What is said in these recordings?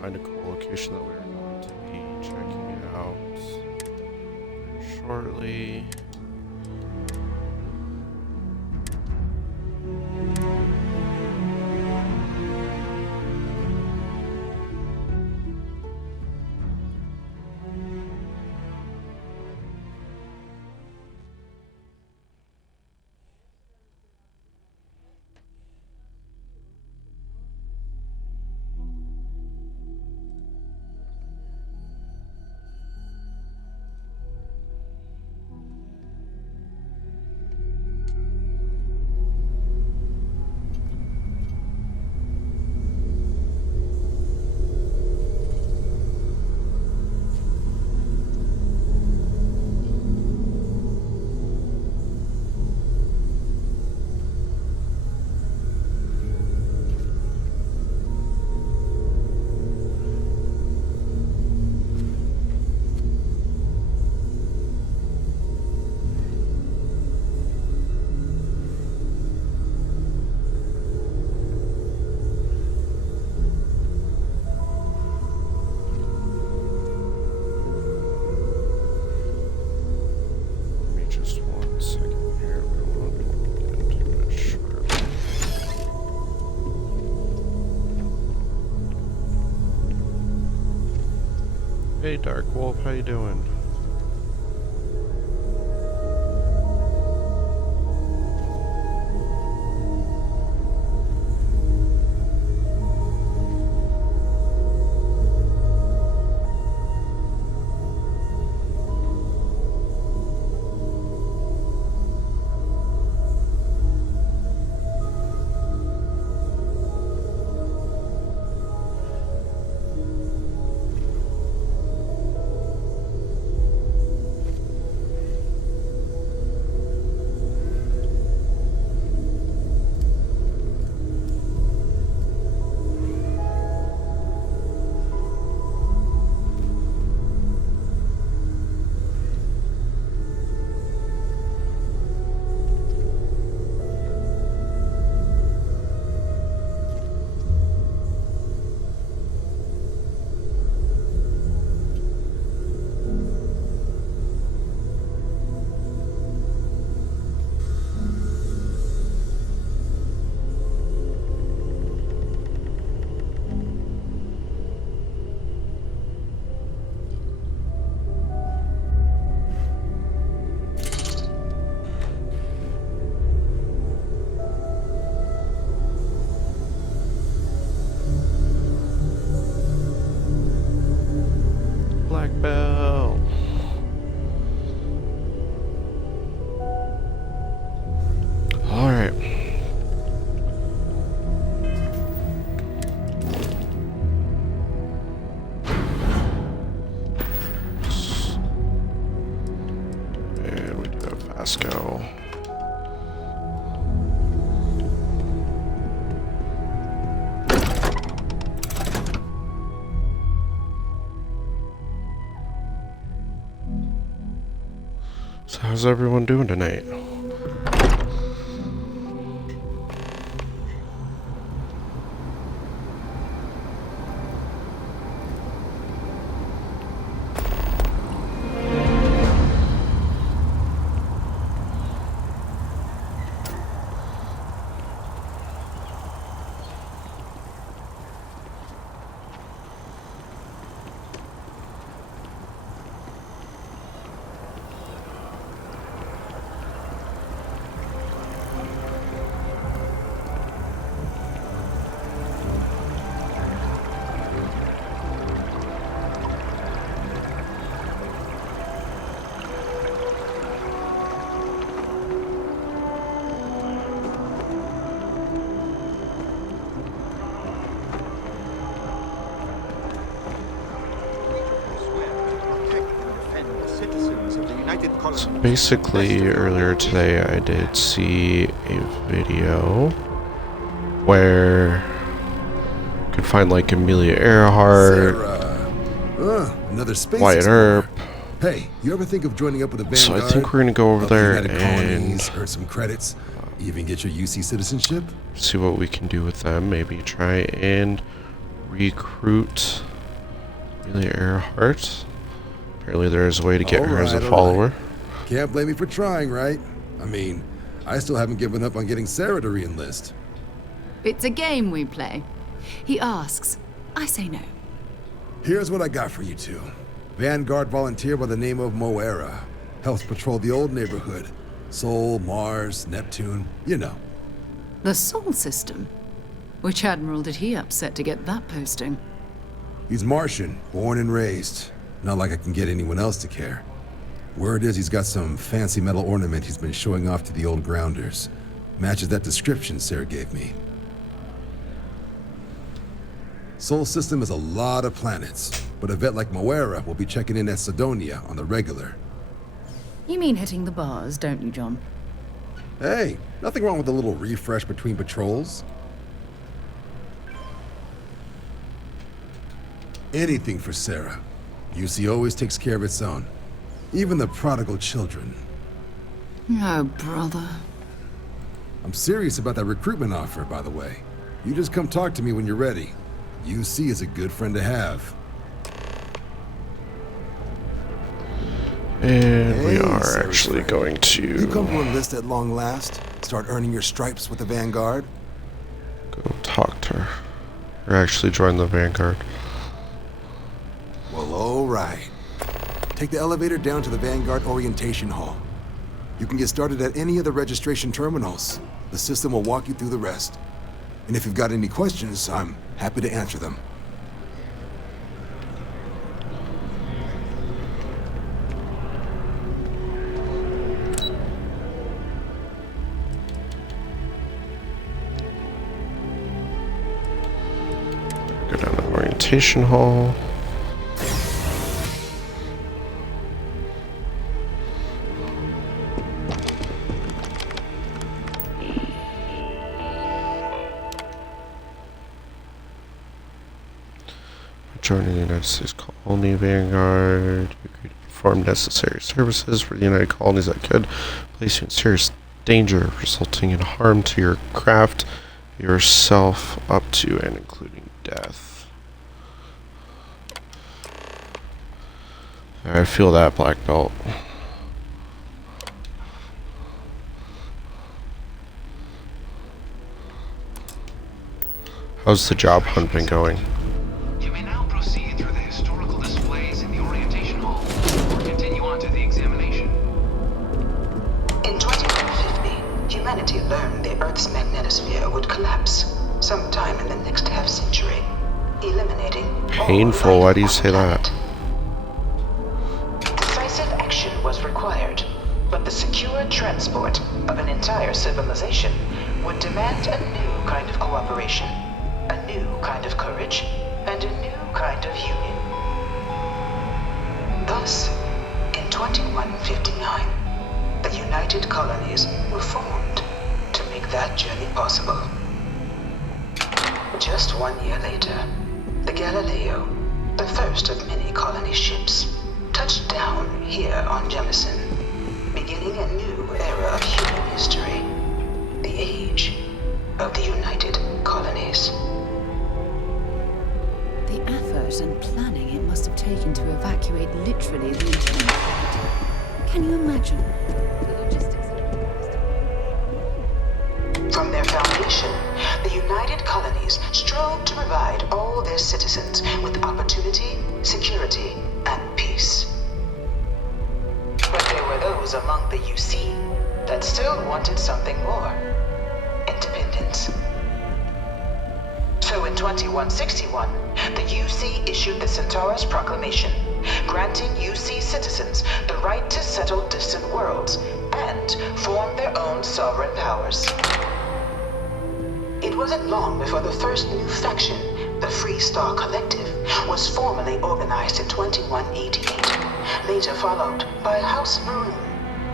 find a cool location that we're going to be checking it out shortly. Just 1 second here. We won't get into it shortly. Hey, Dark Wolf, how you doing? Black Bell. All right. And we do have Vasco. So how's everyone doing tonight? So basically, earlier today I did see a video where you could find like Amelia Earhart, another space Wyatt explorer. Earp. Hey, you ever think of joining up with a Vanguard? So I think we're gonna go over there and earn some credits, even get your UC citizenship. see what we can do with them. Maybe try and recruit Amelia Earhart. Apparently there is a way to get her as a All follower. right. Can't blame me for trying, right? I mean, I still haven't given up on getting Sarah to re-enlist. It's a game we play. He asks. I say no. Here's what I got for you two. Vanguard volunteer by the name of Moira. Helps patrol the old neighborhood. Sol, Mars, Neptune, you know. The Sol system? Which admiral did he upset to get that posting? He's Martian, born and raised. Not like I can get anyone else to care. Word is he's got some fancy metal ornament he's been showing off to the old grounders. Matches that description Sarah gave me. Sol system is a lot of planets, but a vet like Moira will be checking in at Sidonia on the regular. You mean hitting the bars, don't you, John? Hey, nothing wrong with a little refresh between patrols. Anything for Sarah. UC always takes care of its own. Even the prodigal children. Oh, brother. I'm serious about that recruitment offer, by the way. You just come talk to me when you're ready. UC is a good friend to have. And we Hey, are Sarah's actually friend. going You come to to enlist at long last? Start earning your stripes with the Vanguard? go talk to her. Or actually join the Vanguard. Well, all right. Take the elevator down to the Vanguard Orientation Hall. You can get started at any of the registration terminals. The system will walk you through the rest. And if you've got any questions, I'm happy to answer them. Go down to the orientation hall. Joining the United States Colony Vanguard. You could perform necessary services for the United Colonies that could place you in serious danger, resulting in harm to your craft, yourself, up to and including death. I feel that, black belt. How's the job hunt been going? You may now proceed through the historical displays in the orientation hall, or continue on to the examination. In 2150, humanity learned the Earth's magnetosphere would collapse sometime in the next half-century, eliminating all Painful, life why do you on say the that? planet. Decisive action was required, but the secure transport of an entire civilization would demand a new kind of cooperation, a new kind of courage, and a new kind of union. Thus, in 2159, the United Colonies were formed to make that journey possible. Just 1 year later, the Galileo, the first of many colony ships, touched down here on Jemison, beginning a new era of human history, the age of the United Colonies. The effort and planning it must have taken to evacuate literally the entire planet. Can you imagine? The logistics From their foundation, the United Colonies strove to provide all their citizens with opportunity, security, and peace. But there were those among the UC that still wanted something more: independence. So in 2161, the UC issued the Centaurus Proclamation, granting UC citizens the right to settle distant worlds and form their own sovereign powers. It wasn't long before the first new faction, the Free Star Collective, was formally organized in 2188, later followed by House Maroon,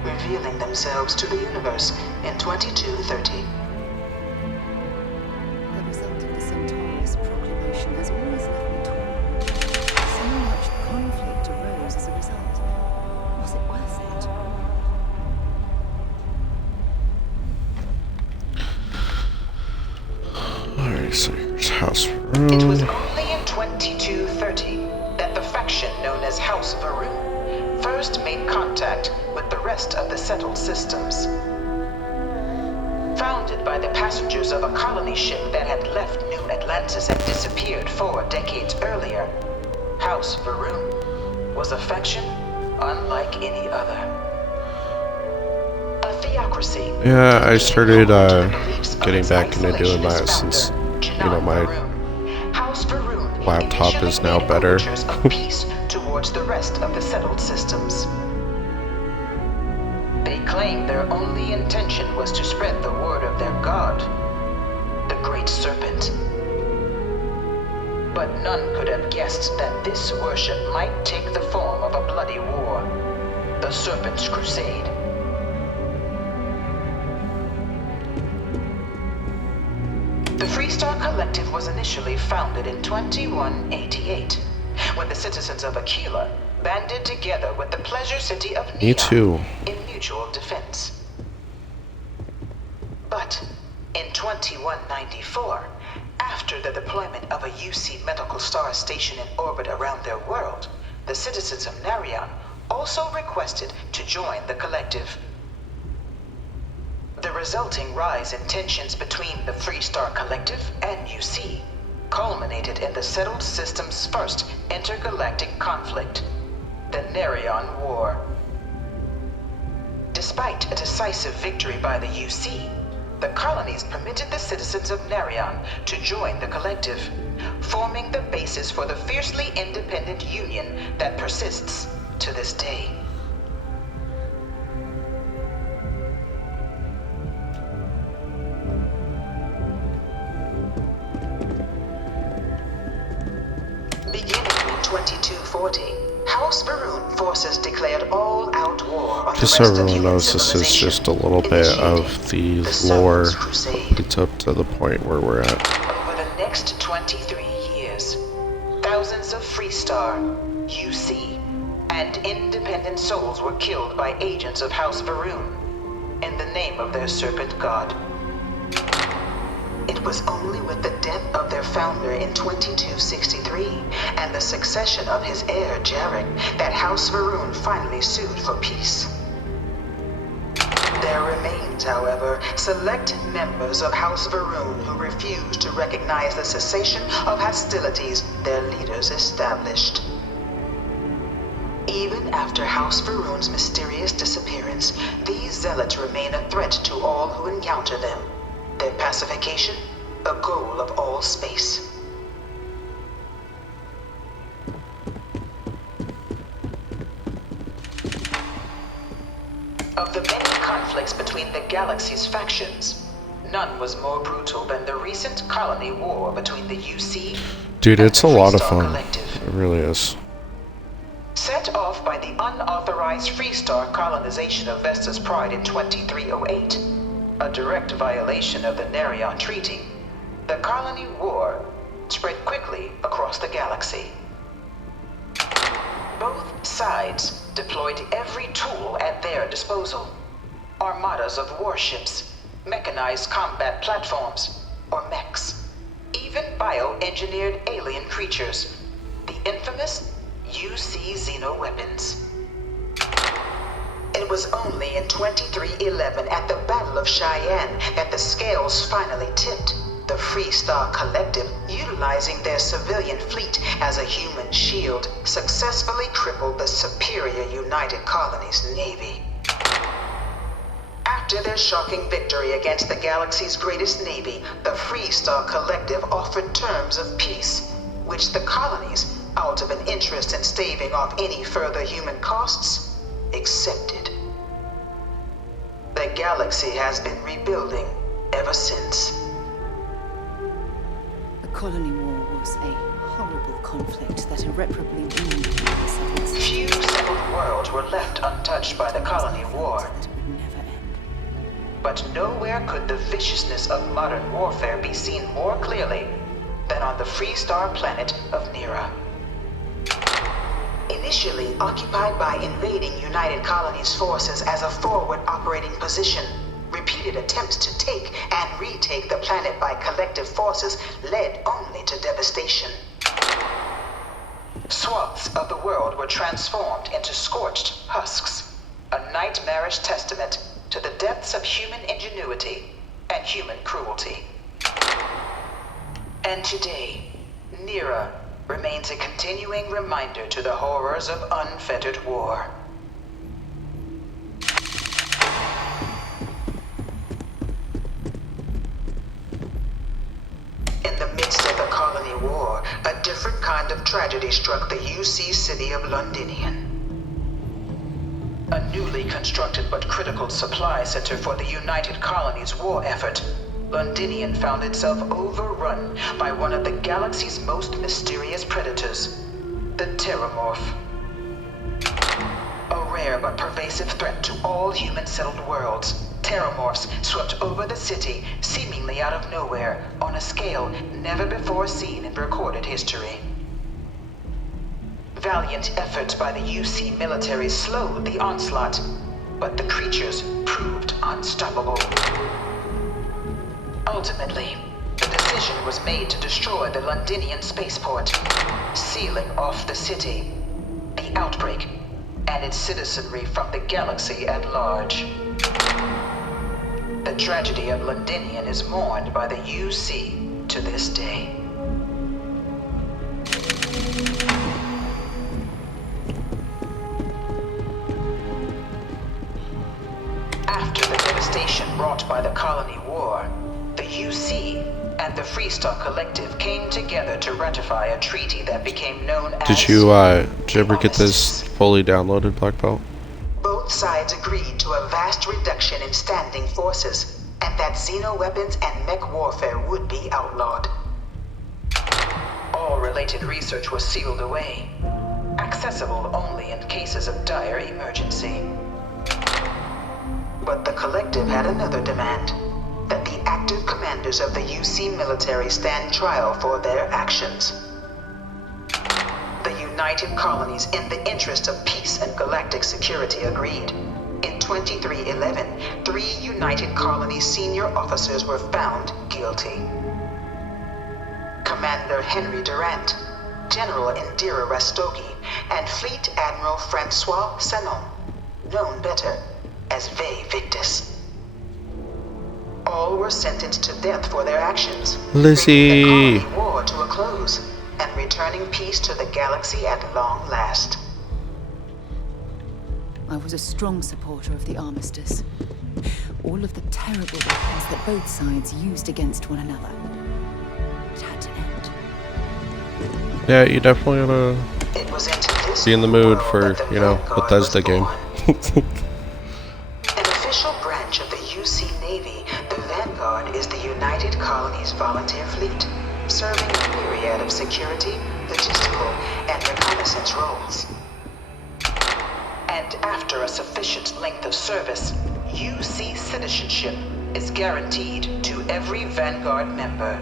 revealing themselves to the universe in 2230. The result of the Centaurus proclamation has always left me torn. So much conflict arose as a result. Was it worth it? Alright, so here's House It was Room. only in 2230 that the as House Varun, first made contact with the rest of the settled systems. Founded by the passengers of a colony ship that had left New Atlantis and disappeared 4 decades earlier, House Varun was a faction unlike any other. A theocracy. Yeah, I started getting back into doing that since, my laptop is now better. Peace towards the rest of the settled systems. They claimed their only intention was to spread the word of their god, the Great Serpent. But none could have guessed that this worship might take the form of a bloody war, the Serpent's Crusade. The Freestar Collective was initially founded in 2188, when the citizens of Akila banded together with the pleasure city of Me Neon too. in mutual defense. But in 2194, after the deployment of a UC medical star station in orbit around their world, the citizens of Narion also requested to join the collective. The resulting rise in tensions between the Freestar Collective and UC culminated in the settled system's first intergalactic conflict, the Narion War. Despite a decisive victory by the UC, the colonies permitted the citizens of Narion to join the collective, forming the basis for the fiercely independent union that persists to this day. Beginning in 2240, House Varun forces declared all-out war on the Just rest so of everyone human knows, this is civilization, just a little bit of the lore. Serpent's Crusade. It's up to the point where we're at. Over the next 23 years, thousands of Freestar, UC, and independent souls were killed by agents of House Varun in the name of their serpent god. It was only with the death of their founder in 2263 and the succession of his heir, Jarek, that House Varun finally sued for peace. There remained, however, select members of House Varun who refused to recognize the cessation of hostilities their leaders established. Even after House Varun's mysterious disappearance, these zealots remain a threat to all who encounter them. Their pacification, a goal of all space. Of the many conflicts between the galaxy's factions, none was more brutal than the recent colony war between the UC Dude, and it's the a lot of Freestar fun. Collective. It really is. Set off by the unauthorized Freestar colonization of Vesta's Pride in 2308, a direct violation of the Narion Treaty, the colony war spread quickly across the galaxy. Both sides deployed every tool at their disposal. Armadas of warships, mechanized combat platforms, or mechs, even bioengineered alien creatures, the infamous UC xeno-weapons. It was only in 2311 at the Battle of Cheyenne that the scales finally tipped, the Freestar Collective, utilizing their civilian fleet as a human shield, successfully crippled the superior United Colonies Navy. After their shocking victory against the galaxy's greatest navy, the Freestar Collective offered terms of peace, which the colonies, out of an interest in staving off any further human costs, accepted. The galaxy has been rebuilding ever since. The colony war was a horrible conflict that irreparably wounded the settled cities. Few settled worlds were left untouched by the colony war, That it would never end. but nowhere could the viciousness of modern warfare be seen more clearly than on the Freestar planet of Nera. Initially occupied by invading United Colonies forces as a forward operating position, repeated attempts to take and retake the planet by collective forces led only to devastation. Swaths of the world were transformed into scorched husks, a nightmarish testament to the depths of human ingenuity and human cruelty. And today, Nira remains a continuing reminder to the horrors of unfettered war. In the midst of the colony war, a different kind of tragedy struck the UC City of Londinian. A newly constructed but critical supply center for the United Colonies' war effort, Londinian found itself overrun by one of the galaxy's most mysterious predators, the Terramorph. A rare but pervasive threat to all human-settled worlds, Terramorphs swept over the city, seemingly out of nowhere, on a scale never before seen in recorded history. Valiant efforts by the UC military slowed the onslaught, but the creatures proved unstoppable. Ultimately, the decision was made to destroy the Londinian spaceport, sealing off the city, the outbreak, and its citizenry from the galaxy at large. The tragedy of Londinian is mourned by the UC to this day. After the devastation wrought by the colony war, the UC and the Freestock Collective came together to ratify a treaty that became known as... Did you ever get this fully downloaded, Black Belt? Both sides agreed to a vast reduction in standing forces, and that xeno-weapons and mech warfare would be outlawed. All related research was sealed away, accessible only in cases of dire emergency. But the Collective had another demand, that the active commanders of the UC military stand trial for their actions. The United Colonies, in the interest of peace and galactic security, agreed. In 2311, 3 United Colonies senior officers were found guilty. Commander Henry Durant, General Indira Rastogi, and Fleet Admiral Francois Sanon, known better as Ve Victus. All were sentenced to death for their actions, Lizzie! bringing the colony war to a close and returning peace to the galaxy at long last. I was a strong supporter of the armistice. All of the terrible weapons that both sides used against one another. It had to end. Yeah, you definitely gotta It was into this be in the mood world for, that the you know, Vanguard Bethesda was game. born. An official branch of the UC Navy, the Vanguard is the United Colonies Volunteer Fleet, serving a myriad of security, logistical, and reconnaissance roles. And after a sufficient length of service, UC citizenship is guaranteed to every Vanguard member.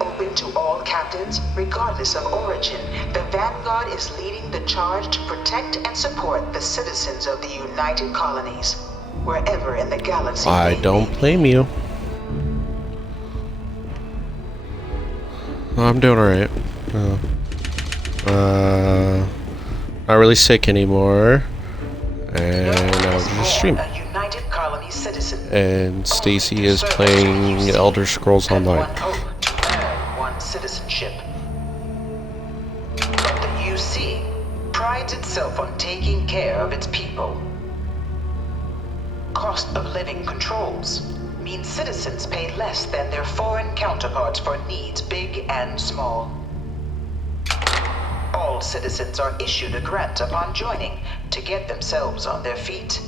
Open to all captains, regardless of origin, the Vanguard is leading the charge to protect and support the citizens of the United Colonies, wherever in the galaxy I they don't may be. blame you. I'm doing alright. Not really sick anymore. And I'm just streaming. A United Colony citizen. And Stacy is playing Elder Scrolls Online. One hope to earn one citizenship. But the UC prides itself on taking care of its people. Cost of living controls means citizens pay less than their foreign counterparts for needs big and small. All citizens are issued a grant upon joining to get themselves on their feet.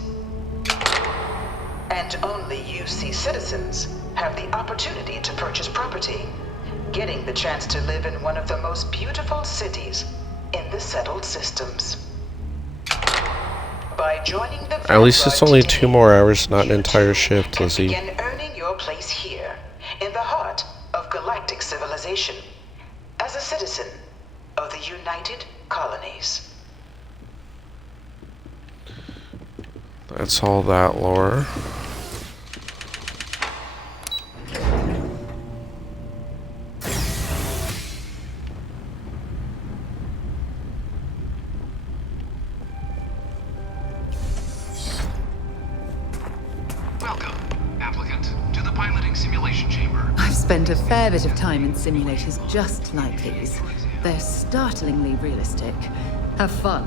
And only UC citizens have the opportunity to purchase property, getting the chance to live in one of the most beautiful cities in the settled systems. By joining the At least it's Vanguard only today, 2 more hours, not an you entire too shift, can Lizzie. begin earning your place here, in the heart of galactic civilization, as a citizen of the United Colonies. That's all that lore. Welcome, applicant, to the piloting simulation chamber. I've spent a fair bit of time in simulators just like these. They're startlingly realistic. Have fun.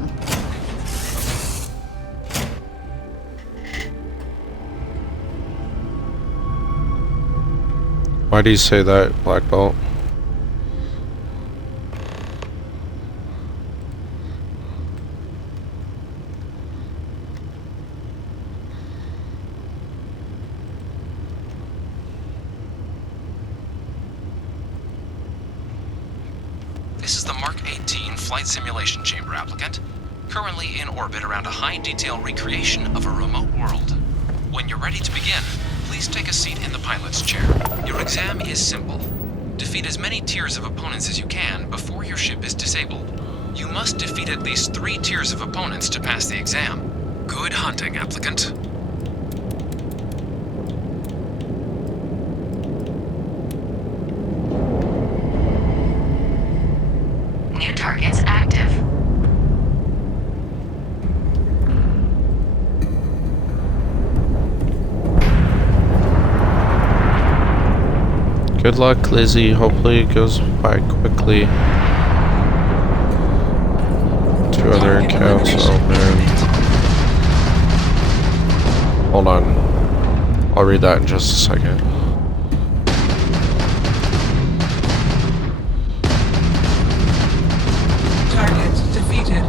Why do you say that, Black Belt? This is the Mark 18 Flight Simulation Chamber, applicant. Currently in orbit around a high-detail recreation of a remote world. When you're ready to begin, please take a seat in the pilot's chair. Your exam is simple. Defeat as many tiers of opponents as you can before your ship is disabled. You must defeat at least 3 tiers of opponents to pass the exam. Good hunting, applicant. New targets active. Good luck, Lizzie. Hopefully it goes by quickly. 2 other accounts open. Hold on. I'll read that in just a second. Target defeated.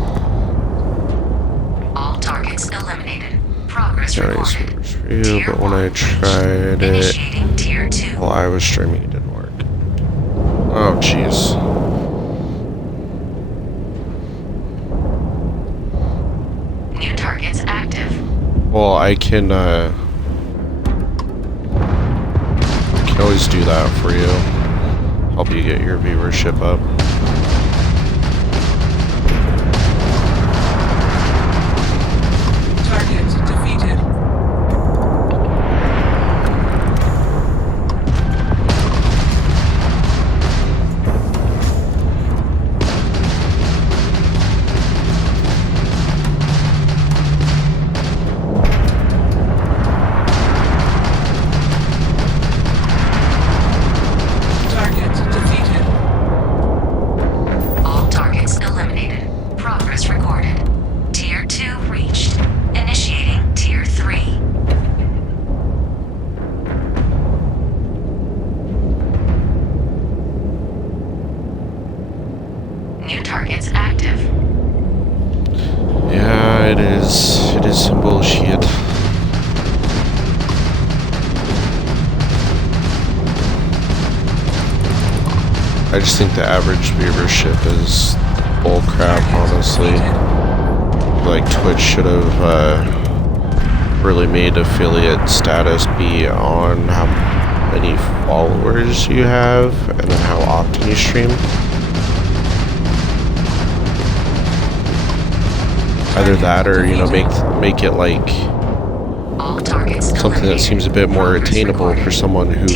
All targets eliminated. Progress Johnny's reported. review, but when I tried it Initiating tier 2. while I was streaming, it didn't work. Oh, jeez. New targets active. Well, I can always do that for you. Help you get your viewership up. Target defeated. Target defeated. All targets eliminated. Progress recorded. Tier 2 reached. Initiating Tier 3. New targets active. Yeah, it is. It is some bullshit. I just think the average viewership is bull crap, honestly. Like, Twitch should have really made affiliate status be on how many followers you have and then how often you stream. Either that or, you know, make it like All targets something that seems a bit more attainable for someone who's,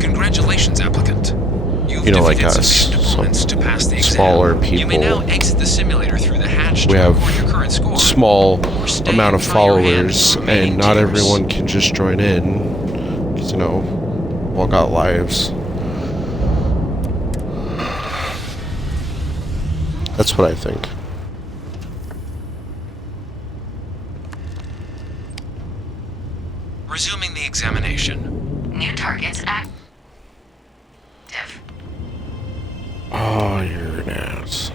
Congratulations, applicant. You've you know, like defeated us, sufficient opponents to pass the exam. smaller You may now people. exit the simulator through the hatch We to have record your current score. small Or stay amount of and try your hand followers, at the remaining and not tiers. everyone can just join in, because, you know, all got lives. That's what I think. Resuming the examination. New targets active. Oh, you're an ass.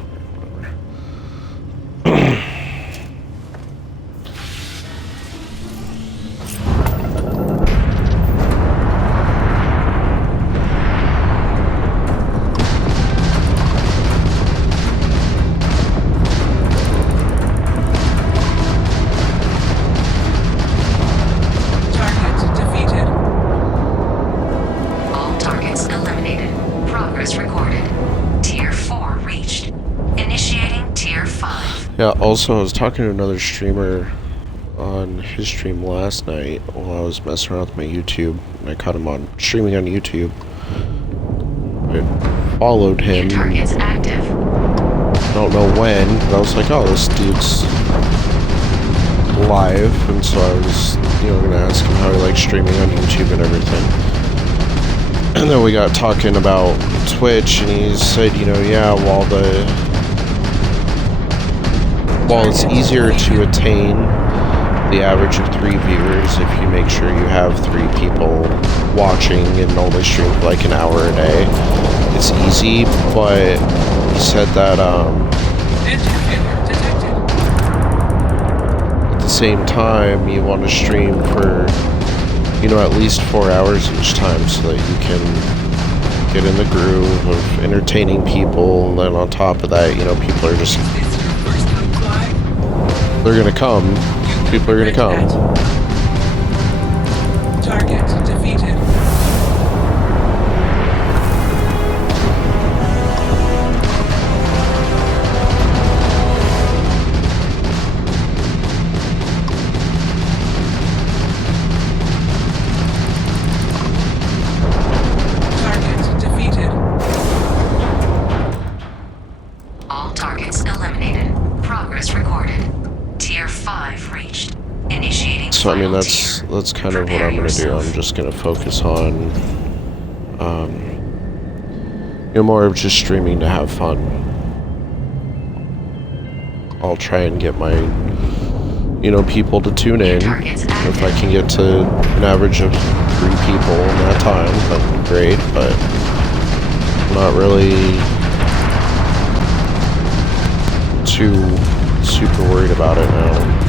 Target defeated. All targets eliminated. Progress recorded. Tier 4 reached. Initiating Tier 5. Yeah, also, I was talking to another streamer on his stream last night while I was messing around with my YouTube, and I caught him on streaming on YouTube. I followed him. New targets active. Don't know when, but I was like, oh, this dude's live, and so I was, gonna ask him how he likes streaming on YouTube and everything. And then we got talking about Twitch, and he said, yeah, while it's easier to attain the average of 3 viewers if you make sure you have 3 people watching and only stream for like an hour a day, it's easy, but he said that, at the same time, you want to stream for, at least 4 hours each time so that you can get in the groove of entertaining people, and then on top of that, people are just, they're gonna come. People are gonna come. Target defeated. All targets eliminated. Progress recorded. Tier 5 reached. Initiating. So that's kind of what I'm gonna do. I'm just gonna focus on more of just streaming to have fun. I'll try and get my people to tune in. If I can get to an average of 3 people in that time, that'd be great, but I'm not really too super worried about it now.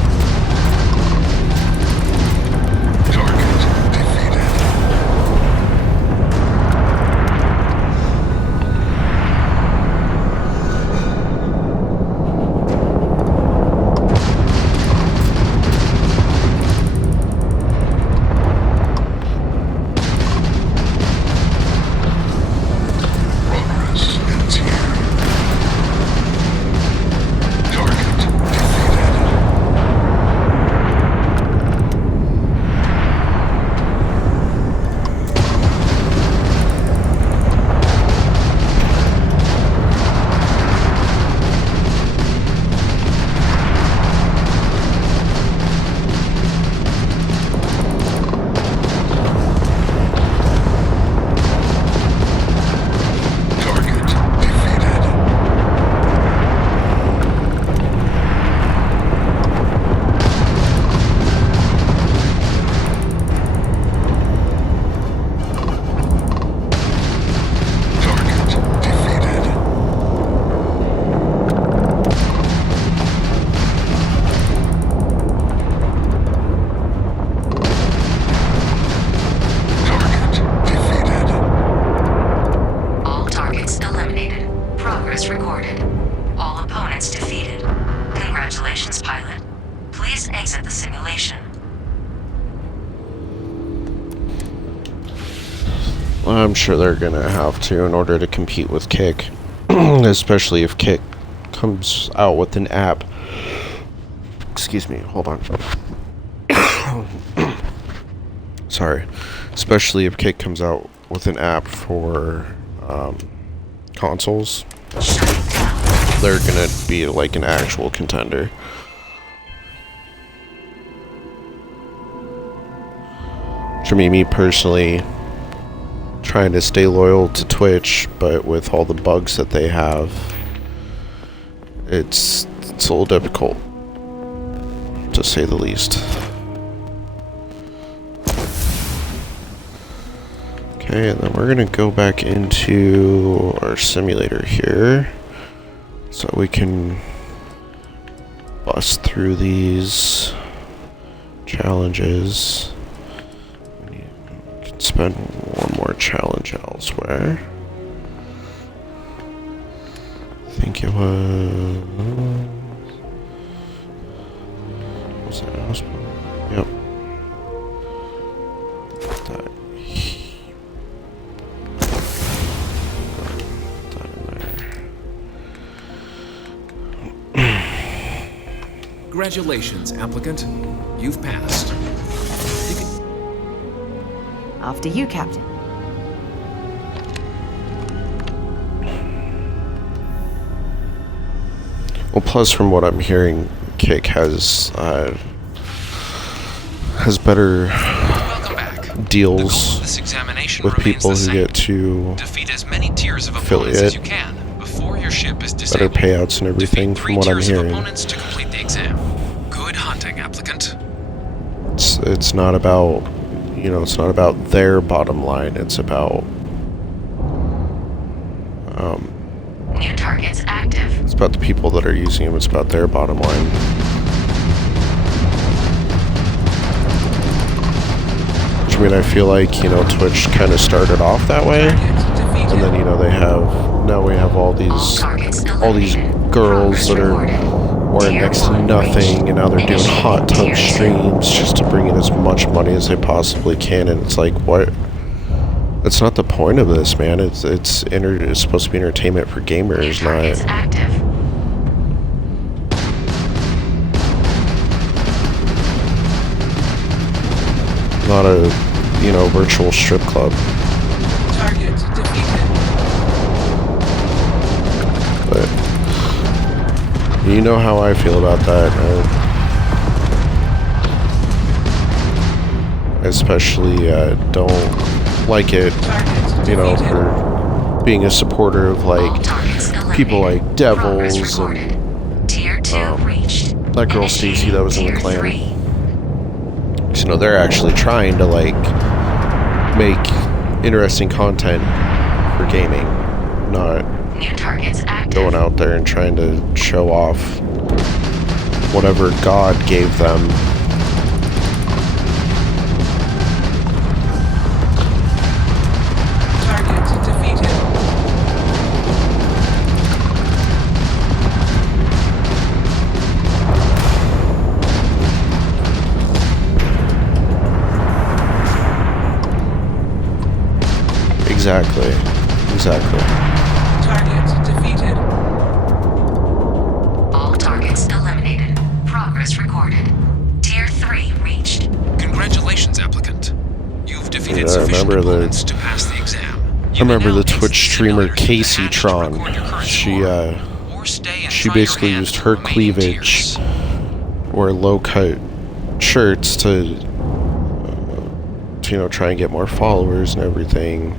I'm sure they're gonna have to in order to compete with Kick, especially if Kick comes out with an app. Excuse me, hold on. Sorry. Especially if Kick comes out with an app for consoles. They're gonna be like an actual contender. For me personally, trying to stay loyal to Twitch, but with all the bugs that they have, it's a little difficult, to say the least. Okay, and then we're gonna go back into our simulator here, so we can bust through these challenges. Spend one more challenge elsewhere. I think it was that house? Yep. That in there. Congratulations, applicant. You've passed. After you, Captain. Well, plus from what I'm hearing, Kick has has better Welcome back. The goal deals of this examination with remains people the who same. get to Defeat as many tiers of opponents as you can before your ship is better disabled. payouts and everything Defeat from what I'm 3 tiers of hearing. opponents to complete the exam. Good hunting, applicant. It's not about, it's not about their bottom line. It's about New targets active. it's about the people that are using them. It's about their bottom line. Which, I mean, I feel like, Twitch kind of started off that way, and then, now we have all these girls that are wearing next to nothing, and now they're doing hot tub streams just to bring in as much money as they possibly can, and it's like, what? That's not the point of this, man. It's supposed to be entertainment for gamers, not... Active. Not a, virtual strip club. Target defeated. But you know how I feel about that. I especially don't like it, for being a supporter of people like Devils and Tier 2 reached. that girl Stacy that was in the clan. 'Cause, they're actually trying to make interesting content for gaming, not New targets active. going out there and trying to show off whatever God gave them. Target defeated. Exactly. Target defeated. All targets eliminated. Progress recorded. Tier 3 reached. Congratulations, applicant. You've defeated Yeah, I sufficient remember opponents to pass the exam. I remember the Twitch streamer Casey Tron. She basically used her cleavage, or low-cut shirts to try and get more followers and everything.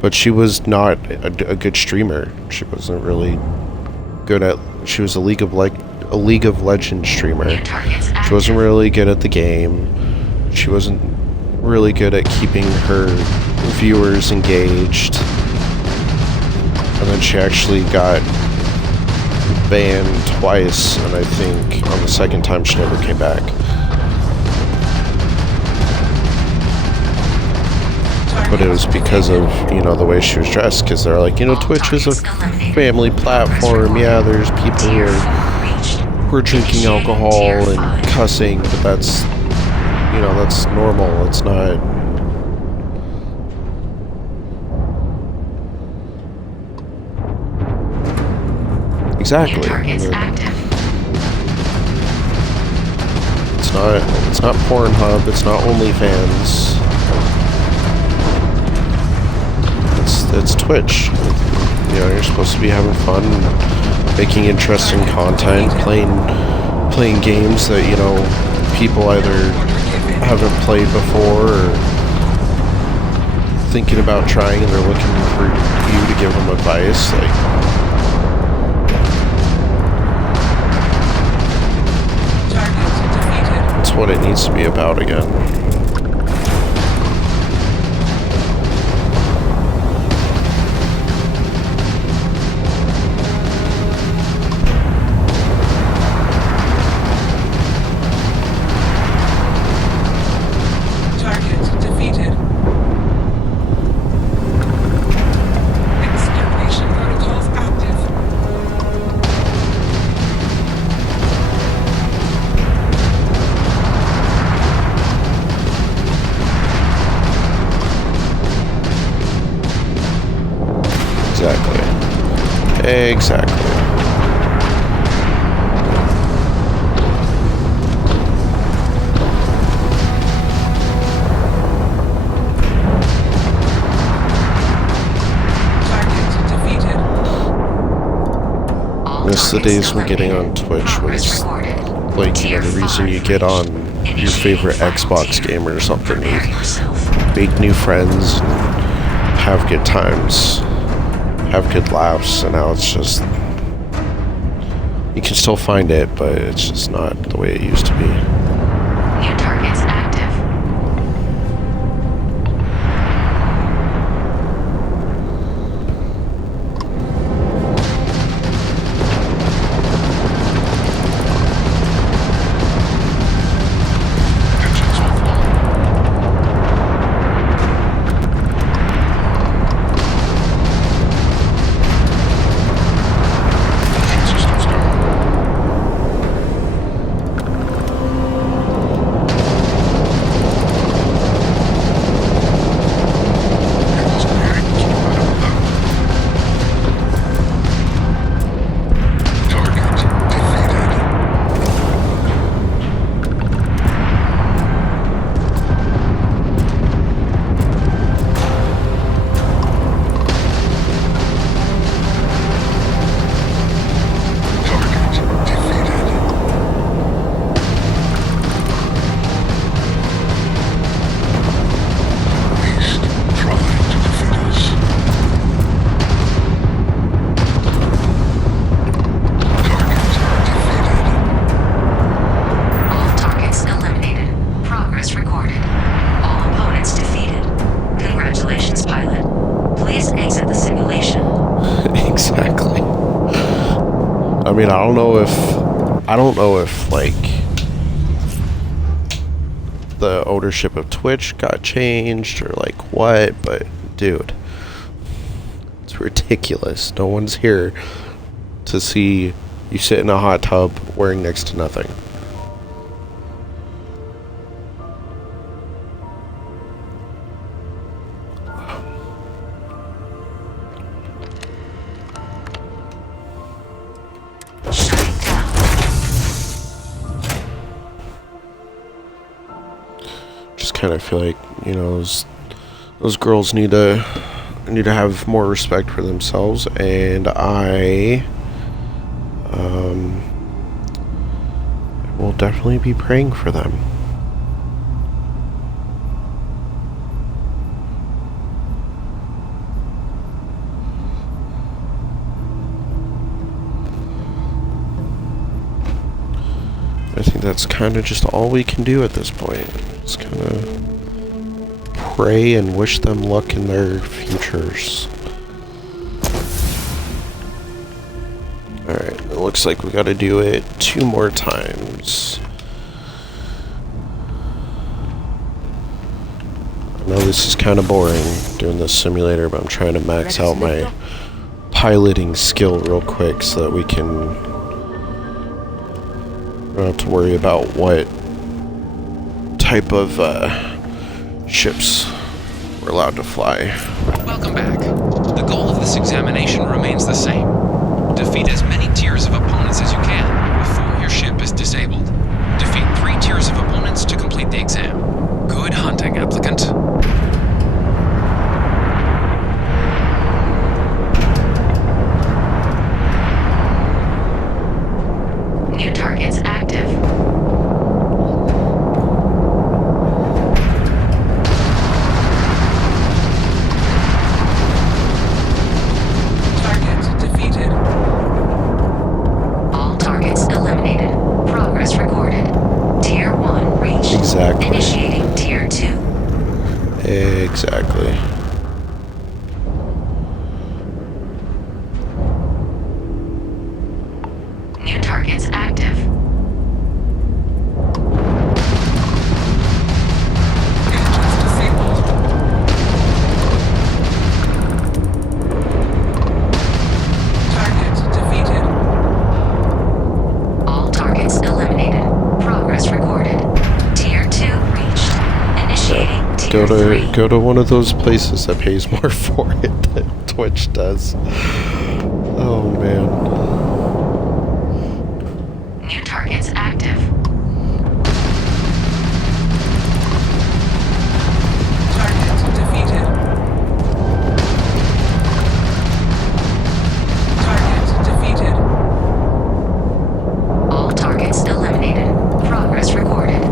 But she was not a good streamer. She wasn't really good at. She was a League of Legends streamer. She wasn't really good at the game. She wasn't really good at keeping her viewers engaged. And then she actually got banned twice, and I think on the second time she never came back. But it was because of, the way she was dressed, because they're like, Twitch is a family platform. Yeah, there's people who are drinking alcohol and cussing, but that's, that's normal. It's not... Exactly. It's not Pornhub, it's not OnlyFans. It's Twitch. You're supposed to be having fun, making interesting content, playing games that, people either haven't played before or thinking about trying, and they're looking for you to give them advice. That's what it needs to be about again. Exactly. Miss the days when getting on Twitch was the reason you get on your favorite Xbox game or something. You Prepare yourself. make new friends, and have good times, have good laughs, and now it's just, you can still find it, but it's just not the way it used to be. New targets active. I mean, I don't know if like the ownership of Twitch got changed or like what, but dude, it's ridiculous. No one's here to see you sit in a hot tub wearing next to nothing. Kind of feel like, you know, those girls need to have more respect for themselves, and I will definitely be praying for them. I think that's kind of just all we can do at this point. Just kind of pray and wish them luck in their futures. Alright, it looks like we gotta do it 2 more times. I know this is kind of boring doing this simulator, but I'm trying to max out my piloting skill real quick so that we can don't have to worry about what type of ships we're allowed to fly. Welcome back. The goal of this examination remains the same. Defeat as many tiers of opponents as you can before your ship is disabled. Defeat 3 tiers of opponents to complete the exam. Good hunting, applicant. New targets active. Targets defeated. All targets eliminated. Progress recorded. Tier 1 reached. Exactly. Initiating Tier 2. Exactly. New targets active. Engines disabled. Targets defeated. All targets eliminated. Progress recorded. Tier 2 reached. Initiating Tier 3. Go to one of those places that pays more for it than Twitch does. Oh man. New targets active. Targets defeated. Targets defeated. All targets eliminated. Progress recorded.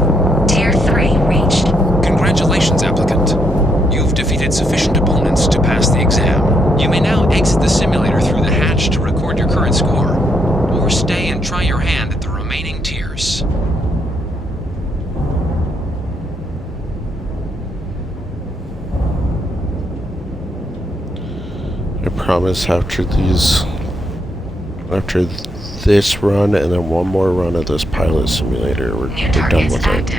defeated sufficient opponents to pass the exam. You may now exit the simulator through the hatch to record your current score, or stay and try your hand at the remaining tiers. I promise after this run and then one more run of this pilot simulator, we're done with it.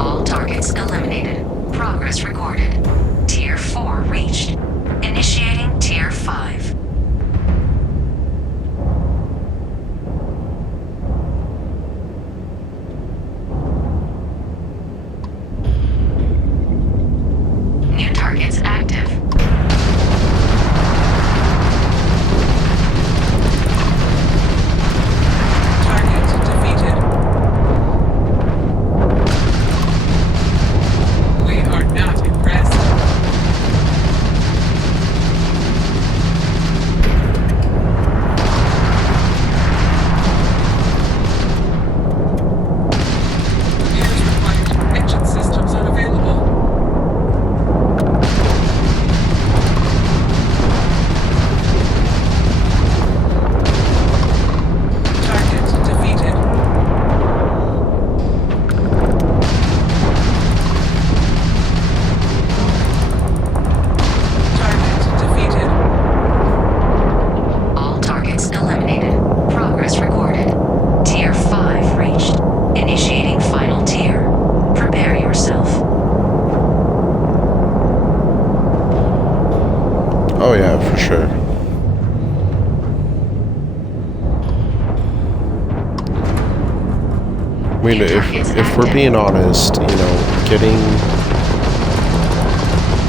All targets eliminated. Progress recorded. Tier 4 reached. Initiating Tier 5. New targets active. Target defeated. We are not impressed. Computers required. Engine systems unavailable. Target defeated. Target defeated. All targets eliminated. Progress recorded. Tier 5 reached. Initiating final tier. Prepare yourself. Oh yeah, for sure. I mean, if we're being honest, you know, getting,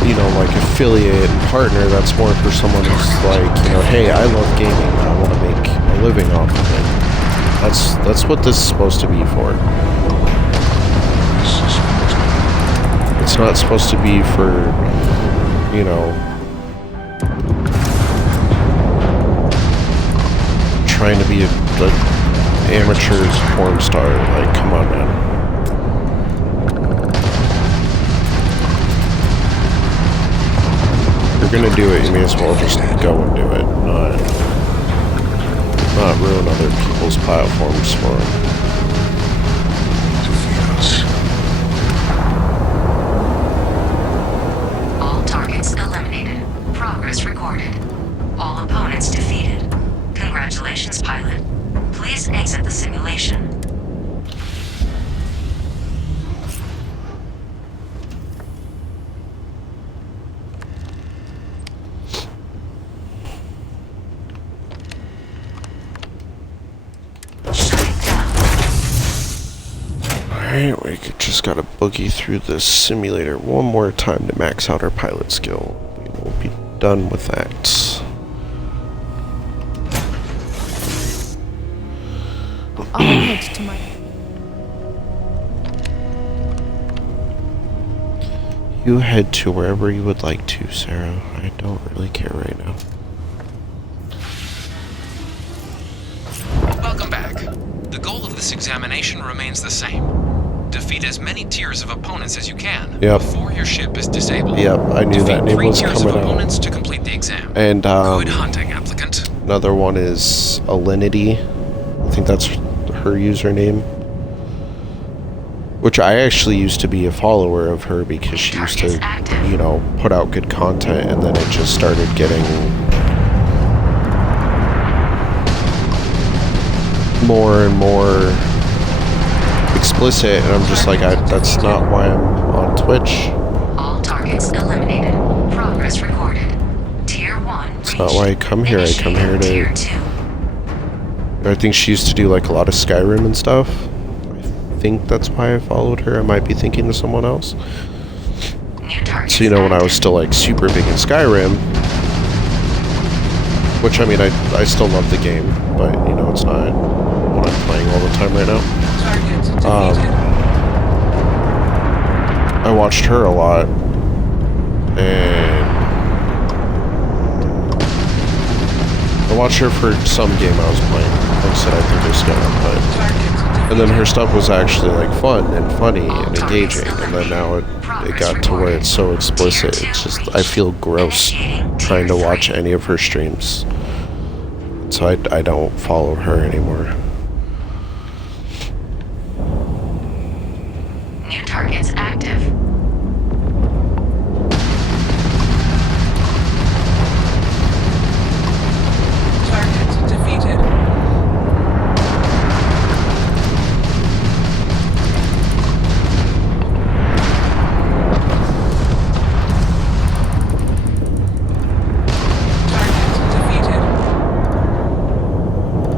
you know, like affiliate and partner, that's more for someone who's like, you know, hey, I love gaming, I want to make a living off of it. That's what this is supposed to be for. It's not supposed to be for, you know, trying to be a amateur's porn star. Like, come on, man. If you're gonna do it, you may as well just go and do it, not ruin other people's platforms for them. All targets eliminated. Progress recorded. All opponents defeated. Congratulations, pilot. Please exit the simulation. Shutting down. Alright, we just gotta boogie through this simulator one more time to max out our pilot skill. We will be done with that. I'll head to my... You head to wherever you would like to, Sarah. I don't really care right now. Welcome back. The goal of this examination remains the same. Defeat as many tiers of opponents as you can before your ship is disabled. Yep, I knew that name was coming of out. opponents to complete the exam. And Good hunting, applicant. another one is Alinity. I think that's her username. Which I actually used to be a follower of her because she used to, you know, put out good content, and then it just started getting more and more explicit, and I'm just like, that's not why I'm on Twitch. All targets eliminated. Progress recorded. Tier 1 reached. It's not why I come here. I come here Tier to... 2. I think she used to do like a lot of Skyrim and stuff. I think that's why I followed her. I might be thinking of someone else. So, you know, when I was still like super big in Skyrim, which I mean, I still love the game, but you know, it's not what I'm playing all the time right now. I watched her a lot, and I watched her for some game I was playing. Like I said, I think they're scamming, but... And then her stuff was actually, like, fun and funny and engaging. And then now it got to where it's so explicit. It's just, I feel gross trying to watch any of her streams. So I don't follow her anymore. New targets active. Target defeated.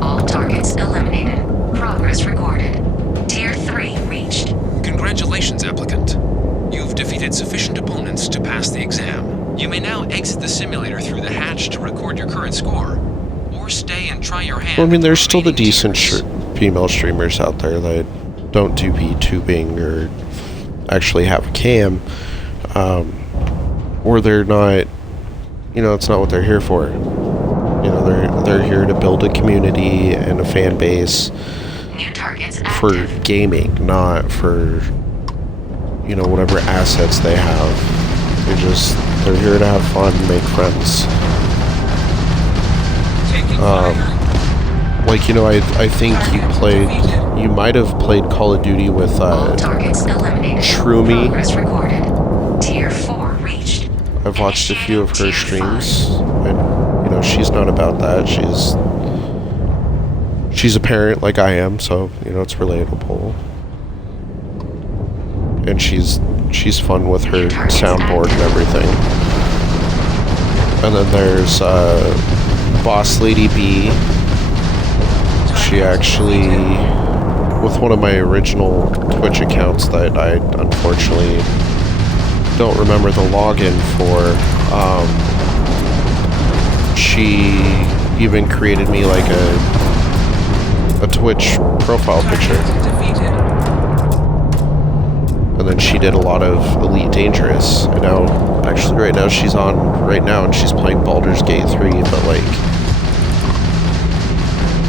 All targets eliminated. Progress recorded. Tier 3 reached. Congratulations, applicant. You've defeated sufficient opponents to pass the exam. You may now exit the simulator through the hatch to record your current score, or stay and try your hand. Well, I mean, there's at still the remaining decent tiers. female streamers out there that don't do VTubing or actually have a cam, or they're not, you know, it's not what they're here for. You know, they're here to build a community and a fan base New targets for active. gaming, not for, you know, whatever assets they have. They're here to have fun and make friends. Taking fire. Like, you know, I think you might have played Call of Duty with All targets eliminated. Shroomy. Progress recorded. Tier 4 reached. I've watched a few of her Tier streams, and, you know, she's not about that. She's a parent like I am, so, you know, it's relatable. And she's fun with her soundboard and everything. And then there's Boss Lady B. She actually, with one of my original Twitch accounts that I unfortunately don't remember the login for, she even created me like a Twitch profile picture. Defeated. And then she did a lot of Elite Dangerous. And now, actually right now she's on right now and she's playing Baldur's Gate 3, but like,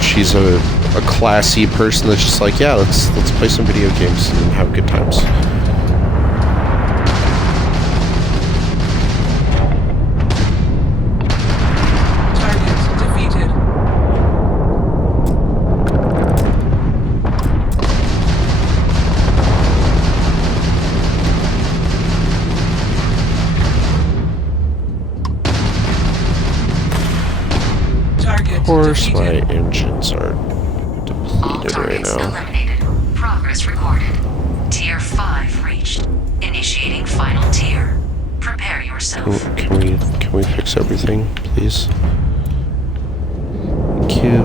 she's a classy person that's just like, yeah, let's play some video games and have good times. Target defeated. Target Of course, my defeated. engines are All depleted right targets now. eliminated. Progress recorded. Tier 5 reached. Initiating final tier. Prepare yourself. Can we fix everything, please? Thank you.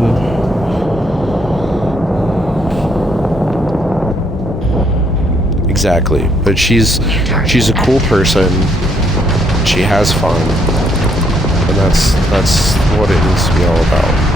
Exactly, but she's a cool person. She has fun, and that's what it needs to be all about.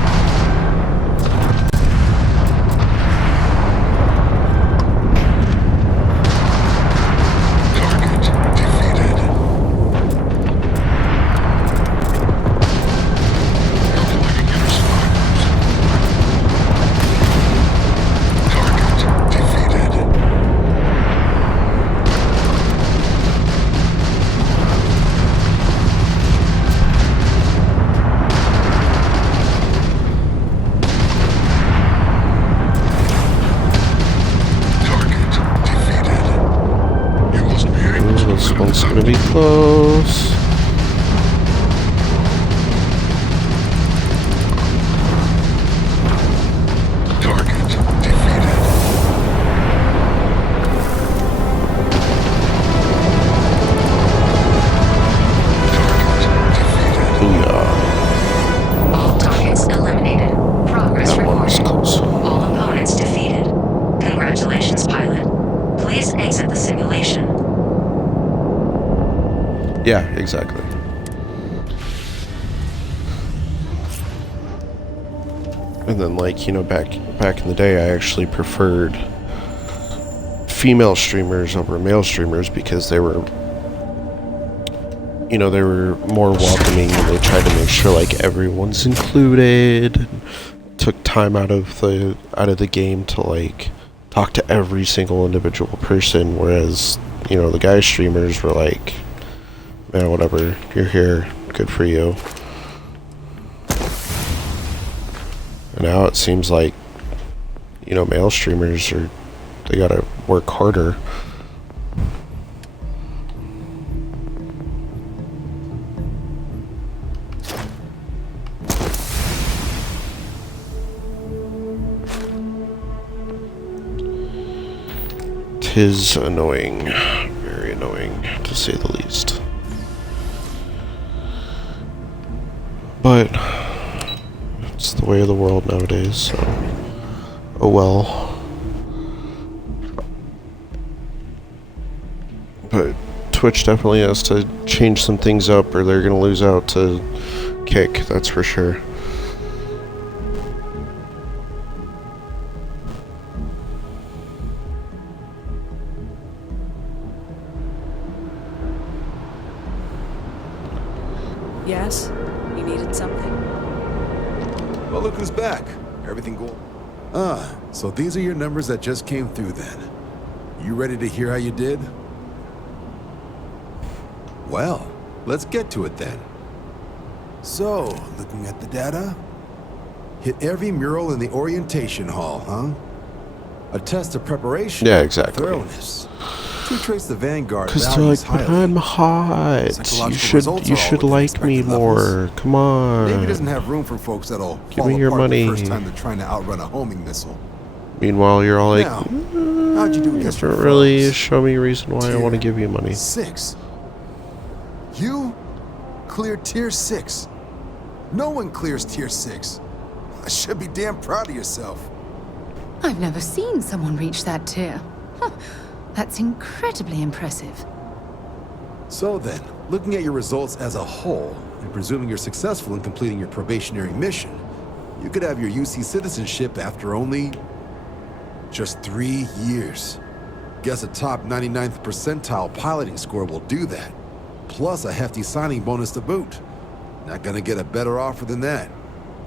This one's gonna be close. Booyah. All targets eliminated. Progress That one was recorded. close. All opponents defeated. Congratulations, pilot. Please exit the simulation. Yeah, exactly. And then, like, you know, back in the day, I actually preferred female streamers over male streamers because they were you know, they were more welcoming, and they tried to make sure like everyone's included, and took time out of the game to like talk to every single individual person, whereas, you know, the guy streamers were like, man, whatever, you're here, good for you. And now it seems like, you know, male streamers they gotta work harder. Tis annoying, very annoying, to say the least. But it's the way of the world nowadays, so oh well. But Twitch definitely has to change some things up, or they're gonna lose out to Kick, that's for sure. Yes? You needed something? Well, look who's back. Everything cool? So these are your numbers that just came through then. You ready to hear how you did? Well, let's get to it then. So, looking at the data, hit every mural in the orientation hall, huh? A test of preparation. Yeah, exactly. Thoroughness. To trace the Vanguard Because they're values like, but highly. I'm hot. Psychological results You are all should within like me expected levels. more. Come on. Navy doesn't have room for folks that'll Give fall me your apart money. the first time they're trying to outrun a homing missile. Meanwhile, you're all like, Now, how'd you do against your doesn't really foes? show me a reason why I want to Tier give you money. 6. You cleared tier 6. No one clears tier 6. I should be damn proud of yourself. I've never seen someone reach that tier. Huh, that's incredibly impressive. So then, looking at your results as a whole, and presuming you're successful in completing your probationary mission, you could have your UC citizenship after only just 3 years. Guess a top 99th percentile piloting score will do that. Plus a hefty signing bonus to boot. Not gonna get a better offer than that.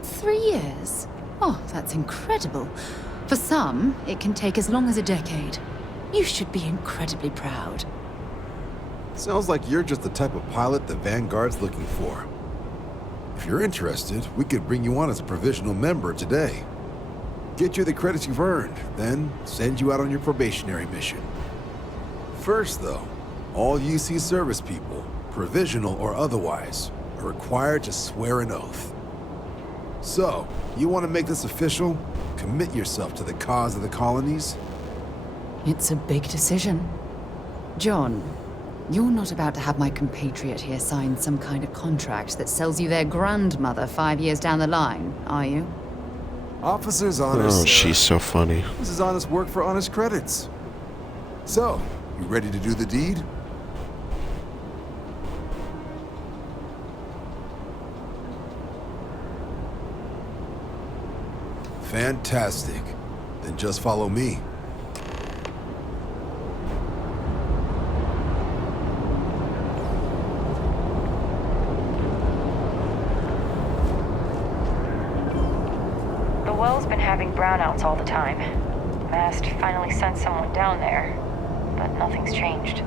3 years? Oh, that's incredible. For some, it can take as long as a decade. You should be incredibly proud. Sounds like you're just the type of pilot the Vanguard's looking for. If you're interested, we could bring you on as a provisional member today. Get you the credits you've earned, then send you out on your probationary mission. First, though, all UC service people, provisional or otherwise, are required to swear an oath. So, you want to make this official? Commit yourself to the cause of the colonies? It's a big decision. John, you're not about to have my compatriot here sign some kind of contract that sells you their grandmother 5 years down the line, are you? Officers honor. Oh, she's so funny. This is honest work for honest credits. So, you ready to do the deed? Fantastic. Then just follow me. The well's been having brownouts all the time. Mast finally sent someone down there, but nothing's changed.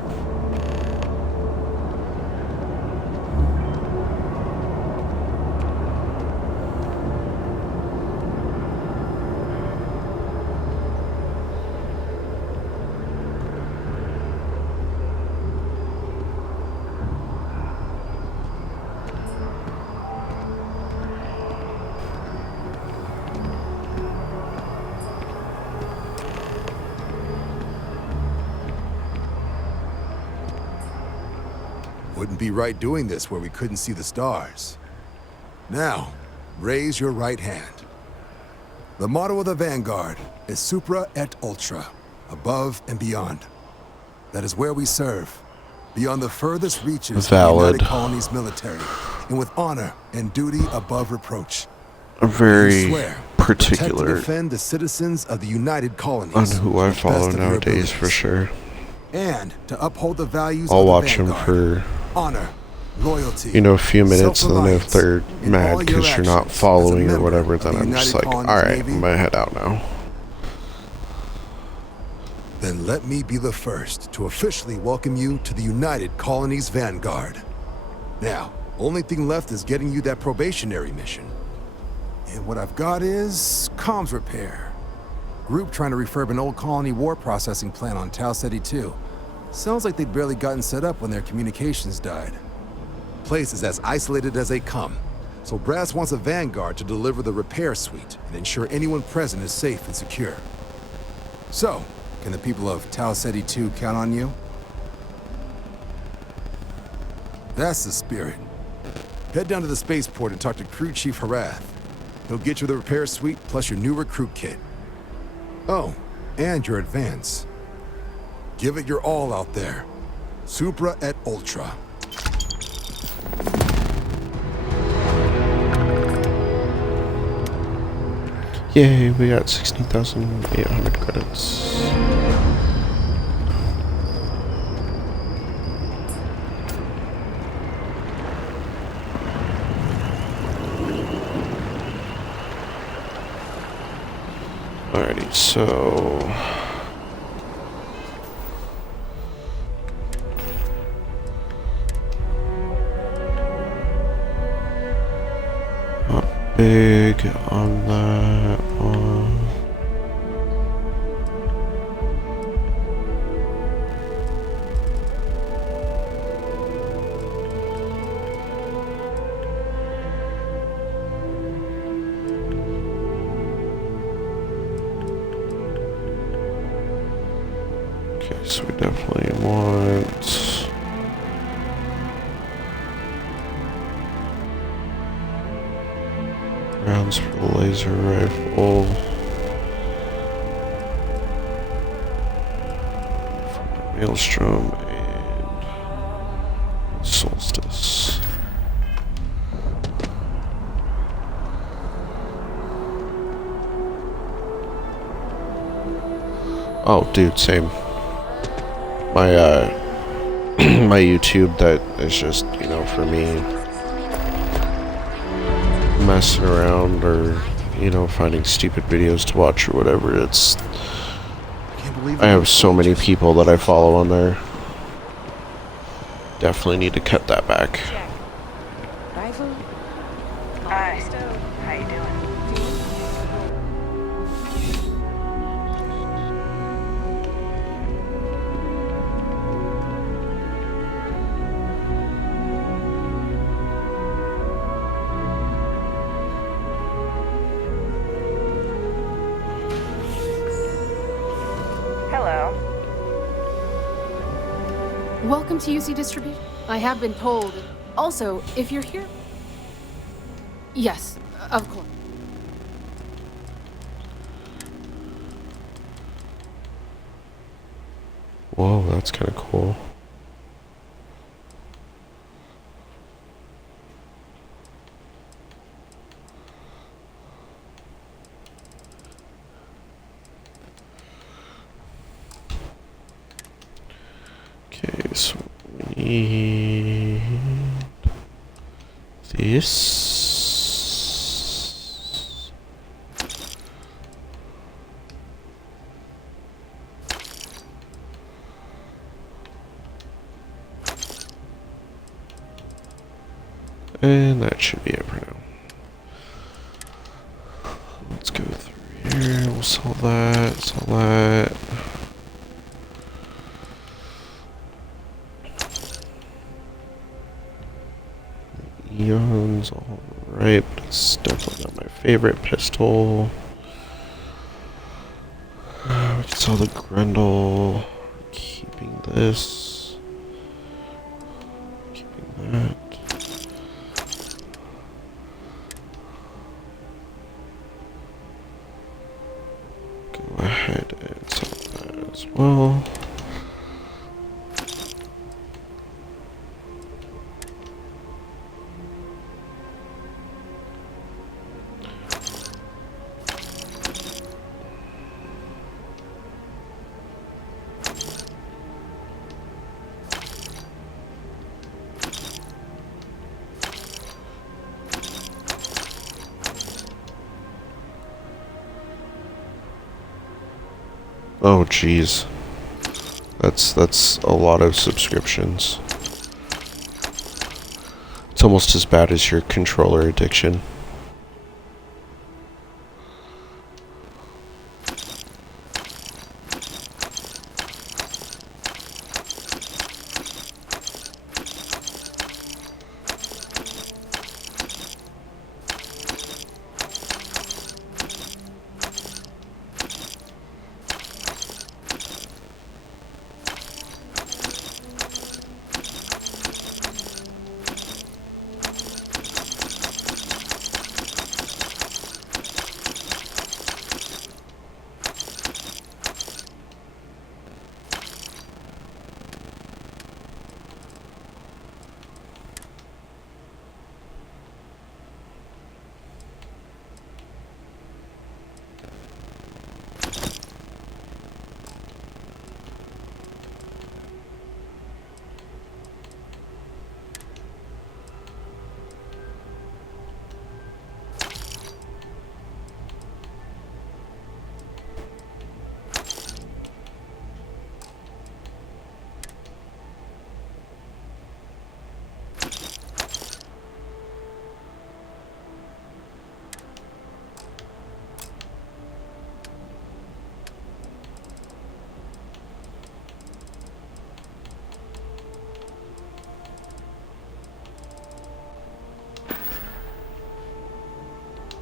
Wouldn't be right doing this where we couldn't see the stars. Now, raise your right hand. The motto of the Vanguard is Supra et Ultra, above and beyond. That is where we serve, beyond the furthest reaches Valid. of the United Colonies military, and with honor and duty above reproach. A very You swear, protect and particular defend the citizens of the United Colonies. on who I to the follow best of your nowadays for abilities. sure. And to uphold the values I'll of the watch him Vanguard. for Honor, loyalty, you know, a few minutes, and then if self-reliance they're in mad all your because you're not actions as a following or member whatever, of then the I'm just United like, Colonies alright, Navy, I'm gonna head out now. Then let me be the first to officially welcome you to the United Colonies Vanguard. Now, only thing left is getting you that probationary mission. And what I've got is comms repair. Group trying to refurb an old colony war processing plant on Tau City 2. Sounds like they'd barely gotten set up when their communications died. Place is as isolated as they come, so Brass wants a Vanguard to deliver the repair suite and ensure anyone present is safe and secure. So, can the people of Tau City 2 count on you? That's the spirit. Head down to the spaceport and talk to Crew Chief Harath. He'll get you the repair suite plus your new recruit kit. Oh, and your advance. Give it your all out there. Supra et Ultra. Yay, we got 16,800 credits. Alrighty, so not big on that one. Okay, so we definitely want rounds for the laser rifle. For the Maelstrom and Solstice. Oh, dude, same. My my YouTube that is just, you know, for me messing around or, you know, finding stupid videos to watch or whatever. It's I have so many people that I follow on there. Definitely need to cut that back. Rifle? Hi. How you doing? Hello. Welcome to UC Distribute. I have been told. Also, if you're here... Yes, of course. Whoa, that's kind of cool. Okay, so we need this. And that should be it for now. Let's go through here. We'll sell that, sell that. Eons, alright, but it's definitely not my favorite pistol. We can sell the Grendel. Keeping this. Keeping that. Go ahead and sell that as well. Oh, jeez. That's a lot of subscriptions. It's almost as bad as your controller addiction.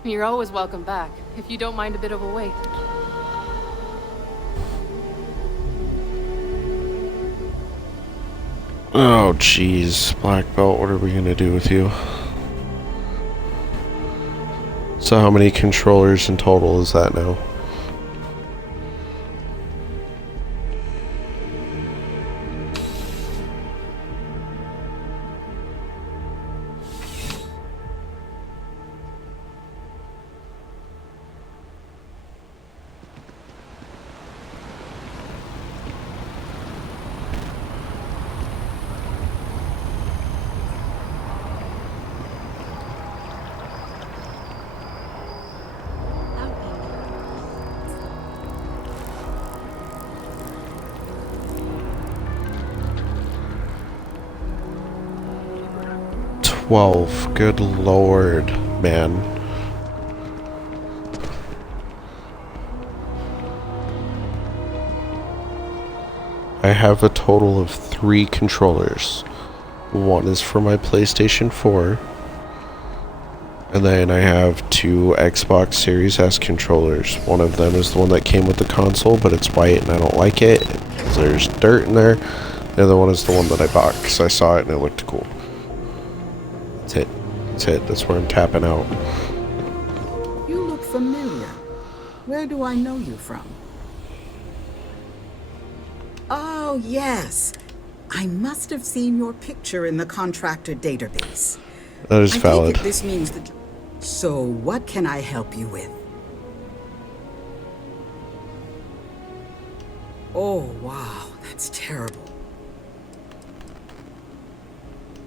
You're always welcome back, if you don't mind a bit of a wait. Oh, jeez. Black Belt, what are we gonna do with you? So how many controllers in total is that now? Good lord, man. I have a total of 3 controllers. One is for my PlayStation 4. And then I have 2 Xbox Series S controllers. One of them is the one that came with the console, but it's white and I don't like it. There's dirt in there. The other one is the one that I bought because I saw it and it looked cool. That's it. That's it. That's where I'm tapping out. You look familiar. Where do I know you from? Oh, yes. I must have seen your picture in the contractor database. That is valid. I take it this means that... So, what can I help you with? Oh, wow. That's terrible.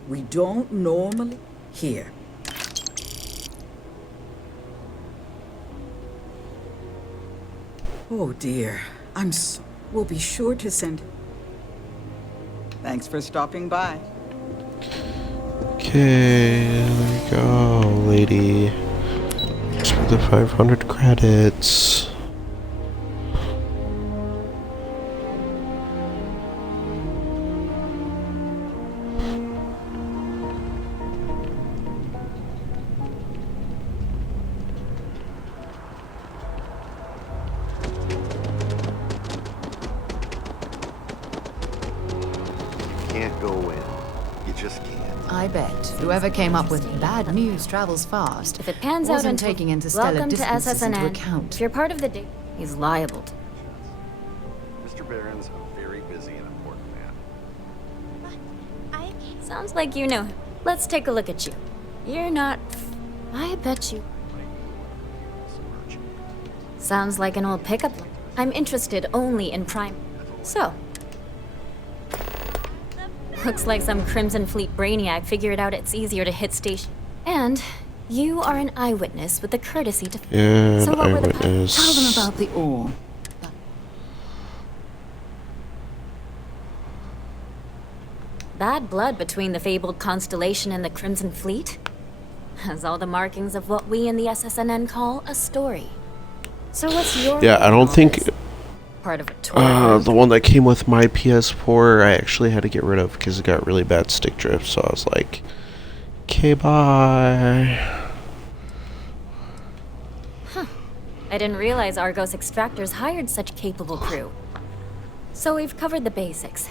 We don't normally... Here. Oh, dear. We'll be sure to send... Thanks for stopping by. Okay, there we go, lady. Just for the 500 credits. I bet whoever came up with bad news travels fast. If it pans out wasn't into taking interstellar welcome to distances into SSNN. account. If you're part of the day, he's liable to. Mr. Barron's a very busy and important man. Sounds like you know him. Let's take a look at you. You're not... I bet you. Sounds like an old pickup line. I'm interested only in prime. So... Looks like some Crimson Fleet brainiac figured out it's easier to hit station. And you are an eyewitness with the courtesy to... Yeah, so what were the... eyewitness. Tell them about the ore. bad blood between the fabled Constellation and the Crimson Fleet. Has all the markings of what we in the SSNN call a story. So what's your... Yeah, I don't think... Part of a tour. The one that came with my PS4, I actually had to get rid of because it got really bad stick drift, so I was like, okay, bye. I didn't realize Argos Extractors hired such capable crew. So we've covered the basics.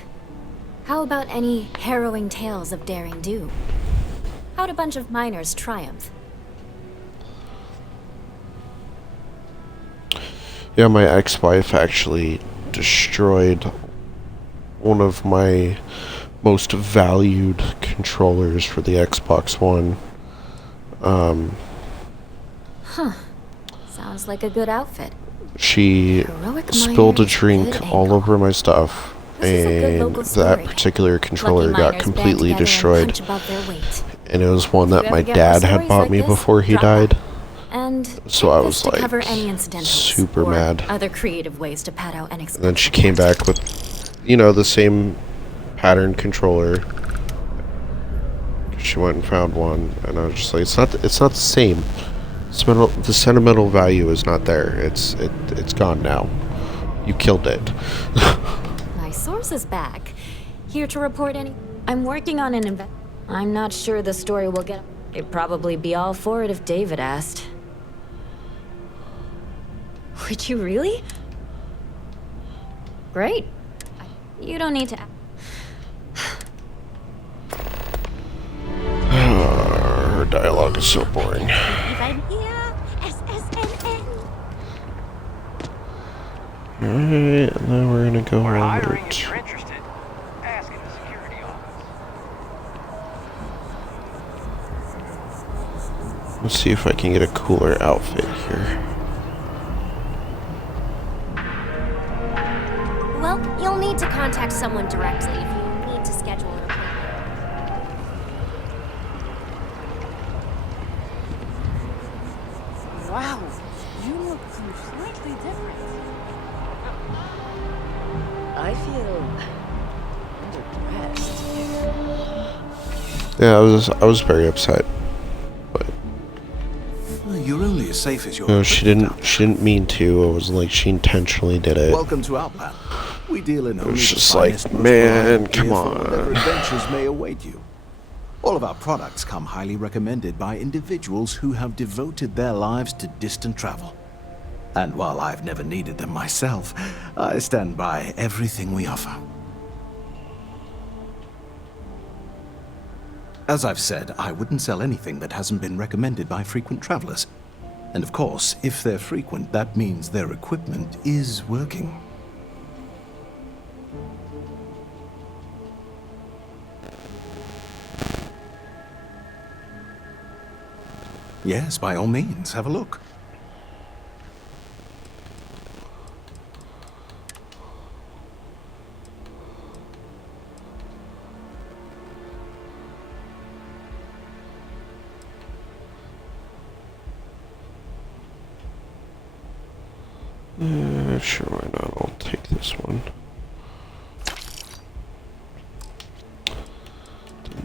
How about any harrowing tales of daring do? How'd a bunch of miners triumph? Yeah, my ex-wife actually destroyed one of my most valued controllers for the Xbox One. Sounds like a good outfit. She spilled a drink all over my stuff, and that particular controller got completely destroyed. And it was one that my dad had bought me before he died. And so I was like super mad. Other creative ways to pad out unexpected. And then she came back with, you know, the same pattern controller. She went and found one, and I was just like, it's not the same. The sentimental value is not there. It's gone now. You killed it. My source is back. Here to report any... I'm working on an I'm not sure the story will get... It'd probably be all for it if David asked. Would you really? Great. You don't need to... Her dialogue is so boring. I'm here, SSNN. Alright, and then we're gonna go over it. If you're interested, ask in the security office. Let's see if I can get a cooler outfit here. Well, you'll need to contact someone directly if you need to schedule an appointment. Wow, you look completely different. I feel underdressed. Yeah, I was very upset. But you're only as safe as your... no, she didn't mean to. It wasn't like she intentionally did it. Welcome to our planet. We deal in It only was the just like, finest, most man, reliable come gear for whatever on. adventures may await you. All of our products come highly recommended by individuals who have devoted their lives to distant travel. And while I've never needed them myself, I stand by everything we offer. As I've said, I wouldn't sell anything that hasn't been recommended by frequent travelers. And of course, if they're frequent, that means their equipment is working. Yes, by all means, have a look. Sure, why not? I'll take this one.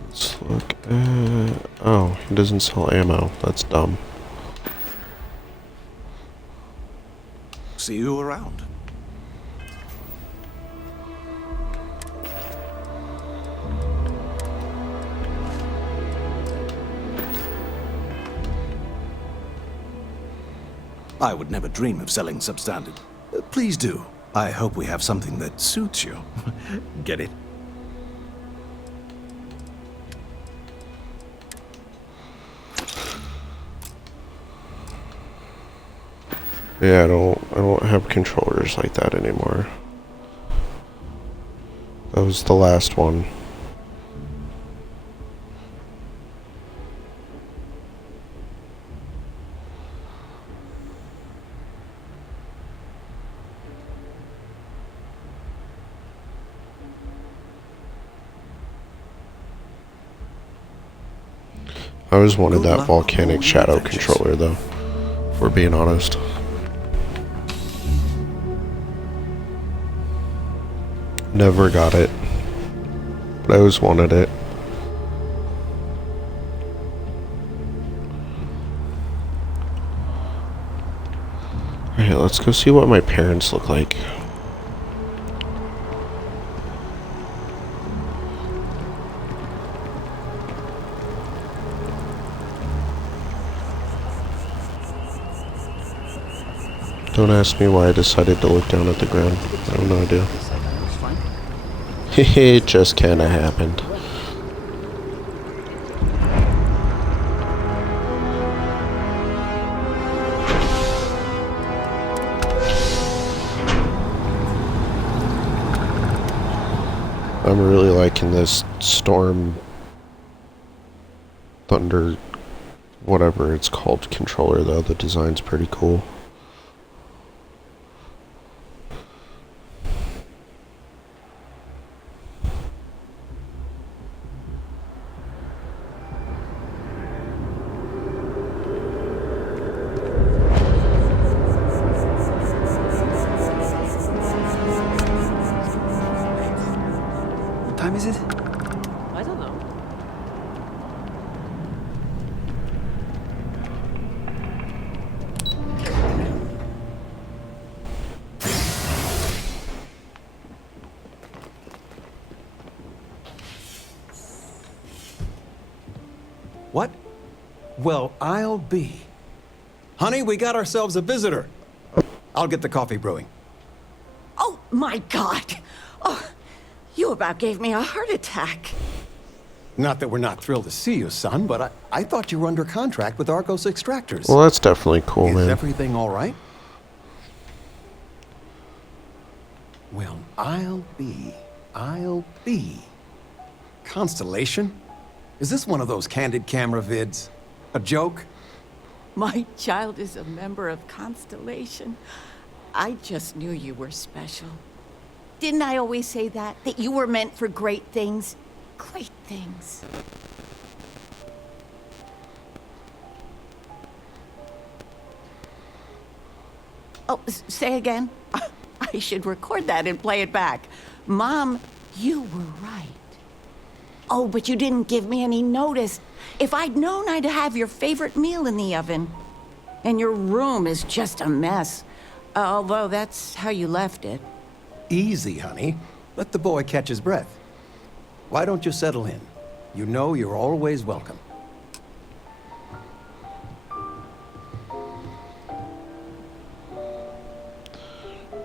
Let's look at... Oh, he doesn't sell ammo. That's dumb. See you around. I would never dream of selling substandard. Please do. I hope we have something that suits you. Get it? Yeah, I don't have controllers like that anymore. That was the last one. I always wanted that volcanic shadow controller though, if we're being honest. Never got it. but I always wanted it. Alright, let's go see what my parents look like. Don't ask me why I decided to look down at the ground. I have no idea. It just kinda happened. I'm really liking this storm, thunder, whatever it's called, controller though. The design's pretty cool. What time is it? I don't know. What? Well, I'll be. Honey, we got ourselves a visitor. I'll get the coffee brewing. Oh, my God! Oh, you about gave me a heart attack. Not that we're not thrilled to see you, son, but I thought you were under contract with Argos Extractors. Well, that's definitely cool, man. Is everything all right? Well, I'll be. Constellation? Is this one of those candid camera vids? A joke? My child is a member of Constellation. I just knew you were special. Didn't I always say that? That you were meant for great things? Great things. Oh, say again? I should record that and play it back. Mom, you were right. Oh, but you didn't give me any notice. If I'd known, I'd have your favorite meal in the oven. And your room is just a mess. Although that's how you left it. Easy, honey. Let the boy catch his breath. Why don't you settle in? You know you're always welcome.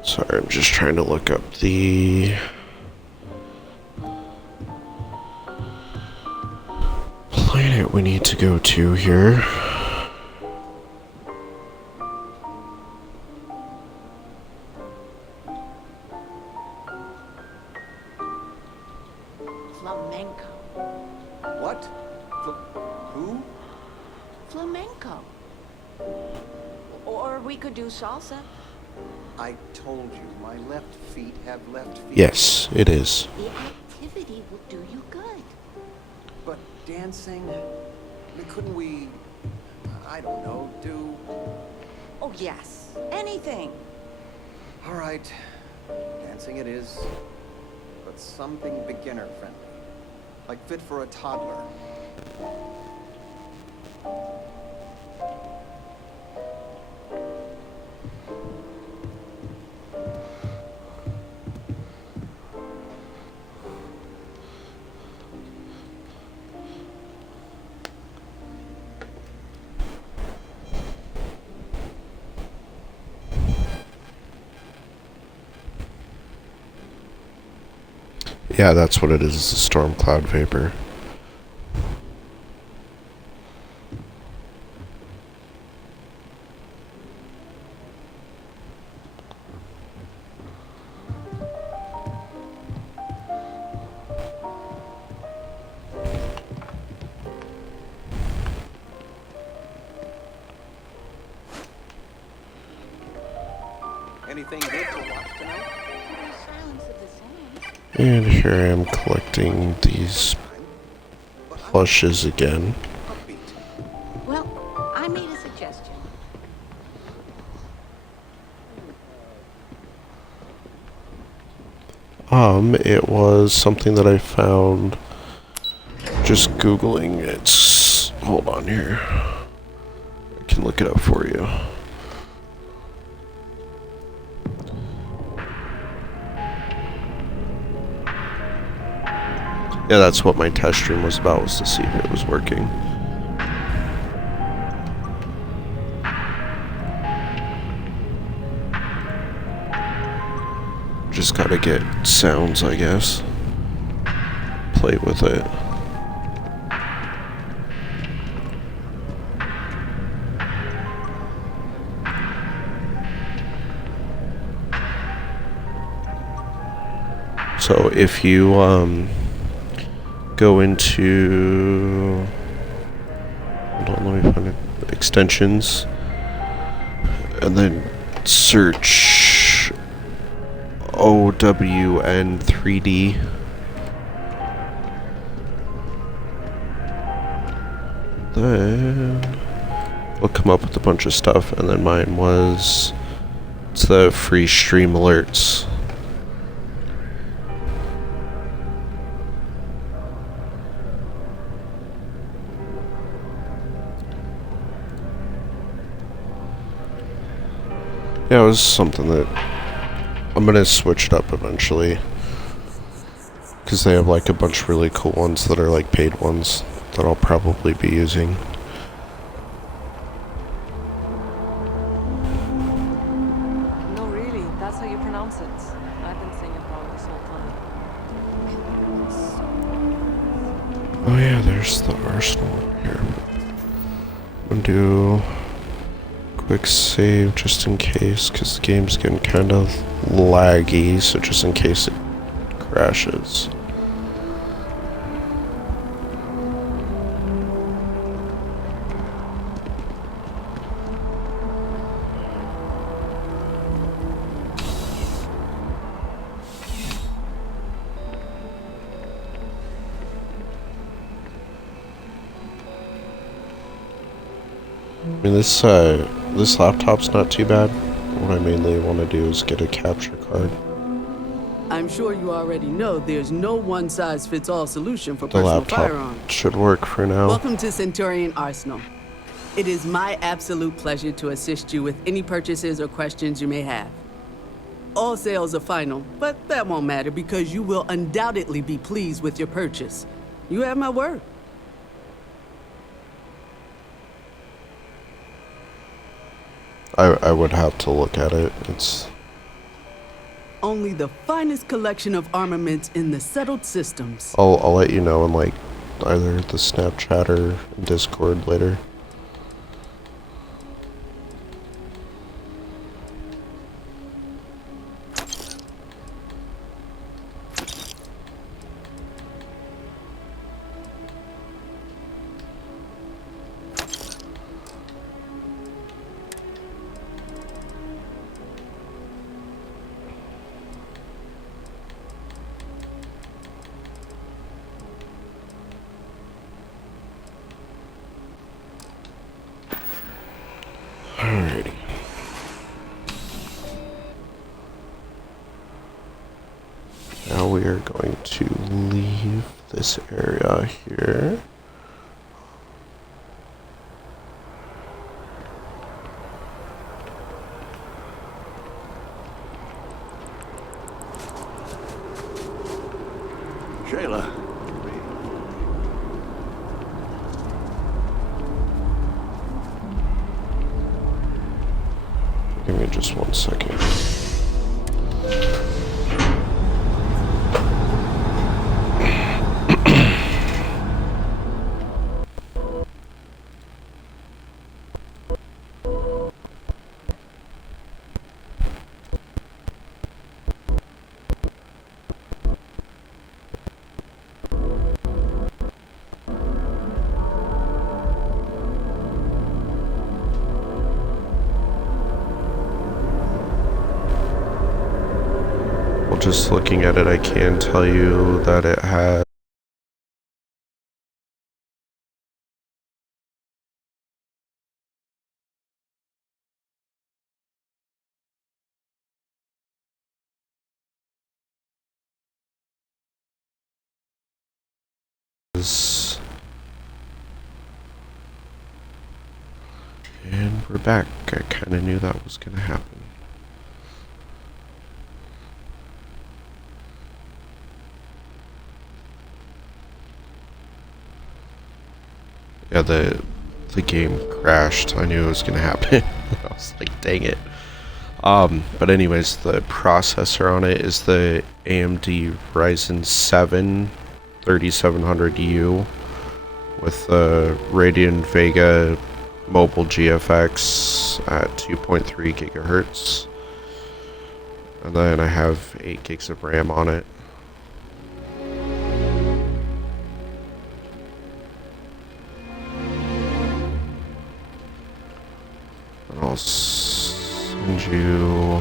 Sorry, I'm just trying to look up the planet we need to go to here. Flamenco. What? Who? Flamenco. Or we could do salsa. I told you, my left feet have left feet. Yes, it is. The activity will do you good. But dancing, couldn't we, I don't know, do... Oh, yes. Anything. All right, dancing it is, but something beginner-friendly, like fit for a toddler. Yeah, that's what it is. It's a storm cloud vapor. Anything good to watch tonight? And here I am collecting these plushes again. Well, I made a suggestion. It was something that I found just Googling it. Hold on here. I can look it up for you. Yeah, that's what my test stream was about, was to see if it was working. Just gotta get sounds, I guess. Play with it. So if you go into, hold on, let me find it, extensions, and then search OWN 3D. Then we'll come up with a bunch of stuff, and then mine was, it's the free stream alerts. Yeah, it was something that I'm gonna switch it up eventually, because they have like a bunch of really cool ones that are like paid ones that I'll probably be using. No, really, that's how you pronounce it. I've been saying it wrong this whole time. Oh yeah, there's the arsenal here. I'm gonna do quick save just in case, because the game's getting kind of laggy, so just in case it crashes. I mean, this laptop's not too bad. What I mainly want to do is get a capture card. I'm sure you already know there's no one-size-fits-all solution for The personal laptop firearms. should work for now. Welcome to Centurion Arsenal. It is my absolute pleasure to assist you with any purchases or questions you may have. All sales are final, but that won't matter because you will undoubtedly be pleased with your purchase. You have my word. I would have to look at it. It's Only the finest collection of armaments in the settled systems. I'll let you know in like either the Snapchat or Discord later. Alrighty. Now we are going to leave this area here. Shayla. Give me just 1 second. Just looking at it, I can tell you that it has is. And we're back. I kind of knew that was going to happen. Yeah, the game crashed. I knew it was going to happen. I was like, dang it. But anyways, the processor on it is the AMD Ryzen 7 3700U with the Radeon Vega mobile GFX at 2.3 gigahertz. And then I have 8 gigs of RAM on it. And I'll send you...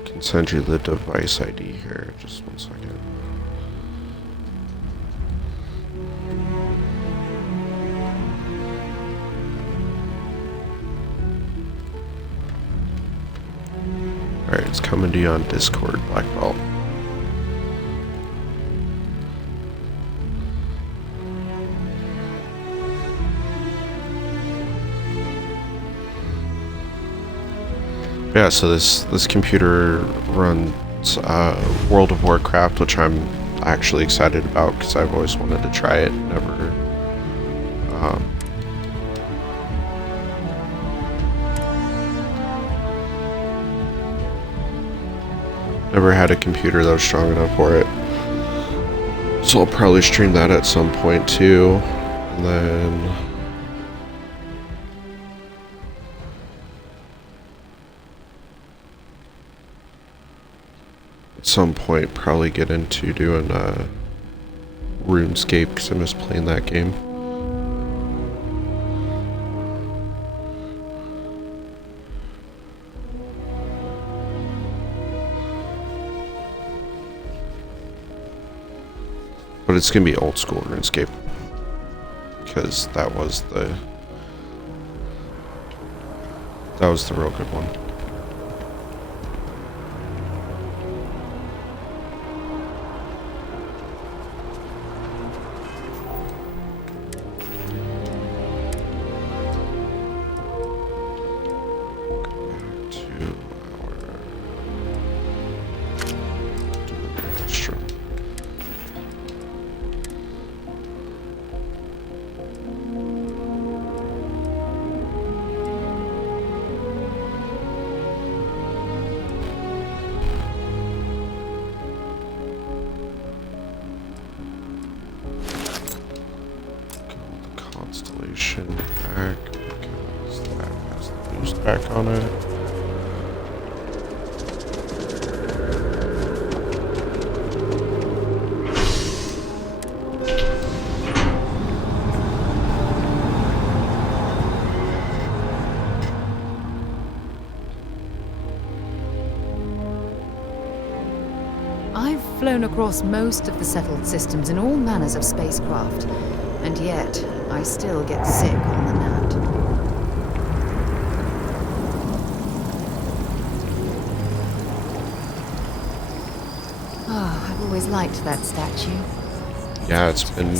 I can send you the device ID here. Just one second. Alright, it's coming to you on Discord, Black Belt. Yeah, so this computer runs World of Warcraft, which I'm actually excited about because I've always wanted to try it. Never had a computer that was strong enough for it. So I'll probably stream that at some point too. And then at some point probably get into doing RuneScape because I miss playing that game. But it's gonna be old school RuneScape because that was the real good one. Back because that has the boost back on it. I've flown across most of the settled systems in all manners of spacecraft, and yet I still get sick on the nat. I've always liked that statue. Yeah, it's been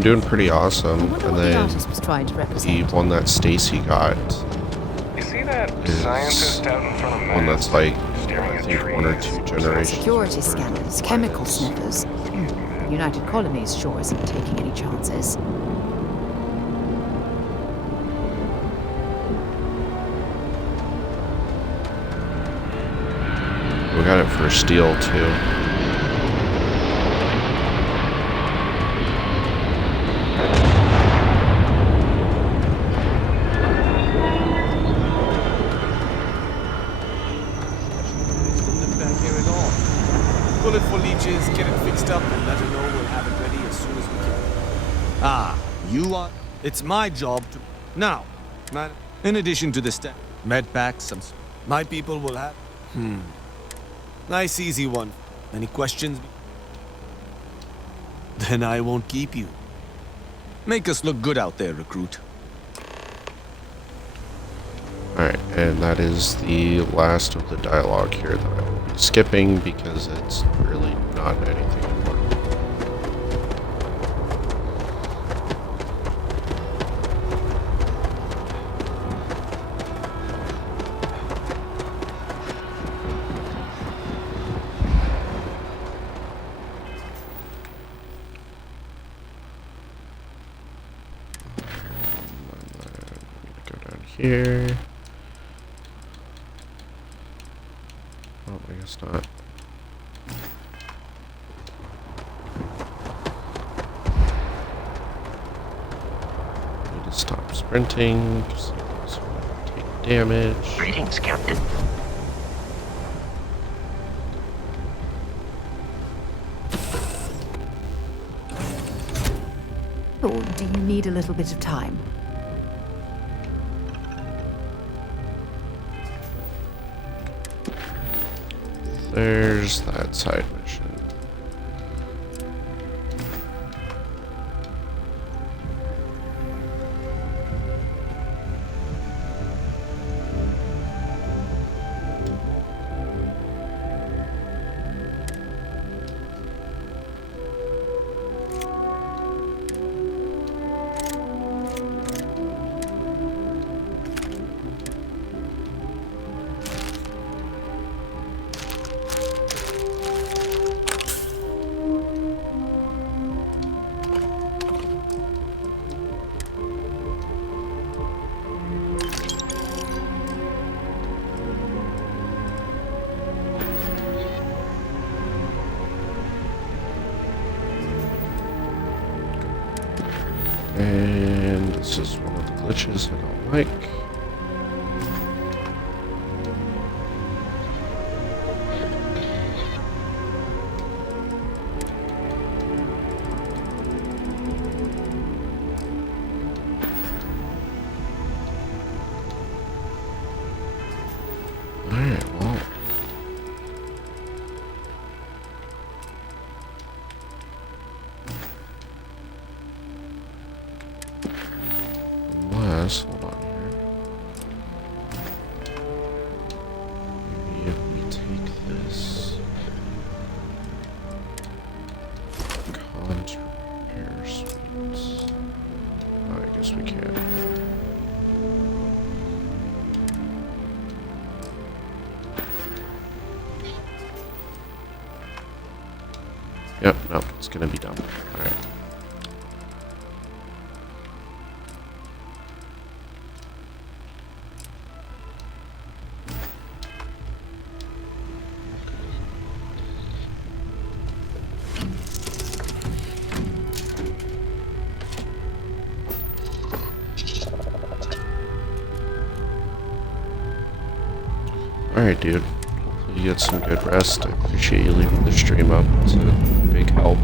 doing pretty awesome. And then the one that Stacy got You see that is scientist out in front of one Mantis? that's like I think 1 or 2 generations. Security scanners, chemical sniffers. United Colonies sure isn't taking any chances. We got it for steel too. Bullet for leeches, get it fixed up, and let her know we'll have it ready as soon as we can. Ah, you are... It's my job to... Now, man, in addition to the med packs, some... My people will have... Nice easy one. Any questions? Then I won't keep you. Make us look good out there, recruit. Alright, And that is the last of the dialogue here that I will be skipping because it's really not anything important. Here. Oh, I guess not. Need to stop sprinting because it's going to take damage. Greetings, Captain. Or do you need a little bit of time? There's that side mission. And this is one of the glitches I don't like. Alright, well. Unless, hold on here. Maybe if we take this cons repair suites. Oh, I guess we can. Yep, no, it's gonna be done. Alright. Alright, dude. Hopefully you get some good rest. I appreciate you leaving the stream up. It's a big help.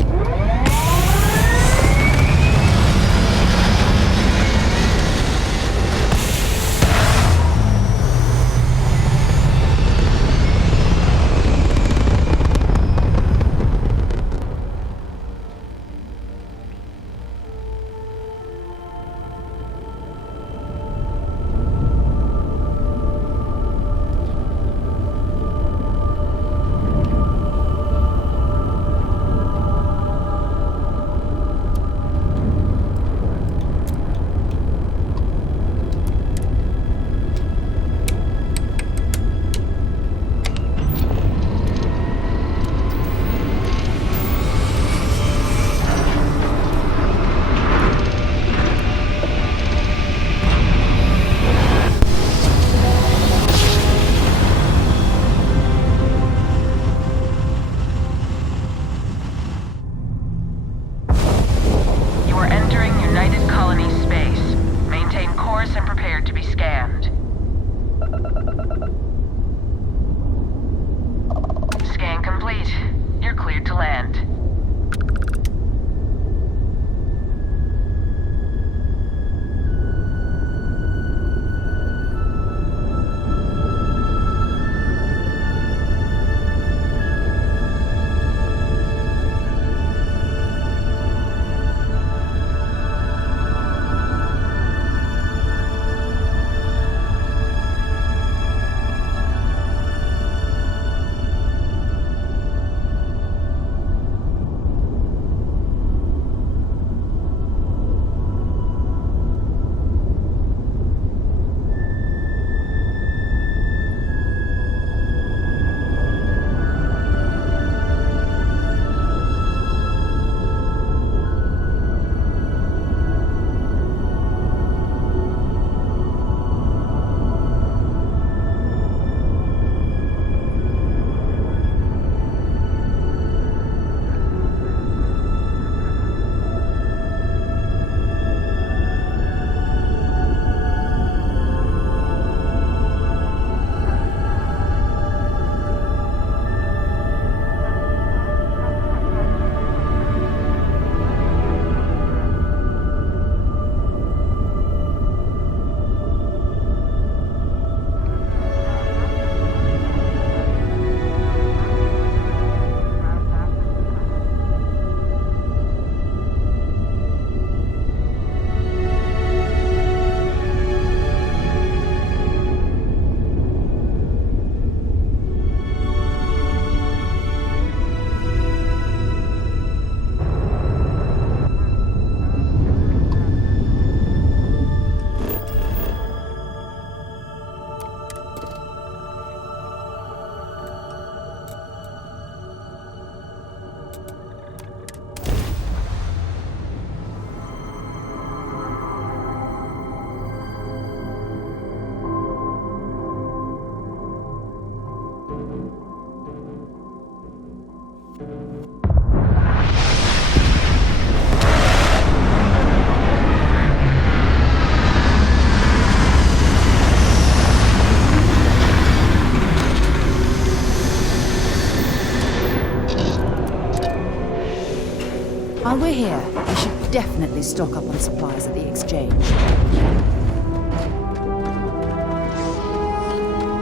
definitely stock up on supplies at the exchange.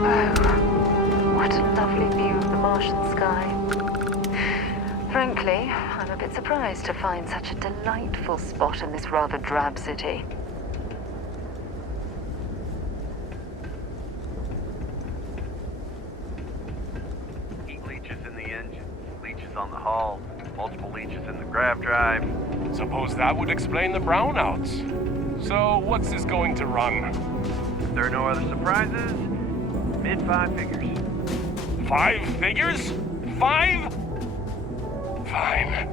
Oh, what a lovely view of the Martian sky. Frankly, I'm a bit surprised to find such a delightful spot in this rather drab city. Heat leeches in the engine, leeches on the hull, multiple leeches in the grav drive. Suppose that would explain the brownouts. So, what's this going to run? If there are no other surprises, mid-5 figures. 5 figures? 5? Fine.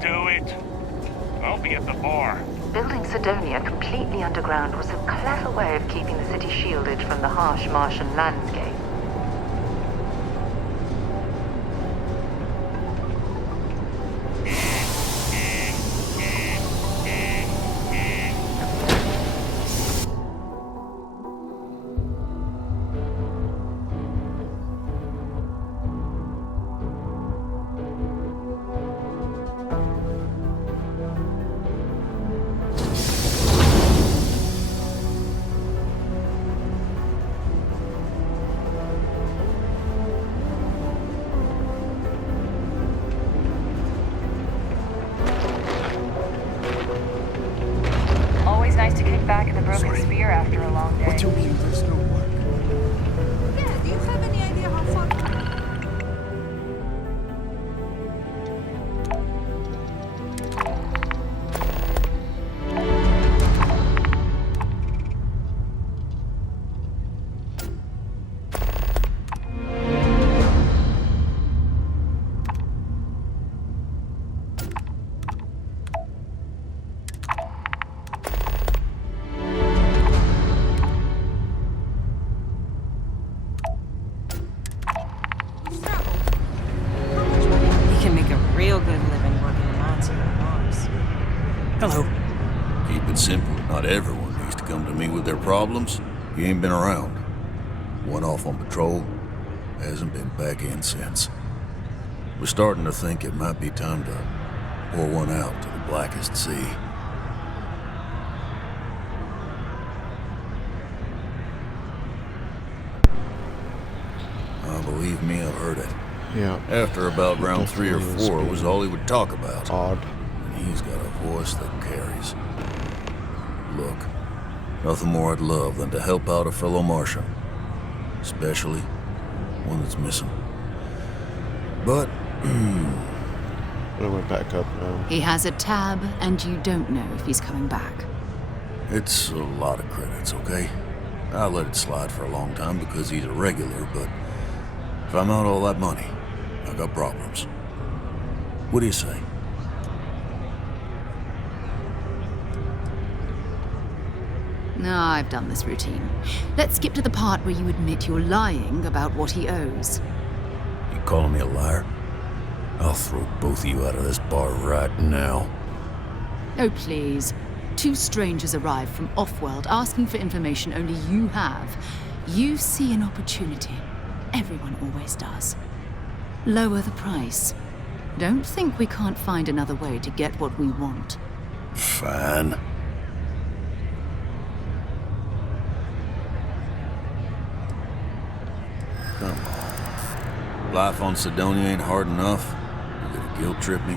Do it. I'll be at the bar. Building Sidonia completely underground was a clever way of keeping the city shielded from the harsh Martian landscape. Always nice to kick back at the Broken Spear after a long day. What do you mean there's no work? Yeah, do you have any idea how far? He can make a real good living working the mines here on Mars. Hello. Keep it simple. Not everyone needs to come to me with their problems. You ain't been around. One off on patrol. Hasn't been back in since. We're starting to think it might be time to pour one out to the blackest sea. Believe me, I've heard it. Yeah. After about round 3 or 4 was all he would talk about. Odd. And he's got a voice that carries. Look, nothing more I'd love than to help out a fellow Martian. Especially one that's missing. But, I went back up now. He has a tab, and you don't know if he's coming back. it's a lot of credits, okay? I let it slide for a long time because he's a regular, but if I'm out all that money, I got problems. What do you say? No, I've done this routine. Let's skip to the part where you admit you're lying about what he owes. You calling me a liar? I'll throw both of you out of this bar right now. Oh, please. 2 strangers arrive from off-world asking for information only you have. You see an opportunity. Everyone always does. Lower the price. Don't think we can't find another way to get what we want. Fine. Come on. Life on Sidonia ain't hard enough. You gonna guilt trip me?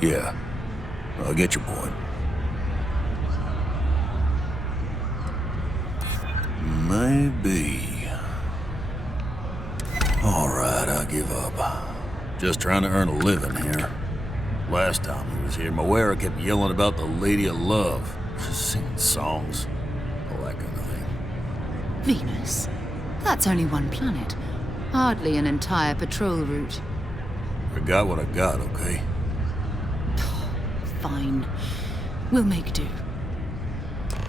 Yeah, I get your point. Maybe. All right, I give up. Just trying to earn a living here. Last time he was here, Moira kept yelling about the Lady of Love. Just singing songs. All that kind of thing. Venus? That's only one planet. Hardly an entire patrol route. I got what I got, okay? Fine. We'll make do.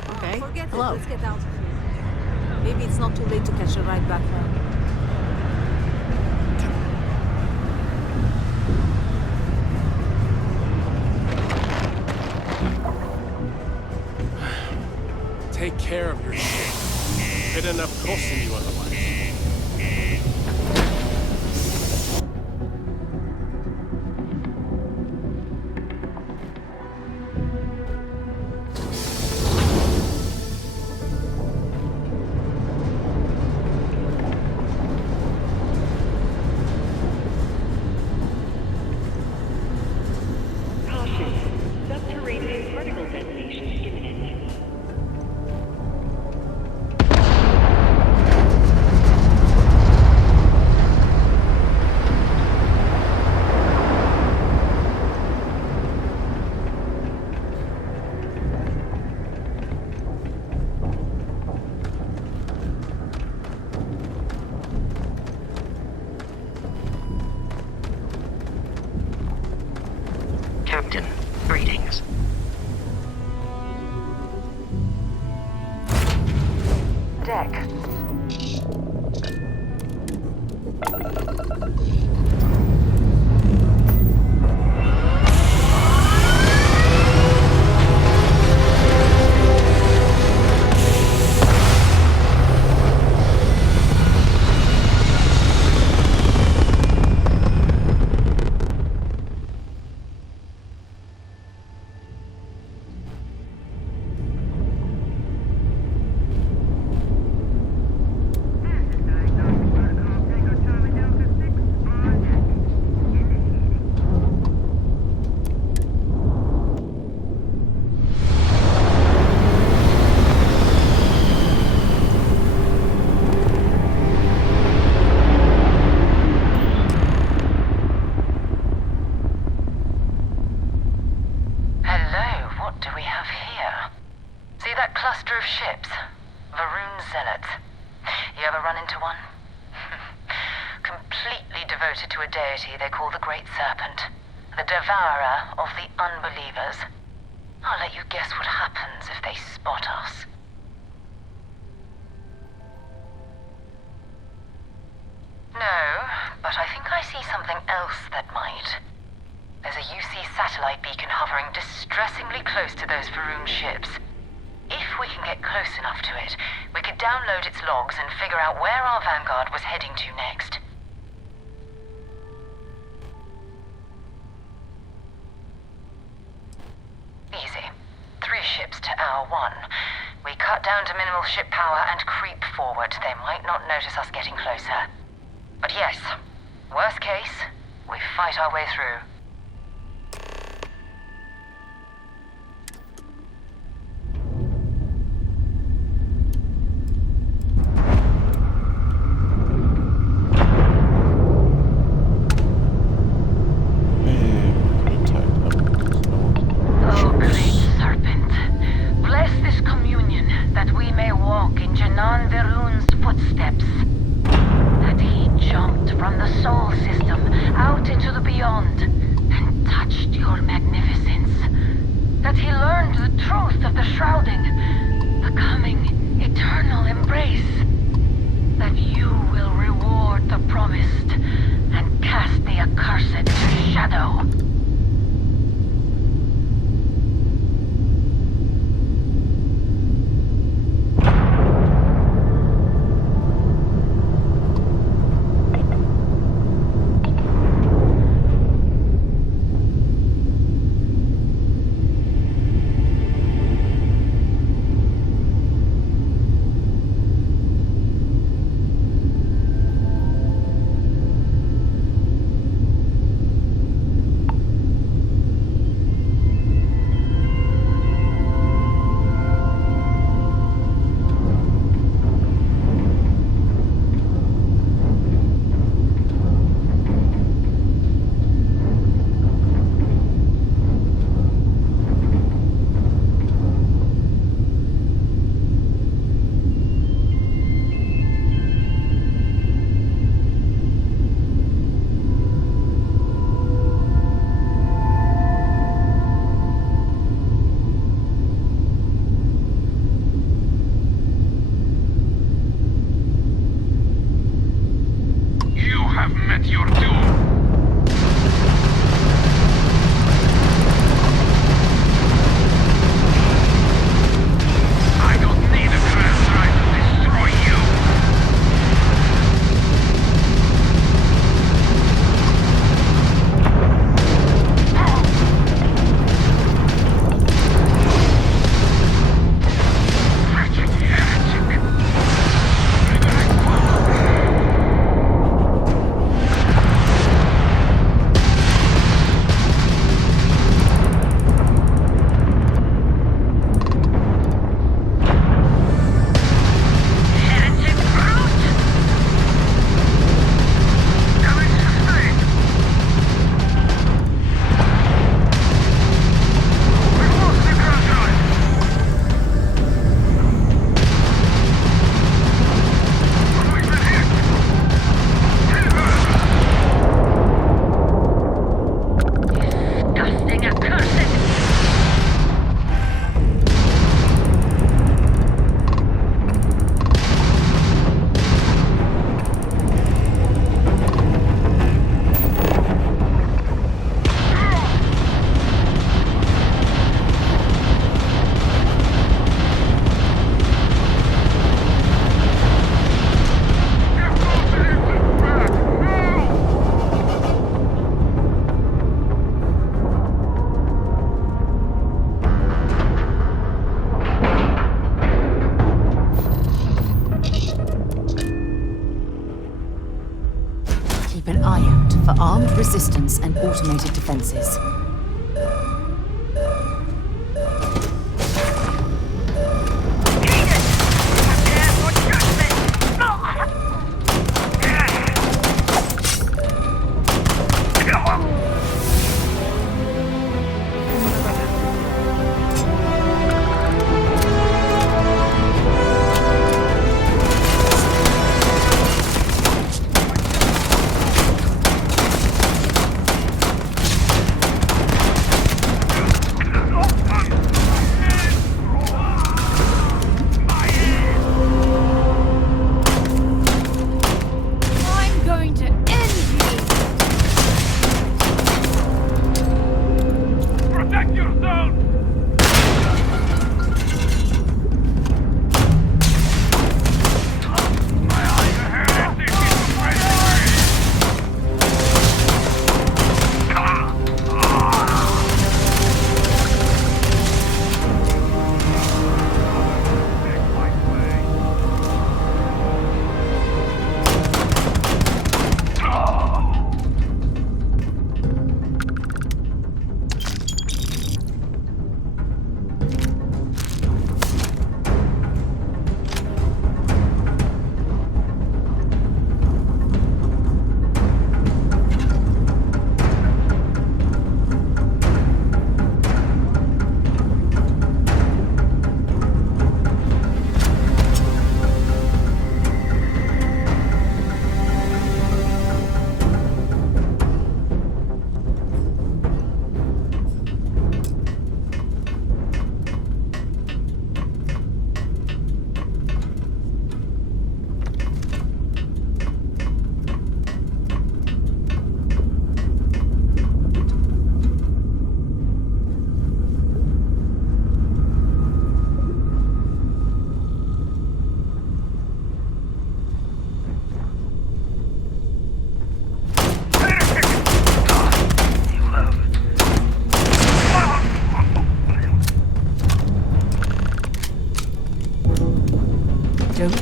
Okay. Forget it. Let's get out of here. Maybe it's not too late to catch a ride back home. Take care of your shit. Get enough costing you otherwise. completely devoted to a deity they call the Great Serpent, the devourer of the unbelievers. I'll let you guess what happens if they spot us. No, but I think I see something else that might. There's a UC satellite beacon hovering distressingly close to those Varun ships. If we can get close enough to it, we could download its logs and figure out where our Vanguard was heading to next. Easy. 3 ships to hour 1. We cut down to minimal ship power and creep forward. They might not notice us getting closer. But yes, worst case, we fight our way through. Resistance and automated defenses.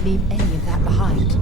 leave any of that behind.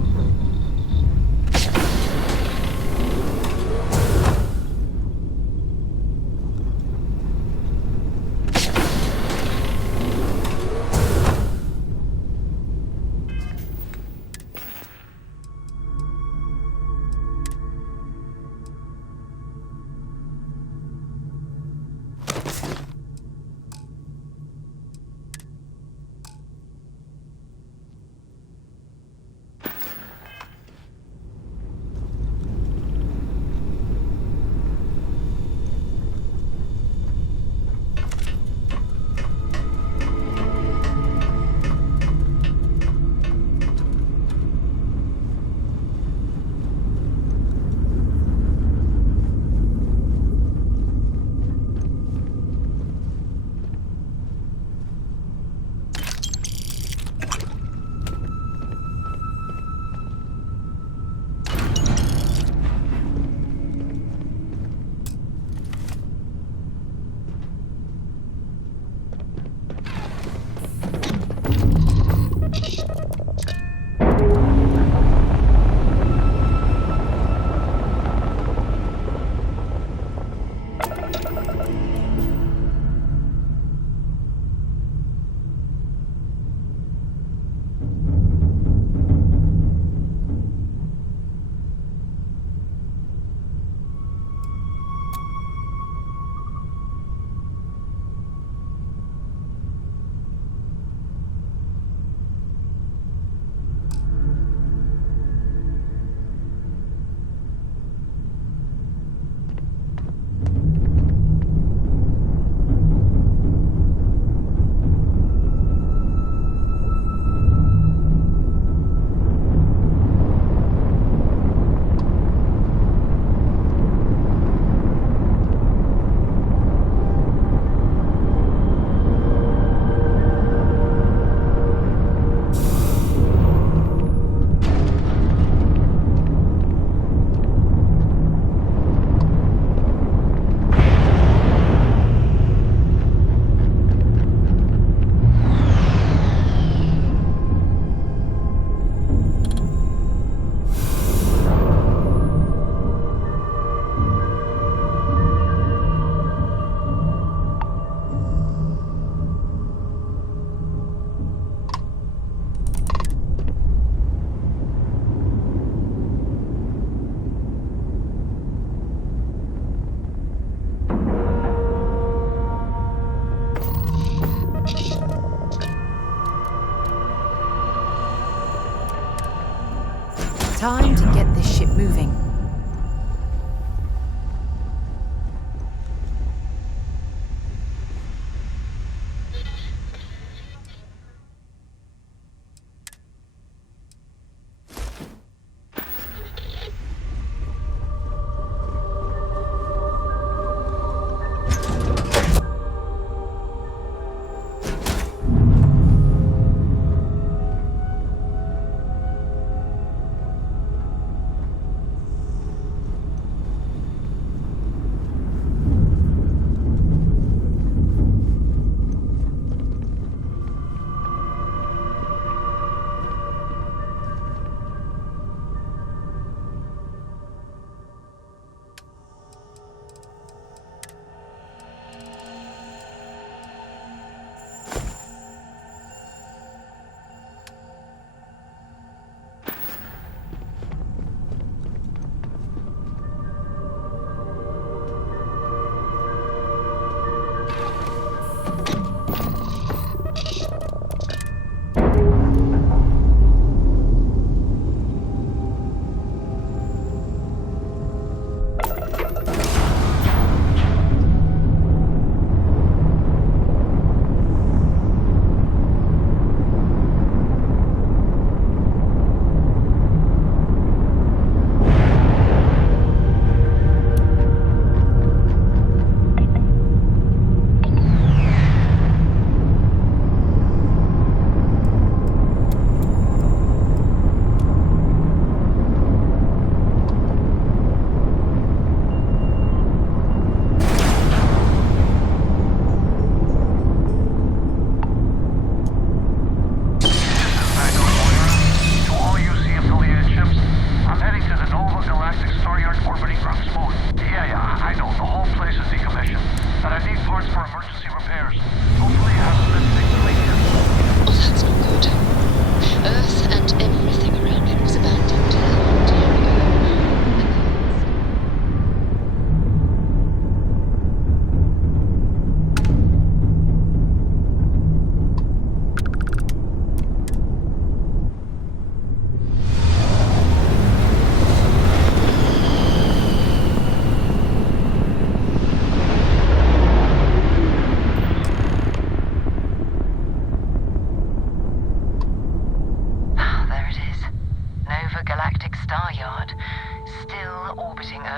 Time to get this ship moving.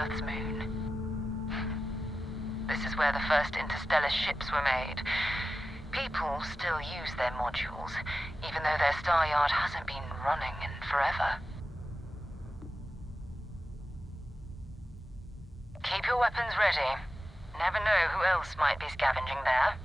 Earth's moon. This is where the first interstellar ships were made. People still use their modules, even though their star yard hasn't been running in forever. Keep your weapons ready. Never know who else might be scavenging there.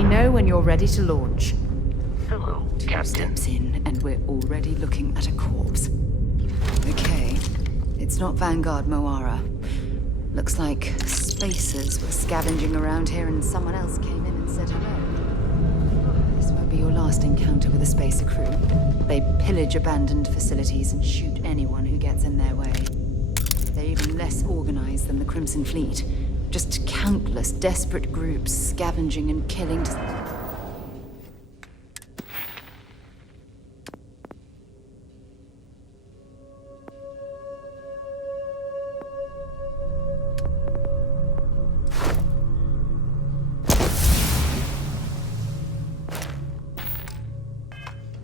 Know when you're ready to launch. Hello, Two Captain. steps in, and we're already looking at a corpse. Okay, it's not Vanguard Moara. Looks like spacers were scavenging around here and someone else came in and said hello. This won't be your last encounter with a spacer crew. They pillage abandoned facilities and shoot anyone who gets in their way. They're even less organized than the Crimson Fleet. Just countless desperate groups scavenging and killing to...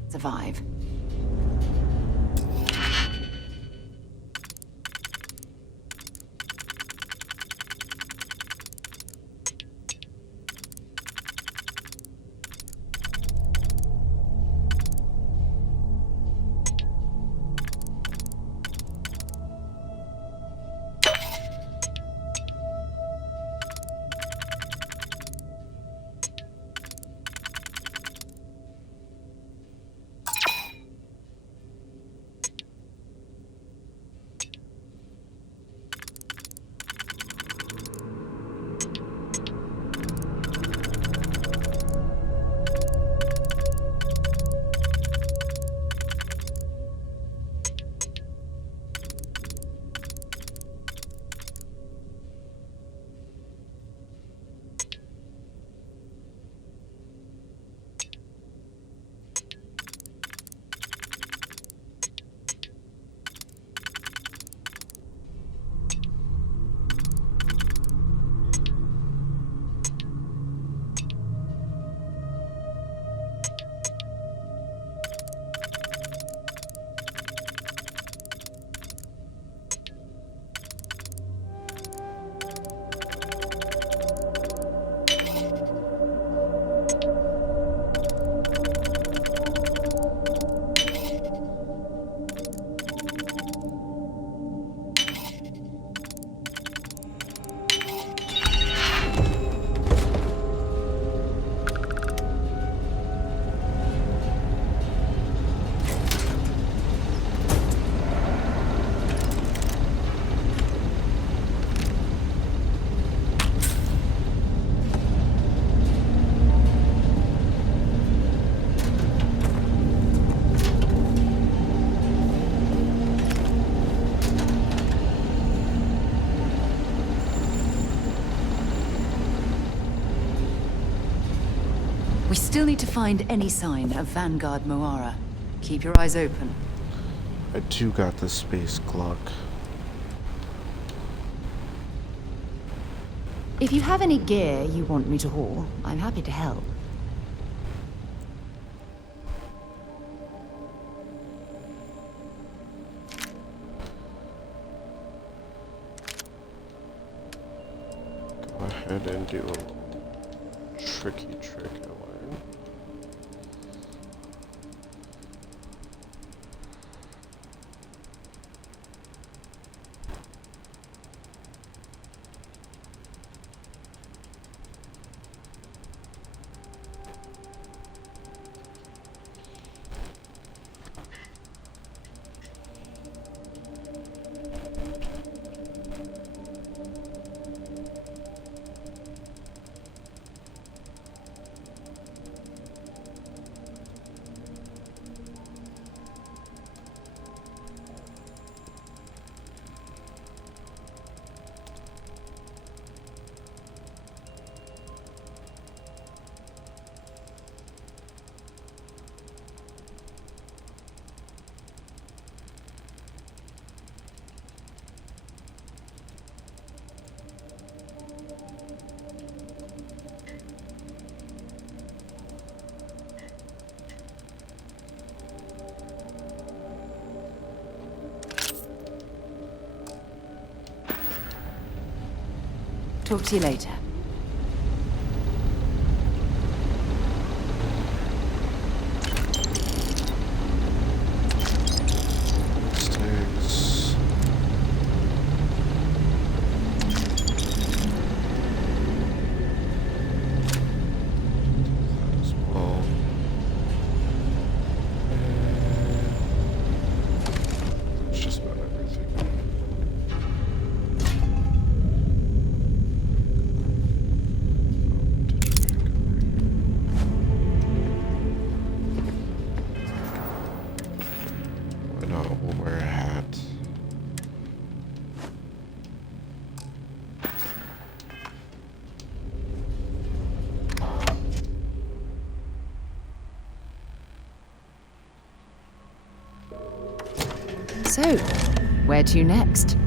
survive. still need to find any sign of Vanguard Moara. Keep your eyes open. I do got the space clock. If you have any gear you want me to haul, I'm happy to help. Go ahead and do a little tricky trick I learned. Talk to you later. Sticks. That as well. That's just about everything. Why not? We'll wear a hat. So, where to next?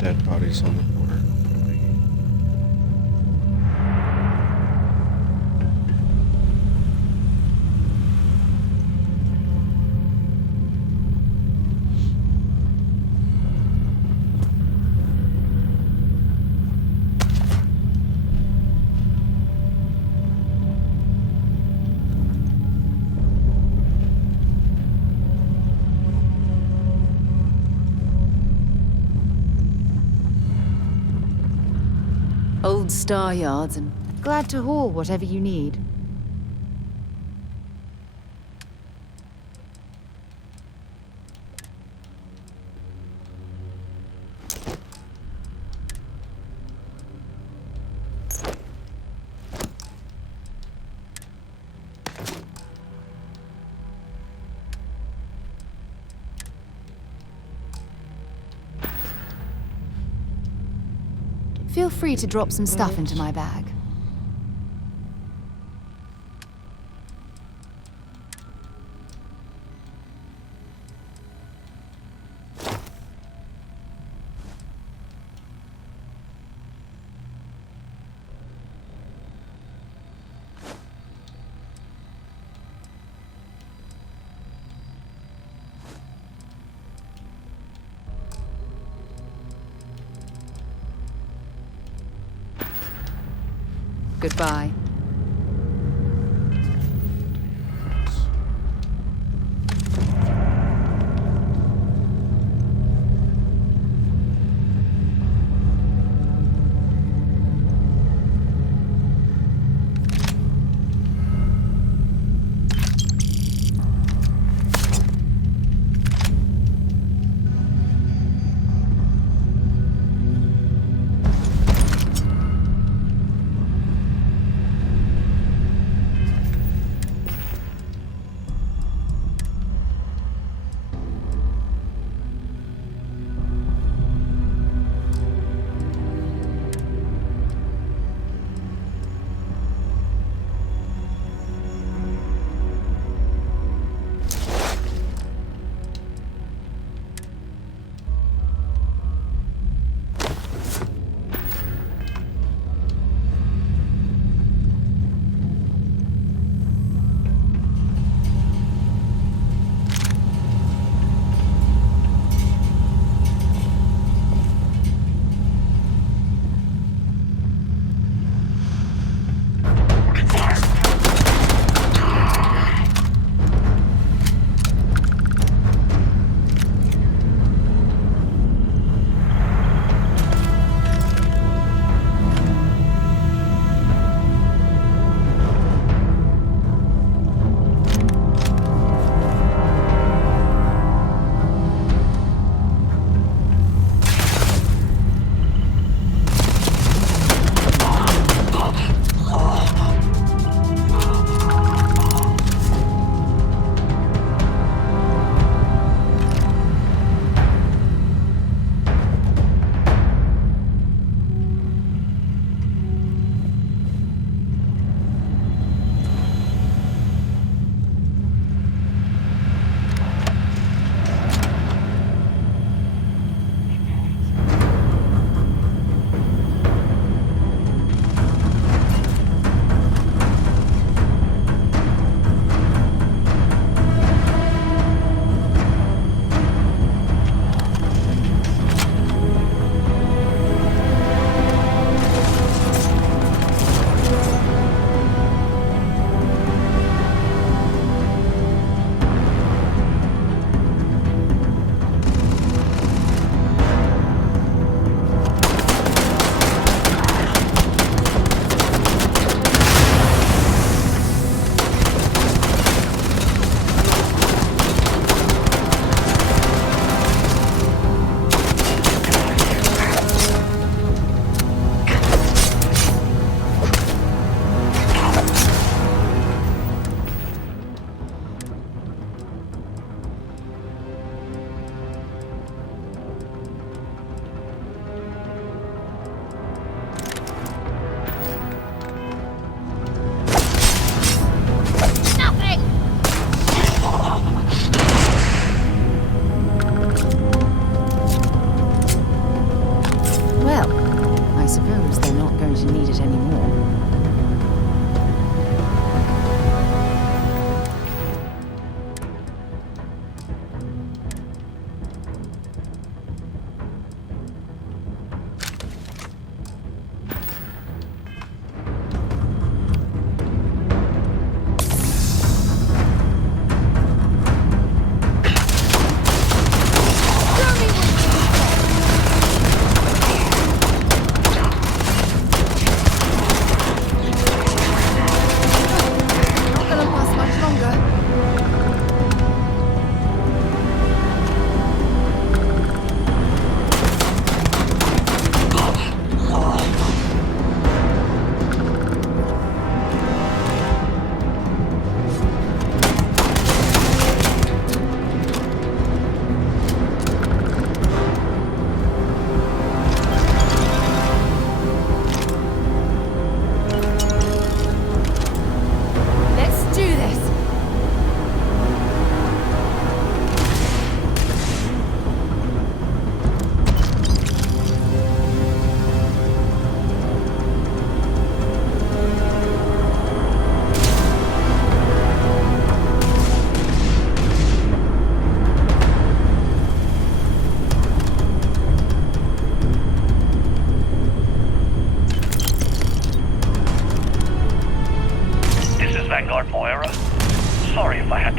dead bodies on the floor. Old star yards, and glad to haul whatever you need. Feel free to drop some stuff into my bag. Goodbye.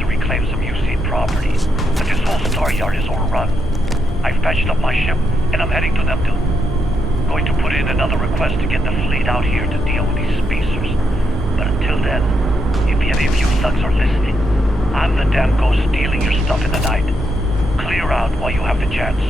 to reclaim some UC property, but this whole star yard is overrun. I've patched up my ship, and I'm heading to them too. Going to put in another request to get the fleet out here to deal with these spacers. But until then, if any of you thugs are listening, I'm the damn ghost stealing your stuff in the night. Clear out while you have the chance.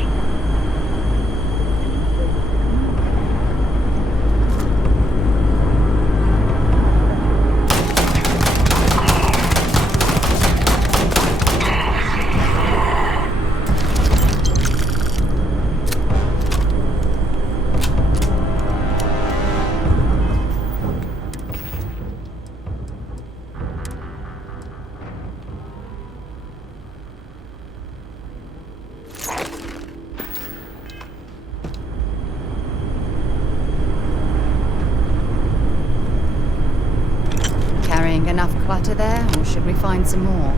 Enough clutter there, or should we find some more?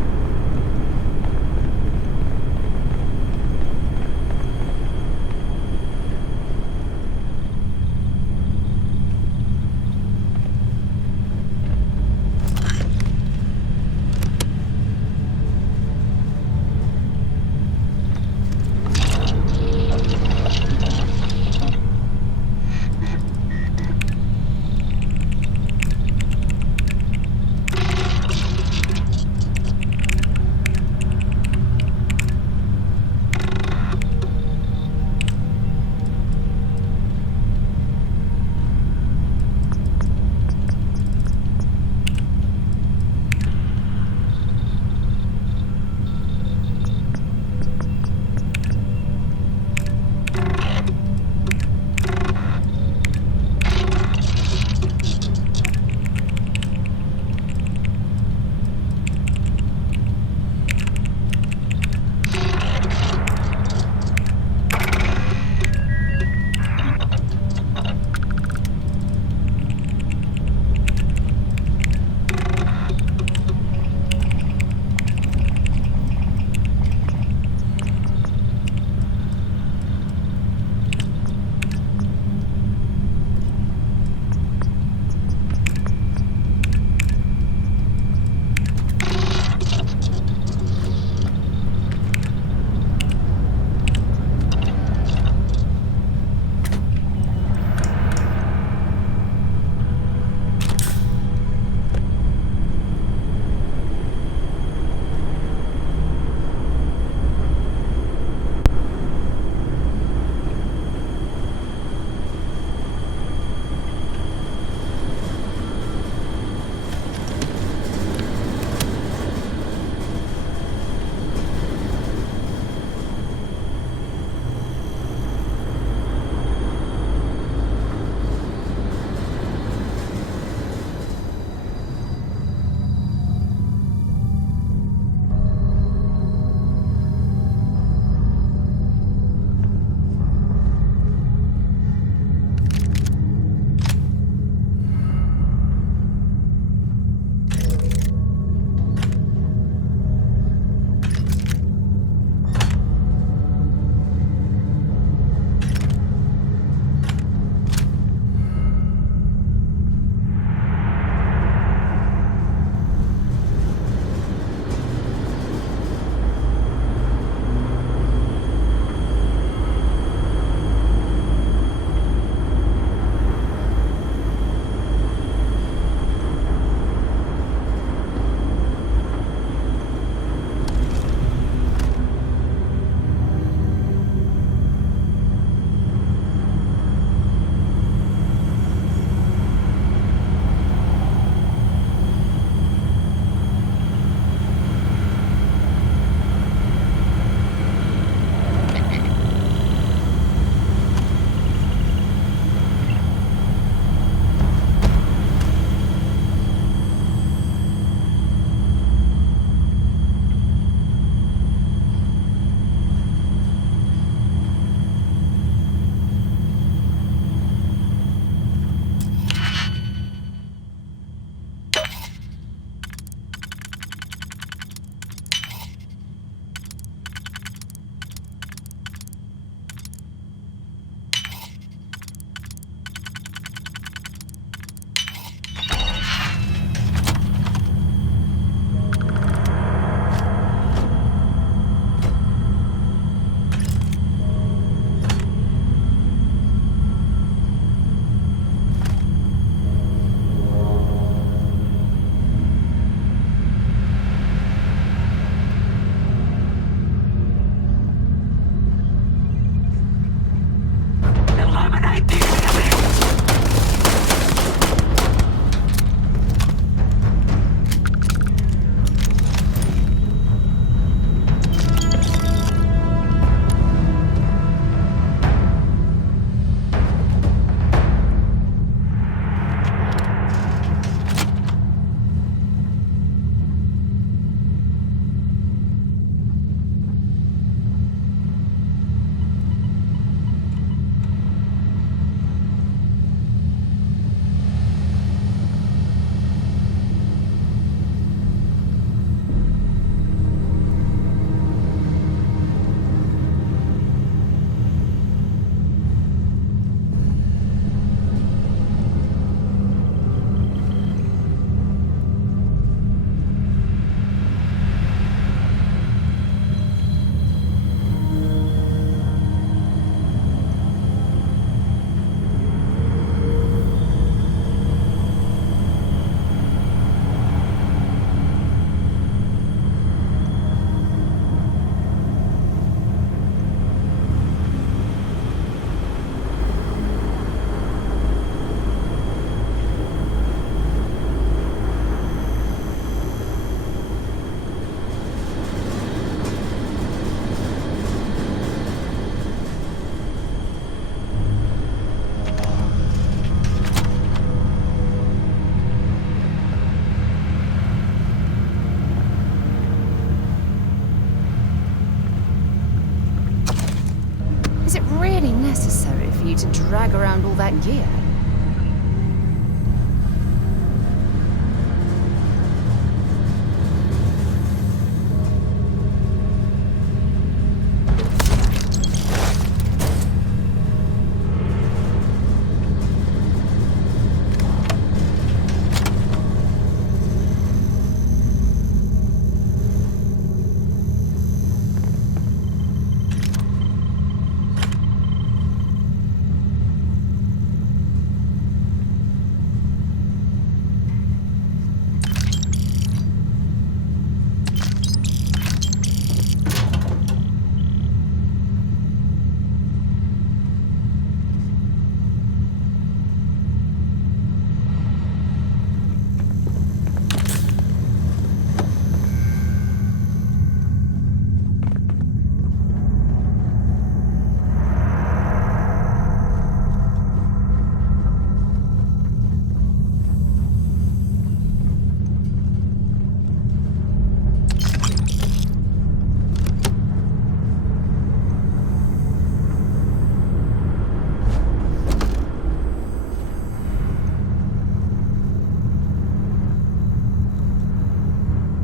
necessary for you to drag around all that gear?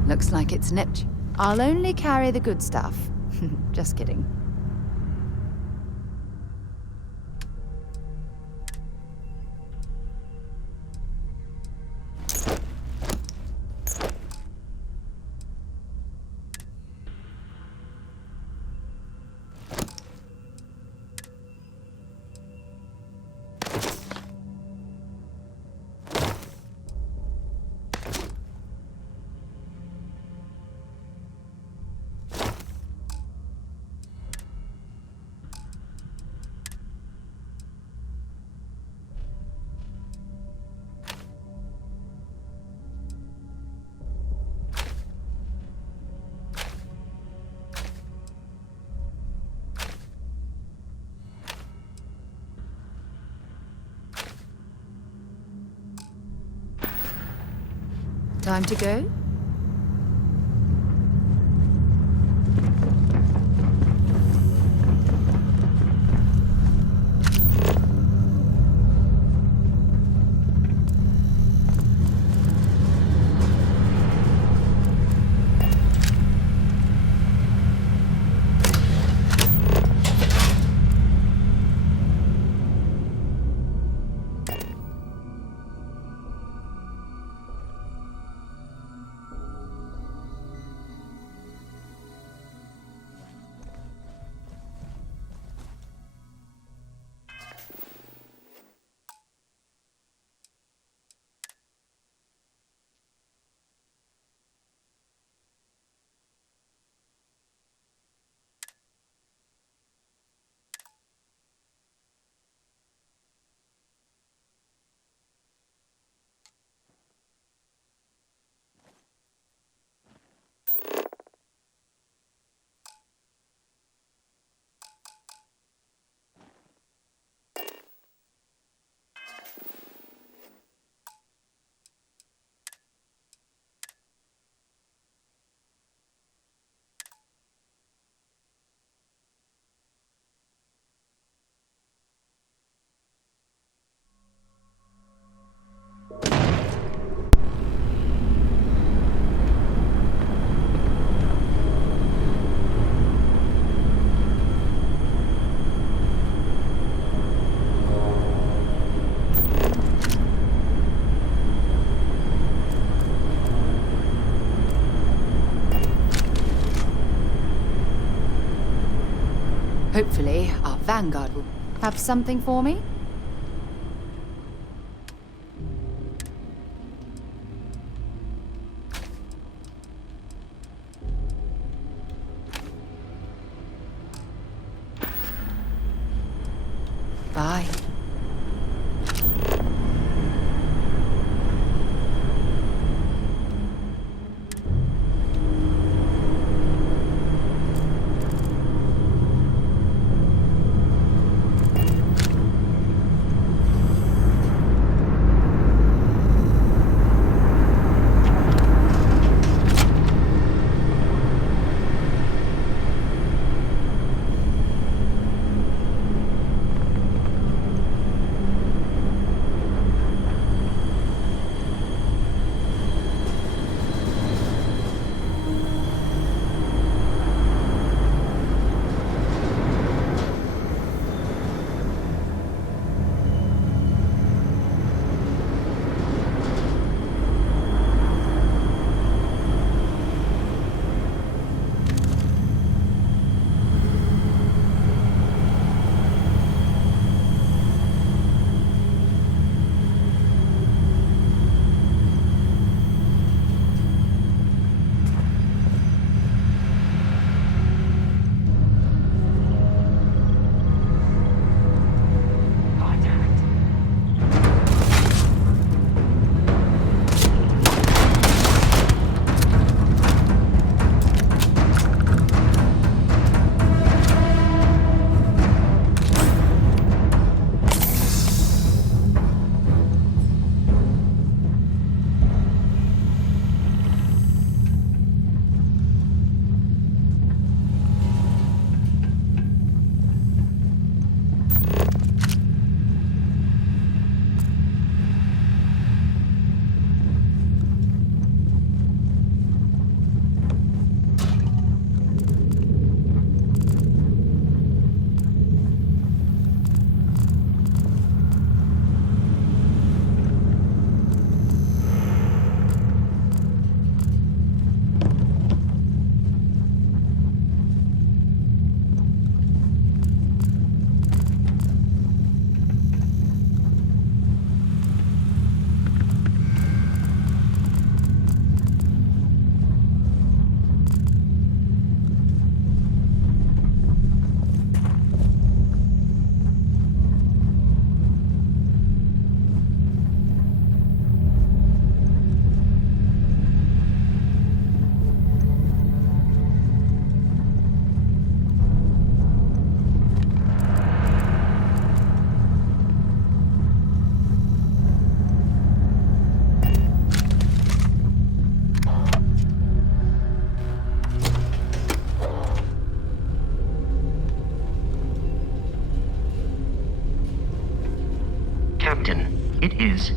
Looks like it's nipped. I'll only carry the good stuff. Just kidding. Time to go? Hopefully, our Vanguard will have something for me. Bye. Captain. It is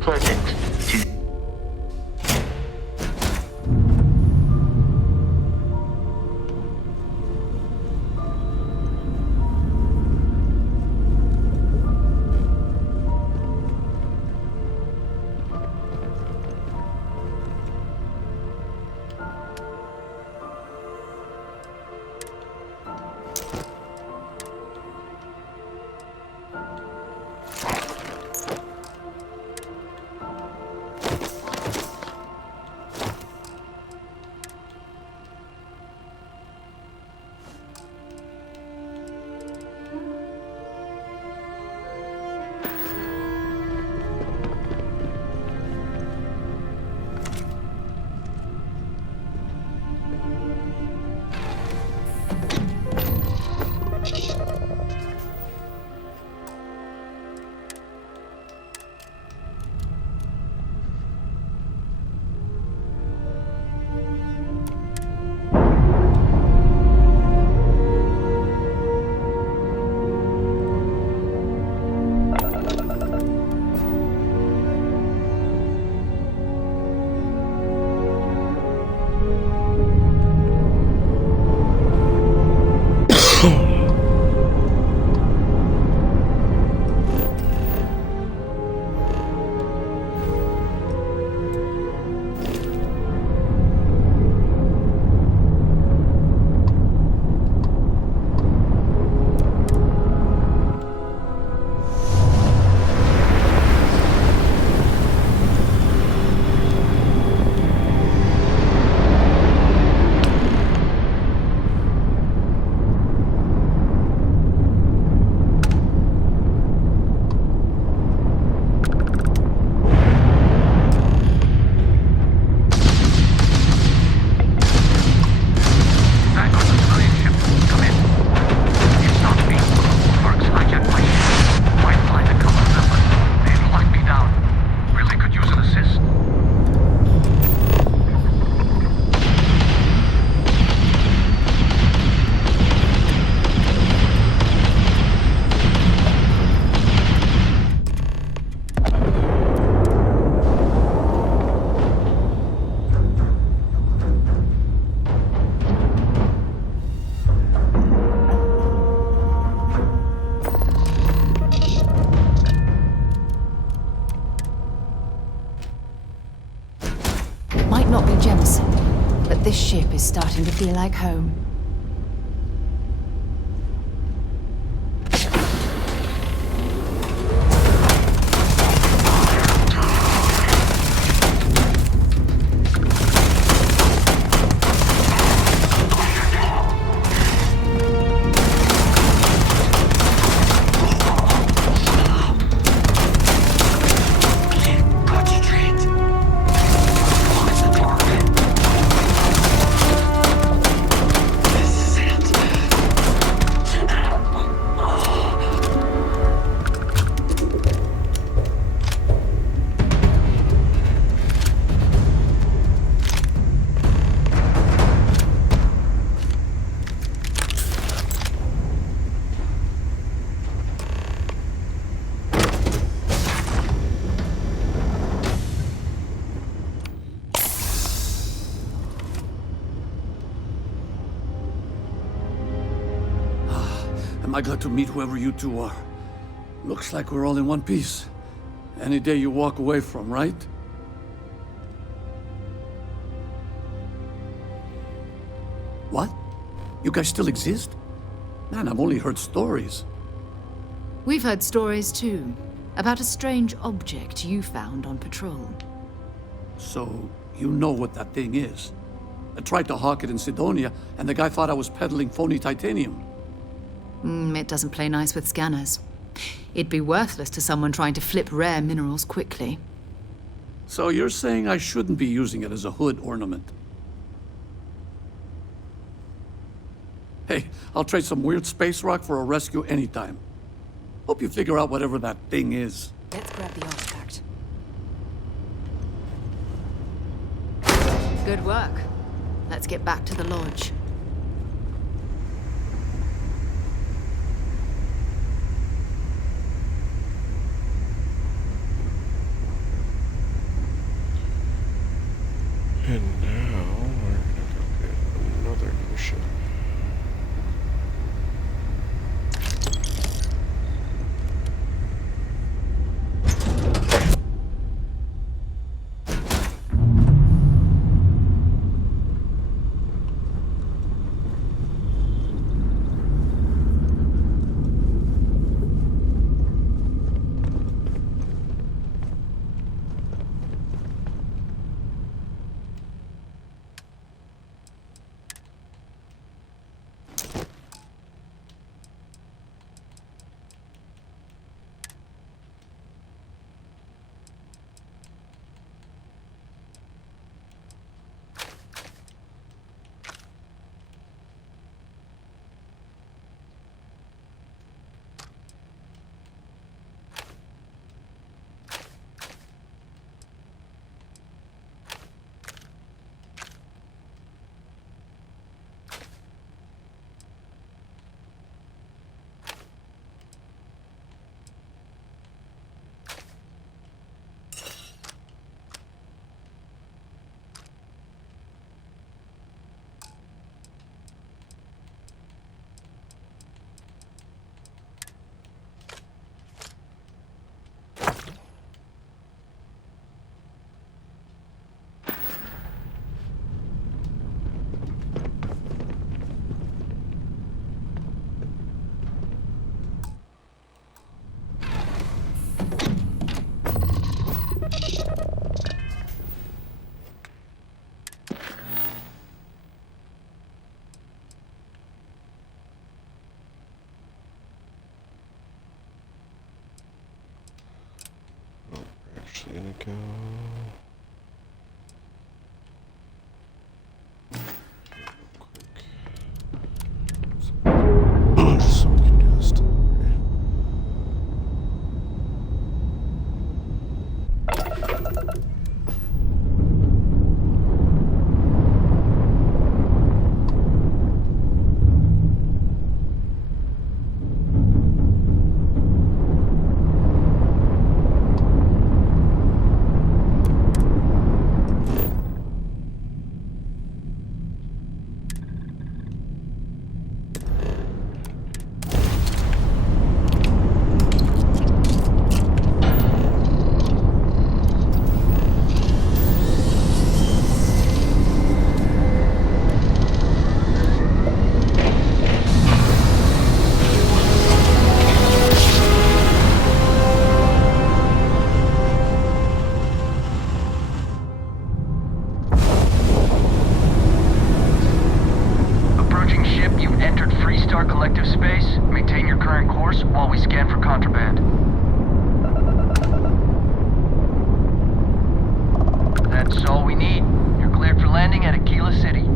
pleasant to... This ship is starting to feel like home. Am I glad to meet whoever you two are. Looks like we're all in one piece. Any day you walk away from, right? What? You guys still exist? Man, I've only heard stories. We've heard stories too, about a strange object you found on patrol. So, you know what that thing is? I tried to hawk it in Sidonia, and the guy thought I was peddling phony titanium. It doesn't play nice with scanners. It'd be worthless to someone trying to flip rare minerals quickly. So you're saying I shouldn't be using it as a hood ornament? Hey, I'll trade some weird space rock for a rescue anytime. Hope you figure out whatever that thing is. Let's grab the artifact. Good work. Let's get back to the lodge. ship. Actually gonna go. So we can do this delivery. That's all we need. You're cleared for landing at Akila City.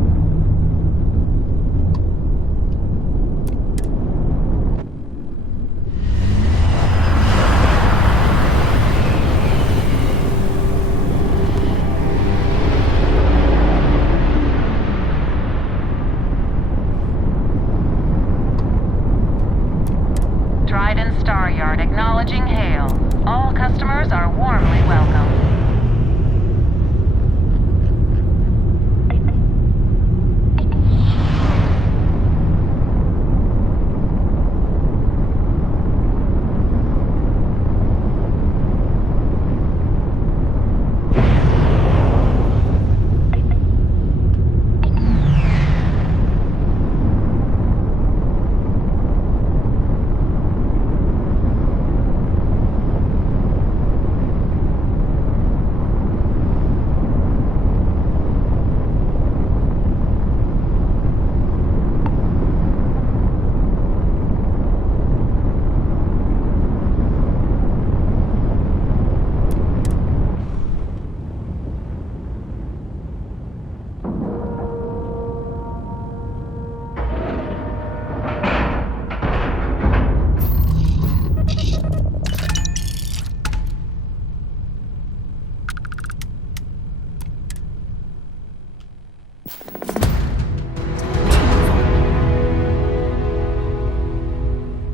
Star Yard acknowledging hail. All customers are warmly welcome.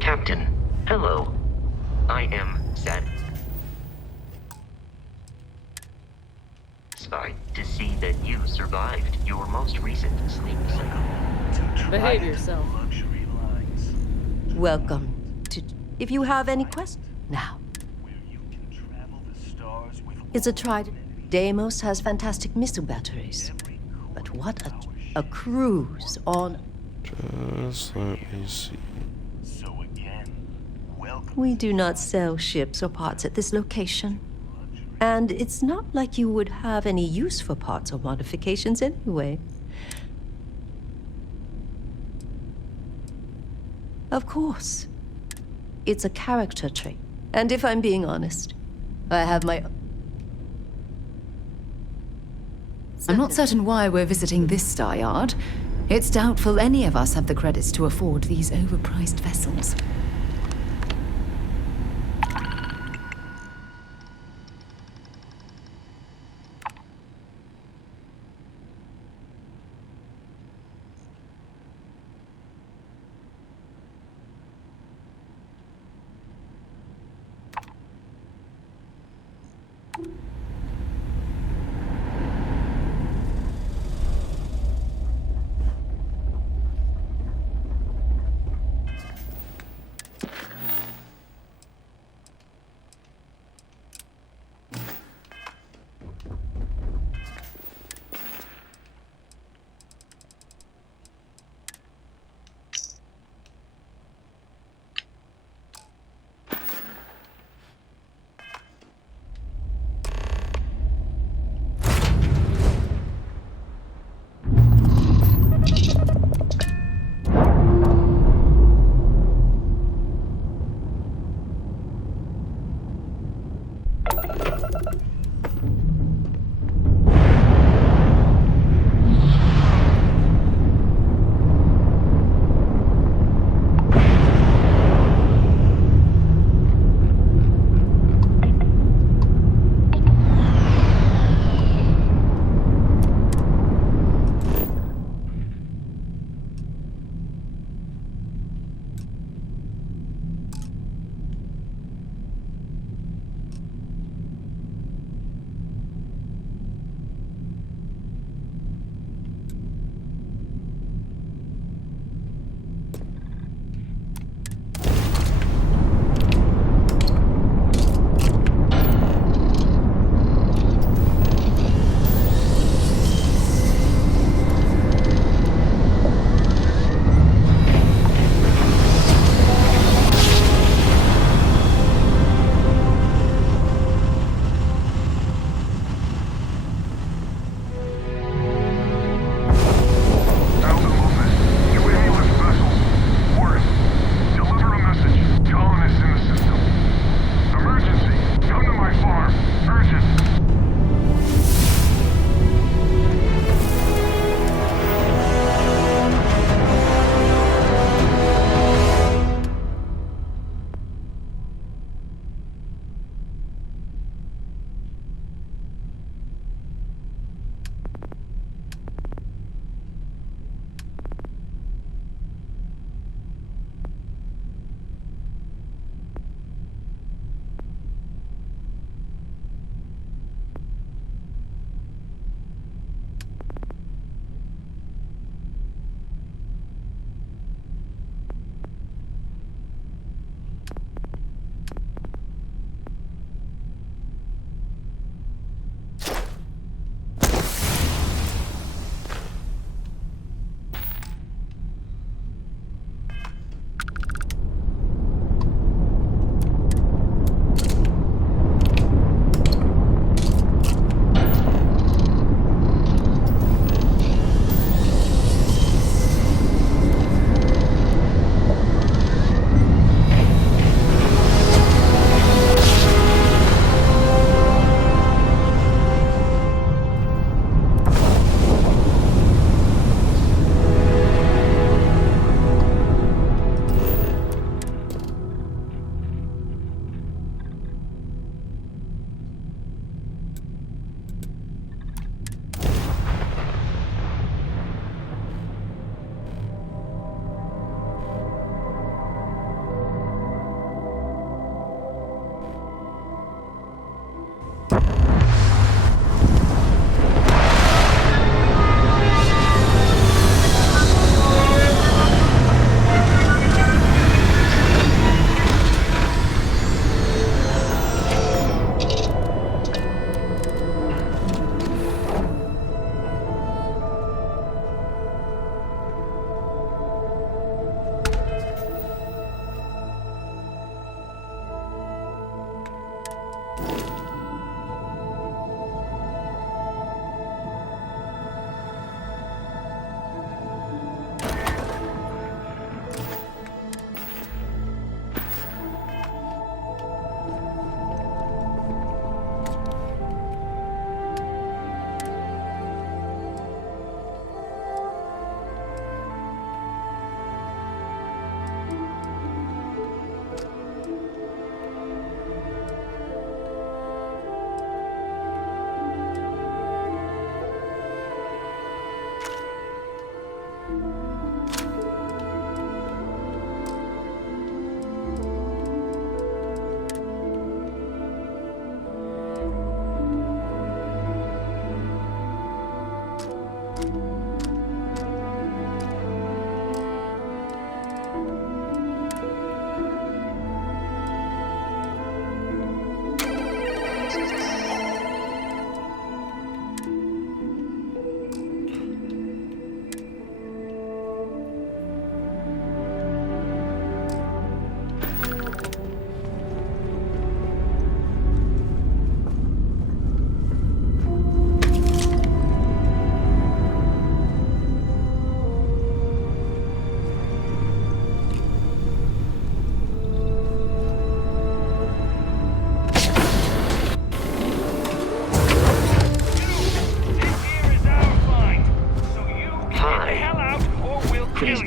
Captain, hello. I am satisfied to see that you survived your most recent sleep cycle. Behave yourself. Welcome to... If you have any questions... Now. It's a tried... Deimos has fantastic missile batteries. But what a cruise on... Just let me see. We do not sell ships or parts at this location. And it's not like you would have any use for parts or modifications anyway. Of course. It's a character trait. And if I'm being honest, I have my... I'm not certain why we're visiting this star yard. It's doubtful any of us have the credits to afford these overpriced vessels.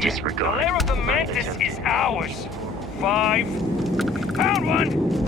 Disregard. The lair of the Mantis is ours. 5. Found one!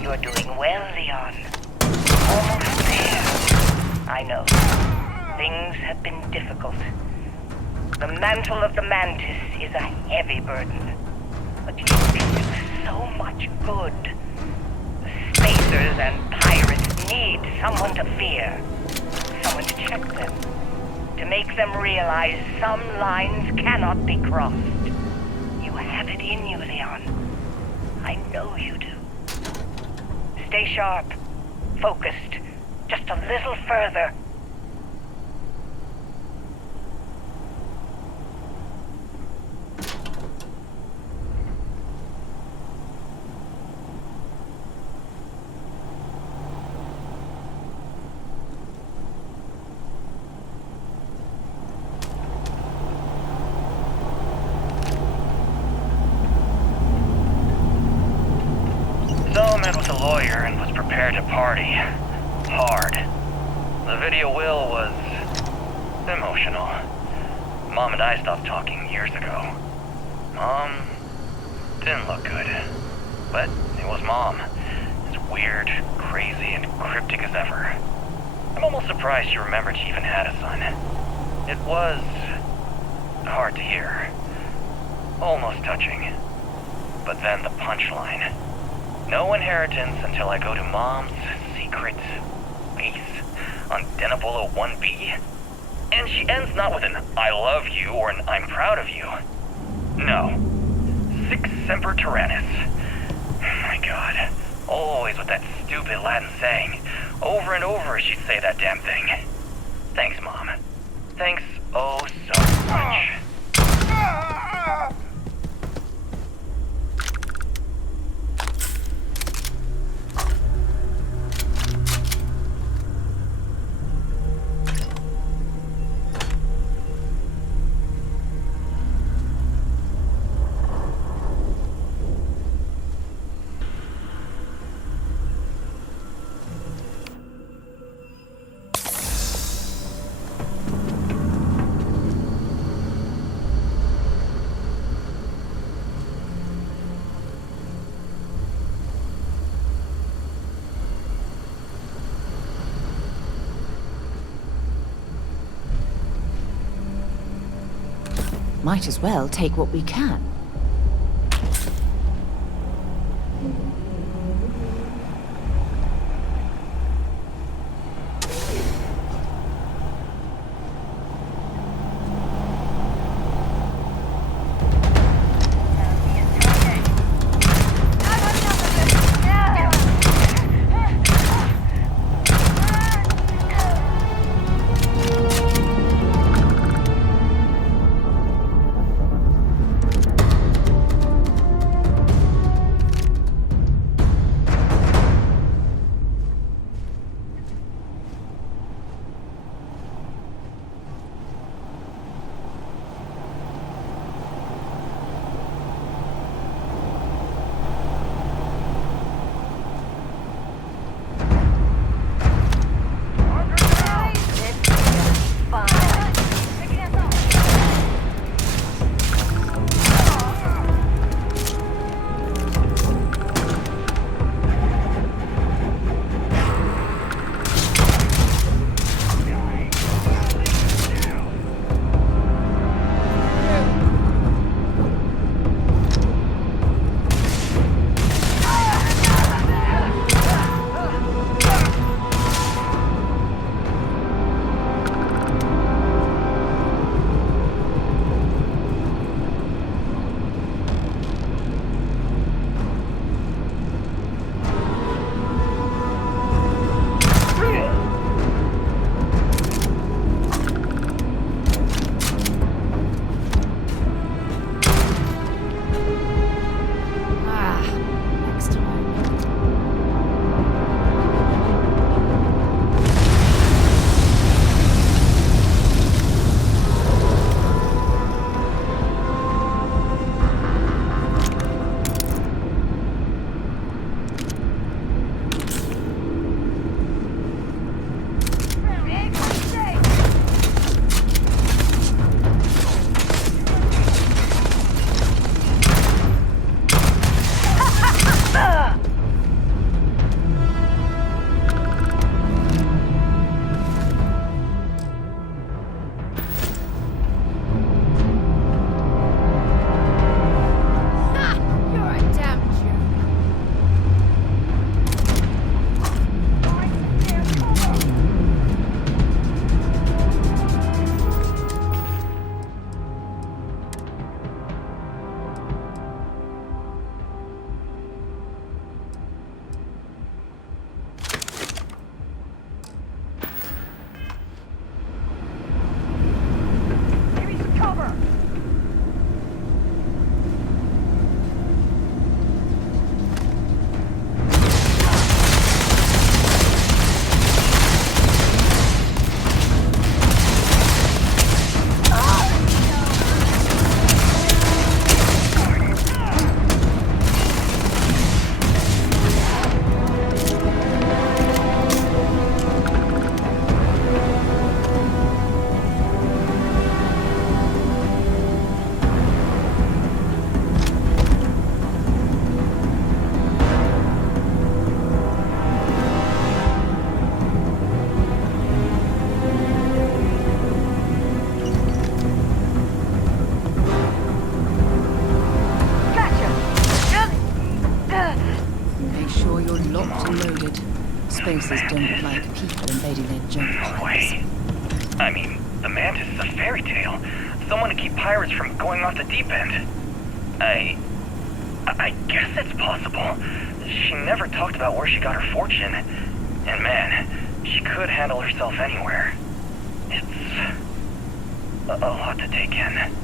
You're doing well, Leon. Almost there. I know. Things have been difficult. The mantle of the Mantis is a heavy burden. But you can do so much good. The spacers and pirates need someone to fear. Someone to check them. To make them realize some lines cannot be crossed. You have it in you, Leon. I know you do. Stay sharp, focused, just a little further. So I met with a lawyer and was prepared to party. Hard. The video will was emotional. Mom and I stopped talking years ago. Mom didn't look good. But it was Mom. As weird, crazy, and cryptic as ever. I'm almost surprised she remembered she even had a son. It was hard to hear. Almost touching. But then the punchline. No inheritance until I go to Mom's secret base on Denable 1B. And she ends not with an I love you or an I'm proud of you. No. Sic semper tyrannis. My God. Always with that stupid Latin saying. Over and over she'd say that damn thing. Thanks, Mom. Thanks oh so much. Might as well take what we can. locked and loaded. Spacers don't like people invading their junk piles. No way. I mean, the Mantis is a fairy tale. Someone to keep pirates from going off the deep end. I guess it's possible. She never talked about where she got her fortune. And man, she could handle herself anywhere. It's a lot to take in.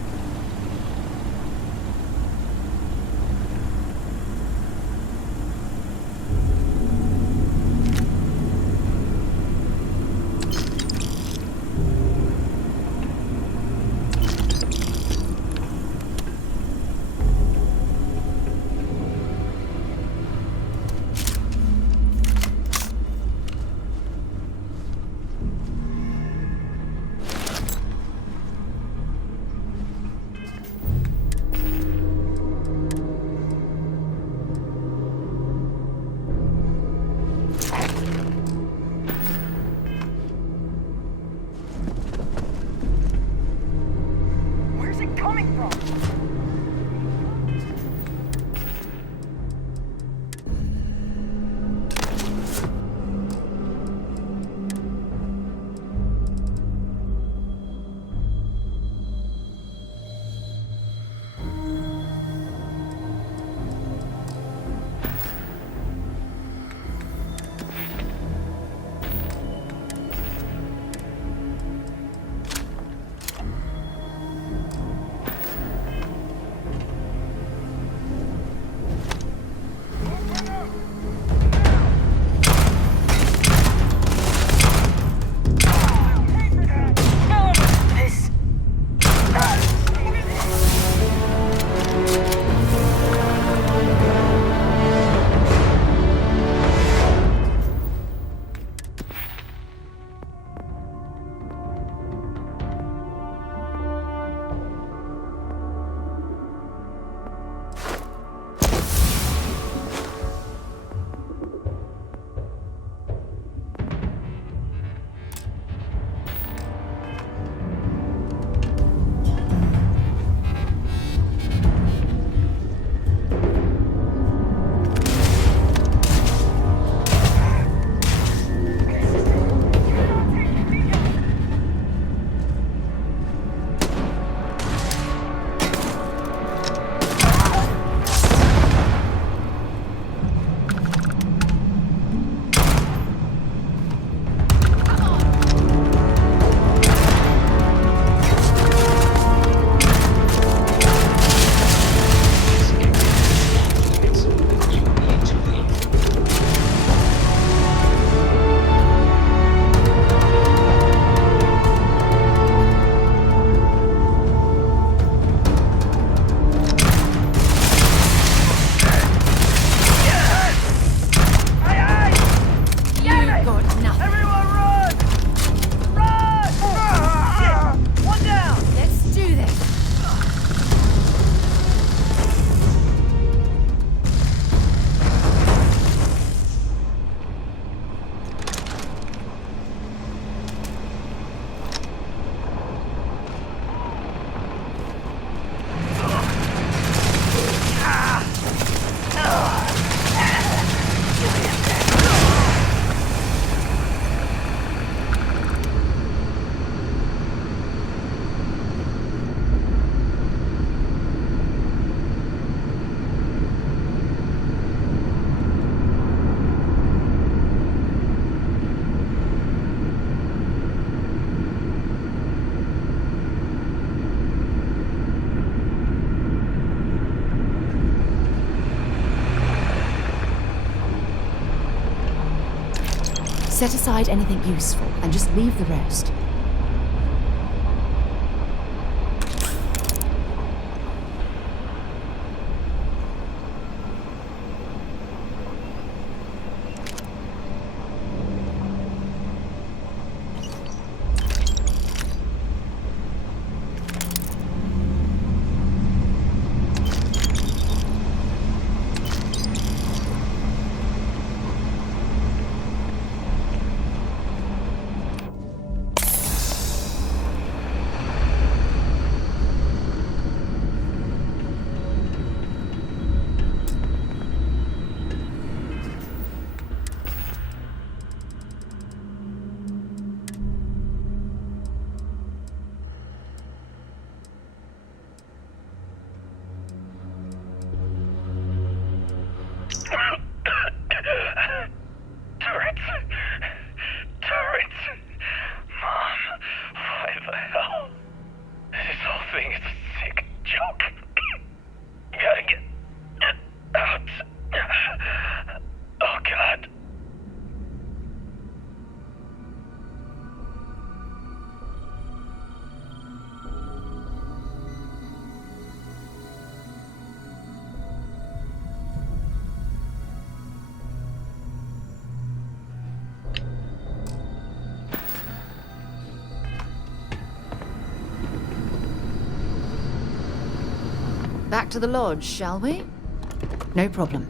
Set aside anything useful and just leave the rest. back to the lodge, shall we? No problem.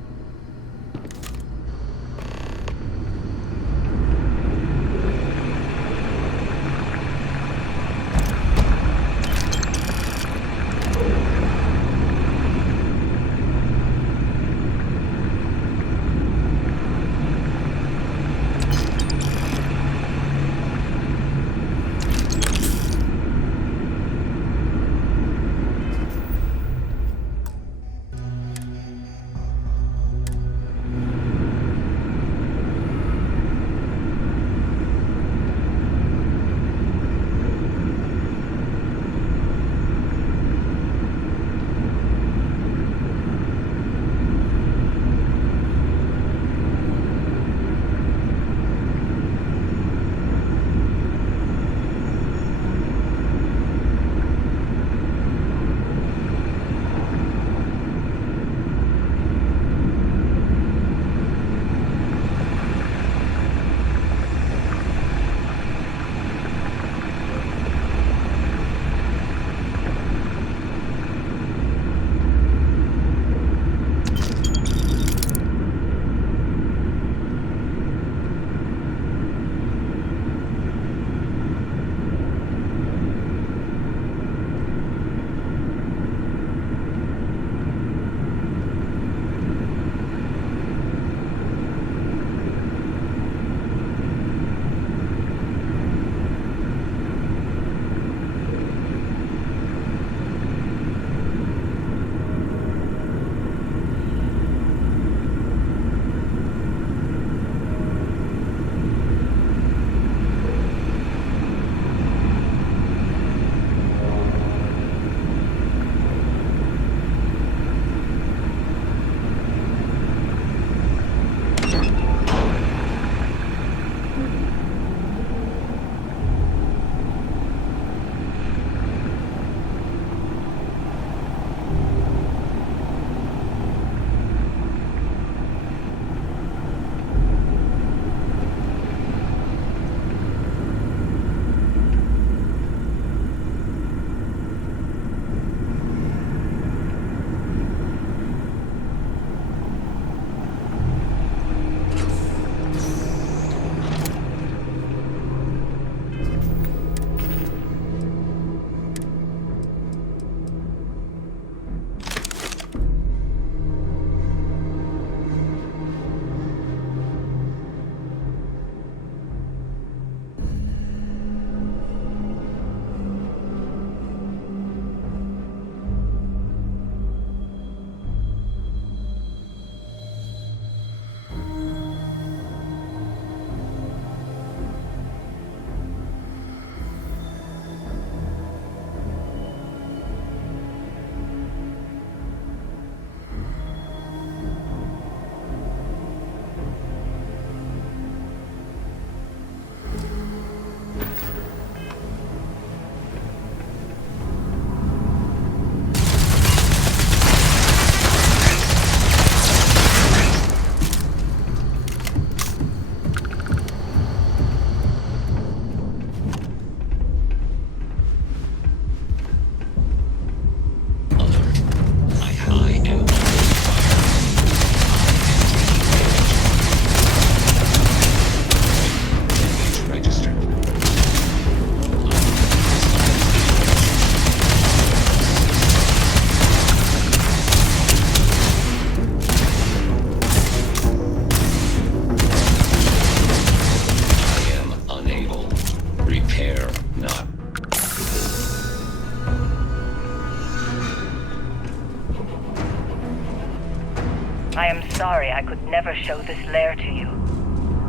I am sorry I could never show this lair to you.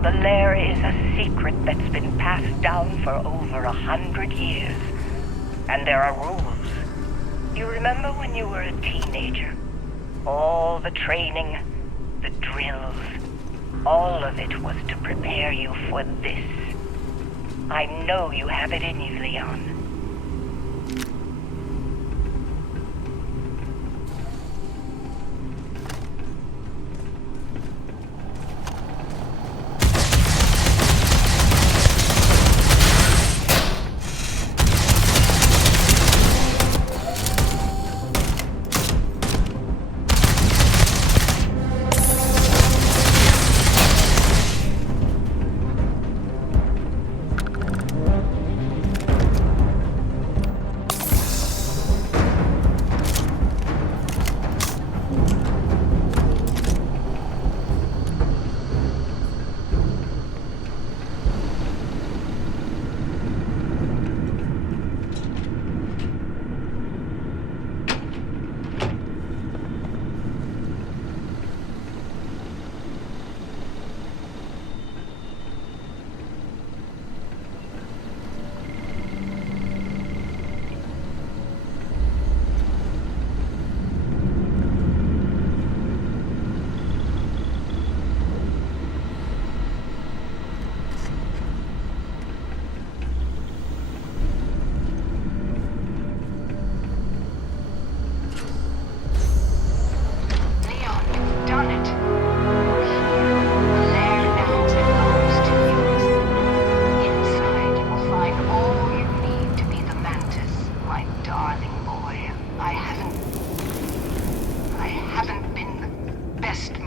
The lair is a secret that's been passed down for over 100 years. And there are rules. You remember when you were a teenager? All the training, the drills, all of it was to prepare you for this. I know you have it in you, Leon.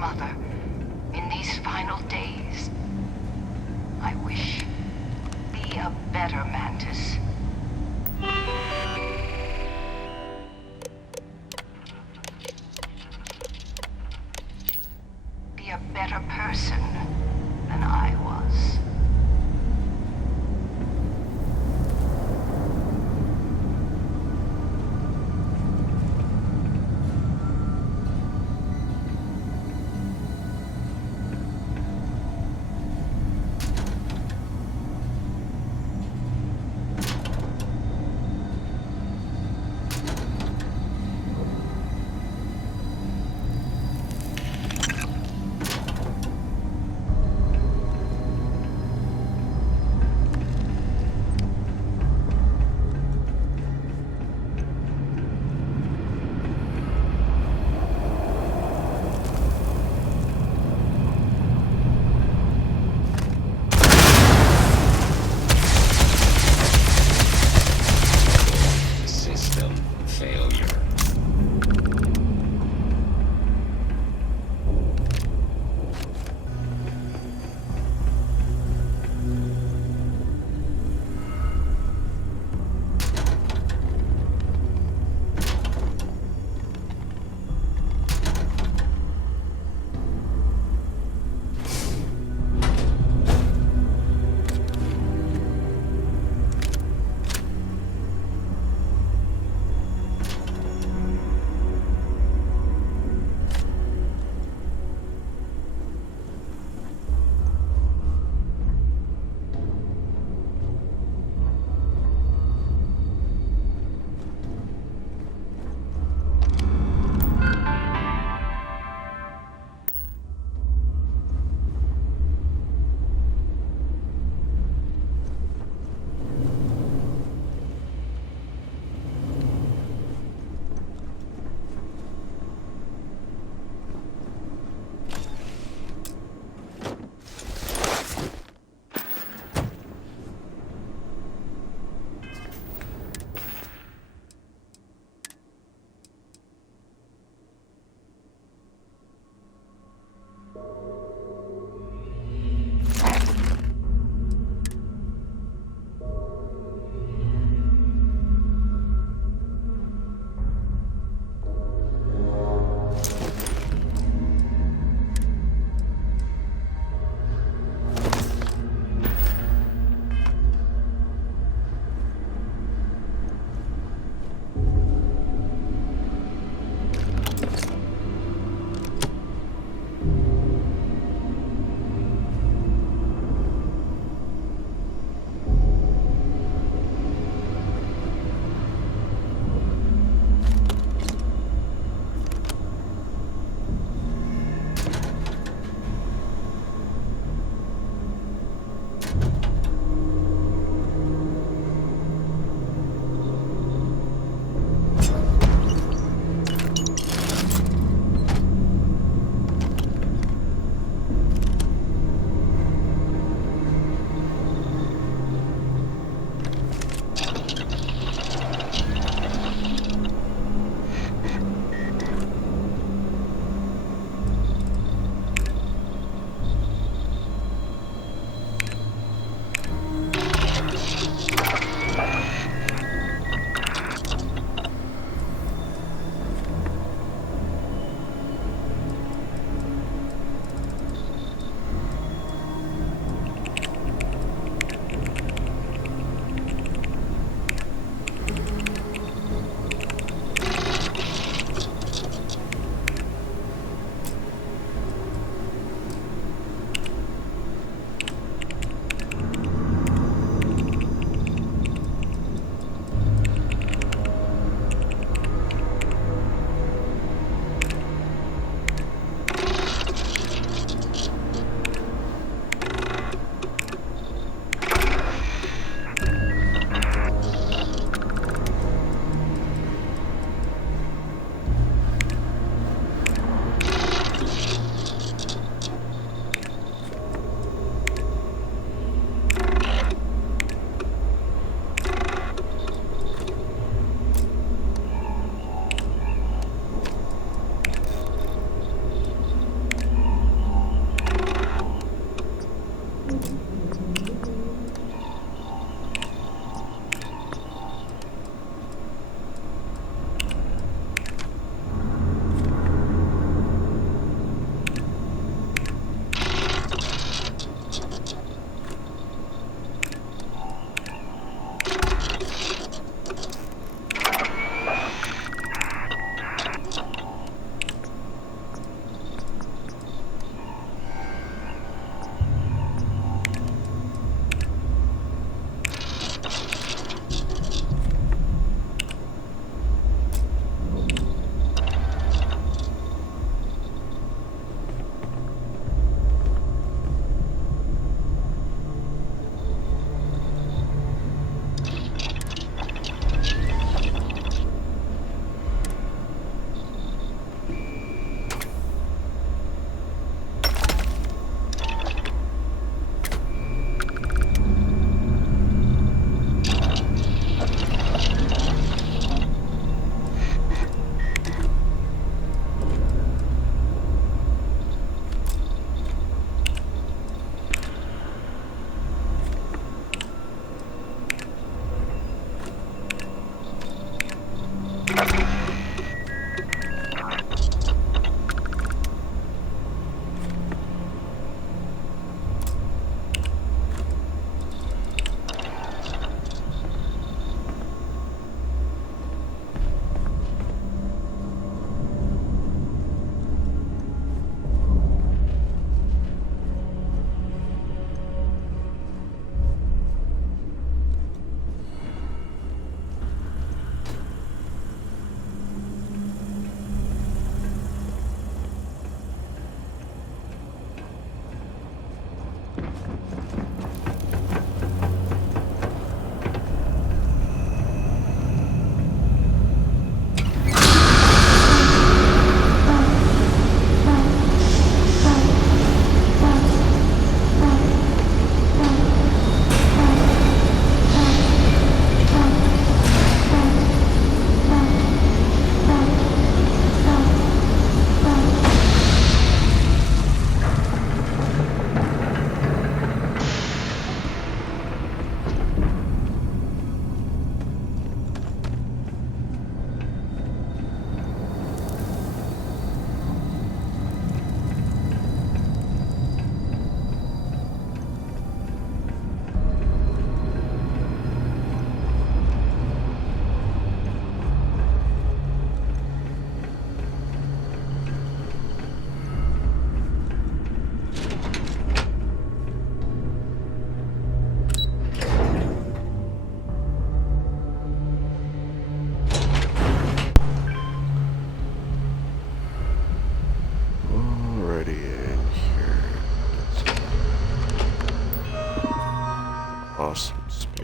grandmother in these final days. I wish thee a better Mantis. Be a better person than I was.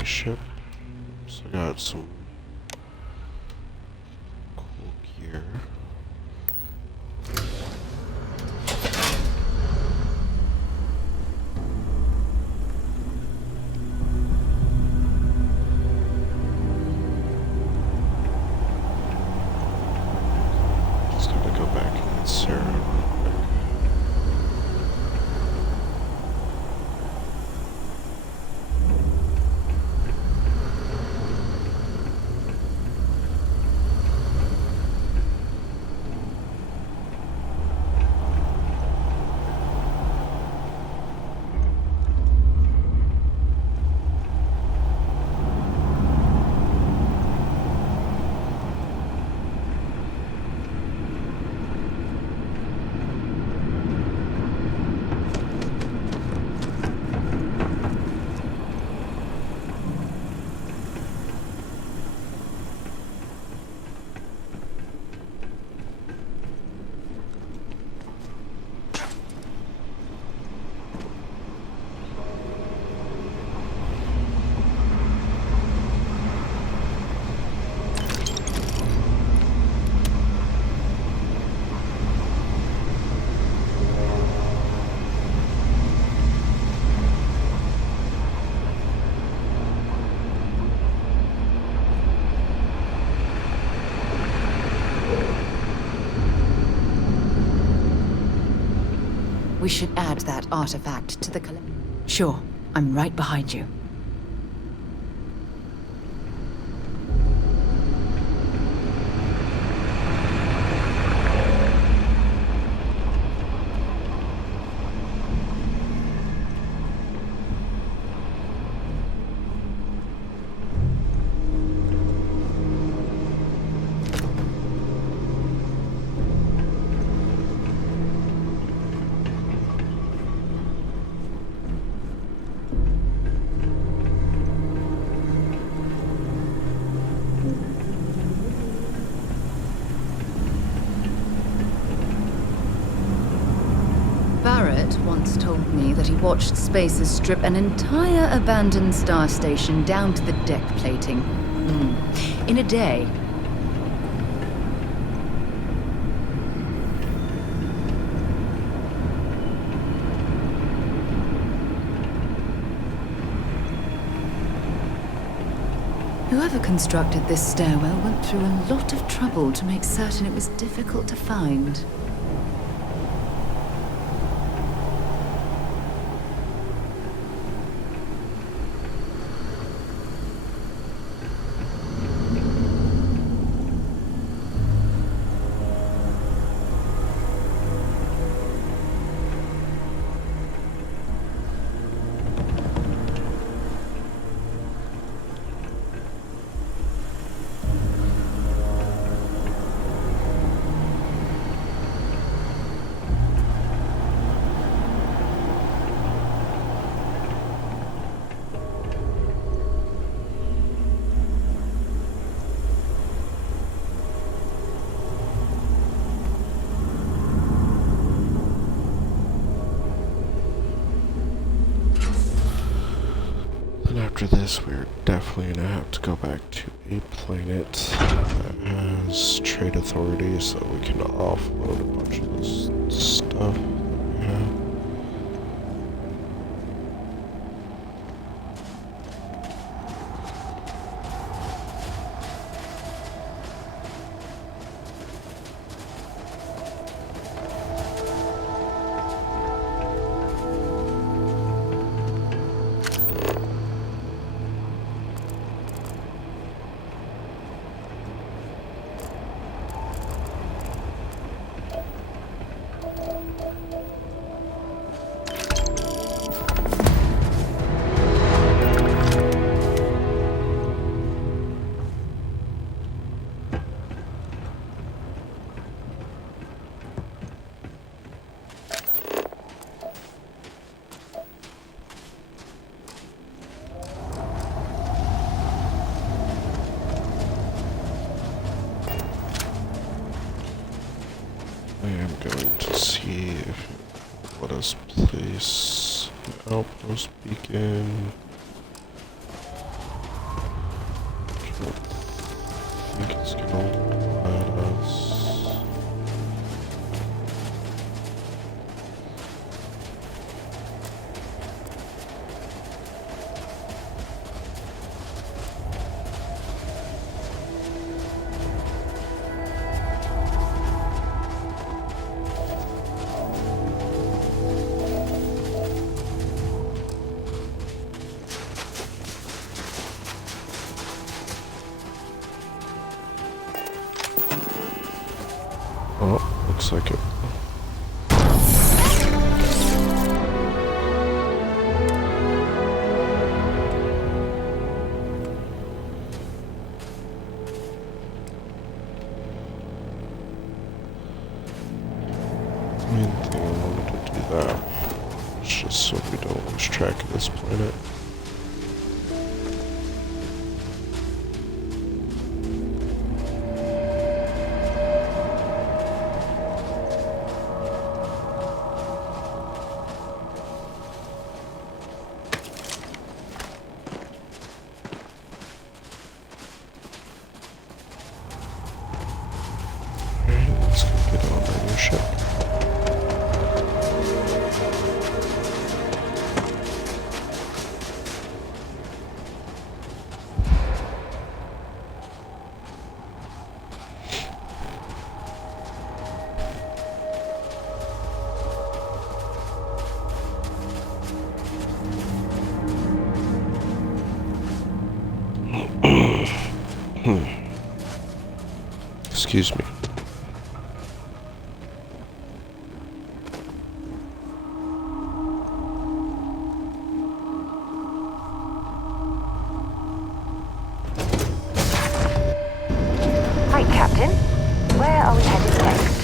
ship. So I got some cool gear. Just gonna go back and get Sarah real quick. We should add that artifact to the collection. Sure, I'm right behind you. Once told me that he watched spacers strip an entire abandoned star station down to the deck plating. In a day. Whoever constructed this stairwell went through a lot of trouble to make certain it was difficult to find. After this, we're definitely gonna have to go back to a planet that has trade authority so we can offload a bunch of this stuff that we have. I am going to see if it will let us place an outpost beacon. Let us... Oh, looks like it. Main thing I wanted to do that. It's just so we don't lose track of this planet. Let's go get on our new ship. Excuse me. Right, Captain. Where are we headed next?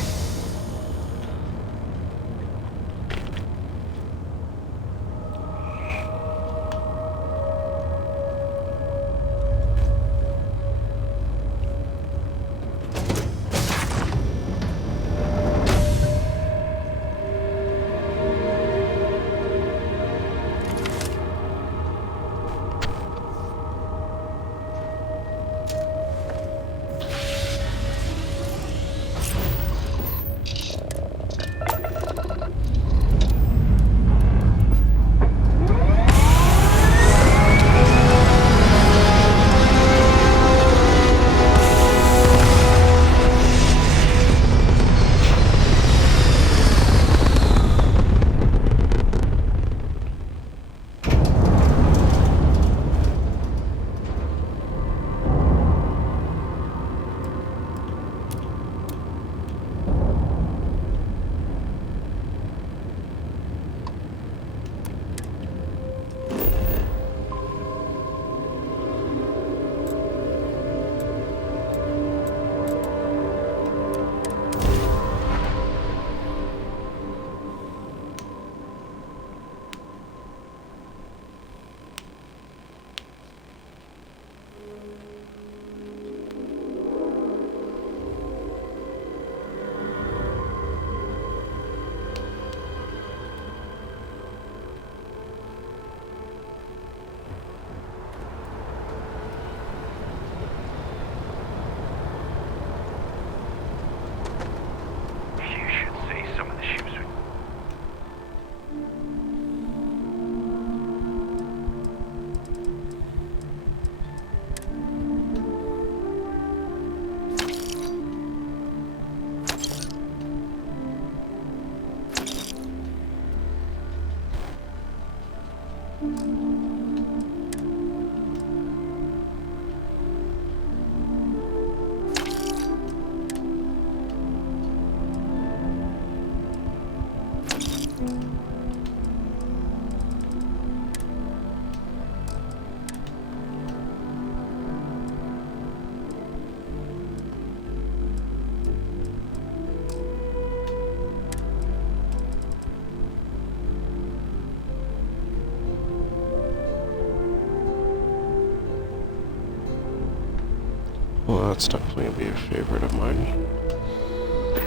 Well, that's definitely gonna be a favorite of mine.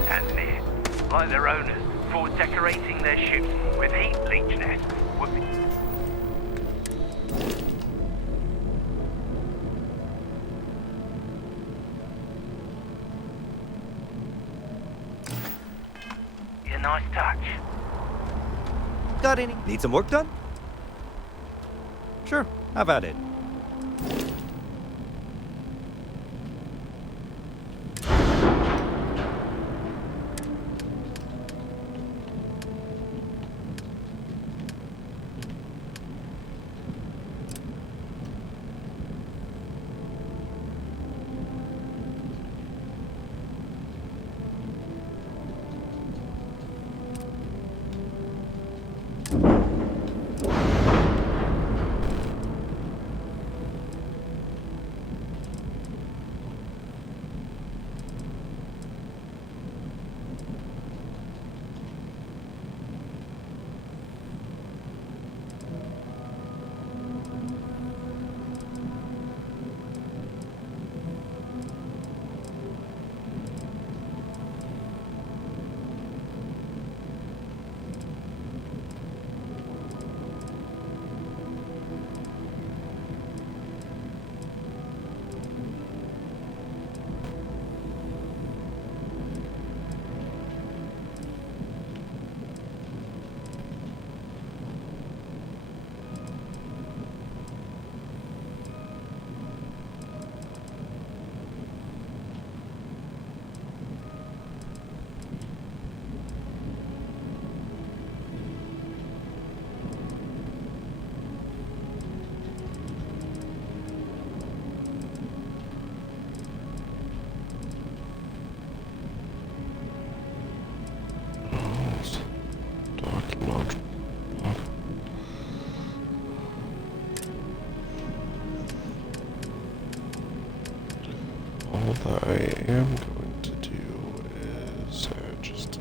And near, like their owners, for decorating their ships with heat leech nests. Got any? Need some work done? Sure, have at it. All that I am going to do is just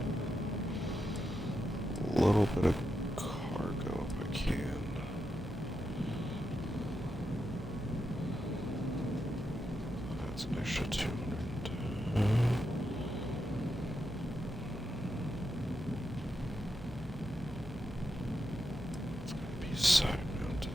a little bit of cargo if I can. That's an extra 200. It's going to be side mounted.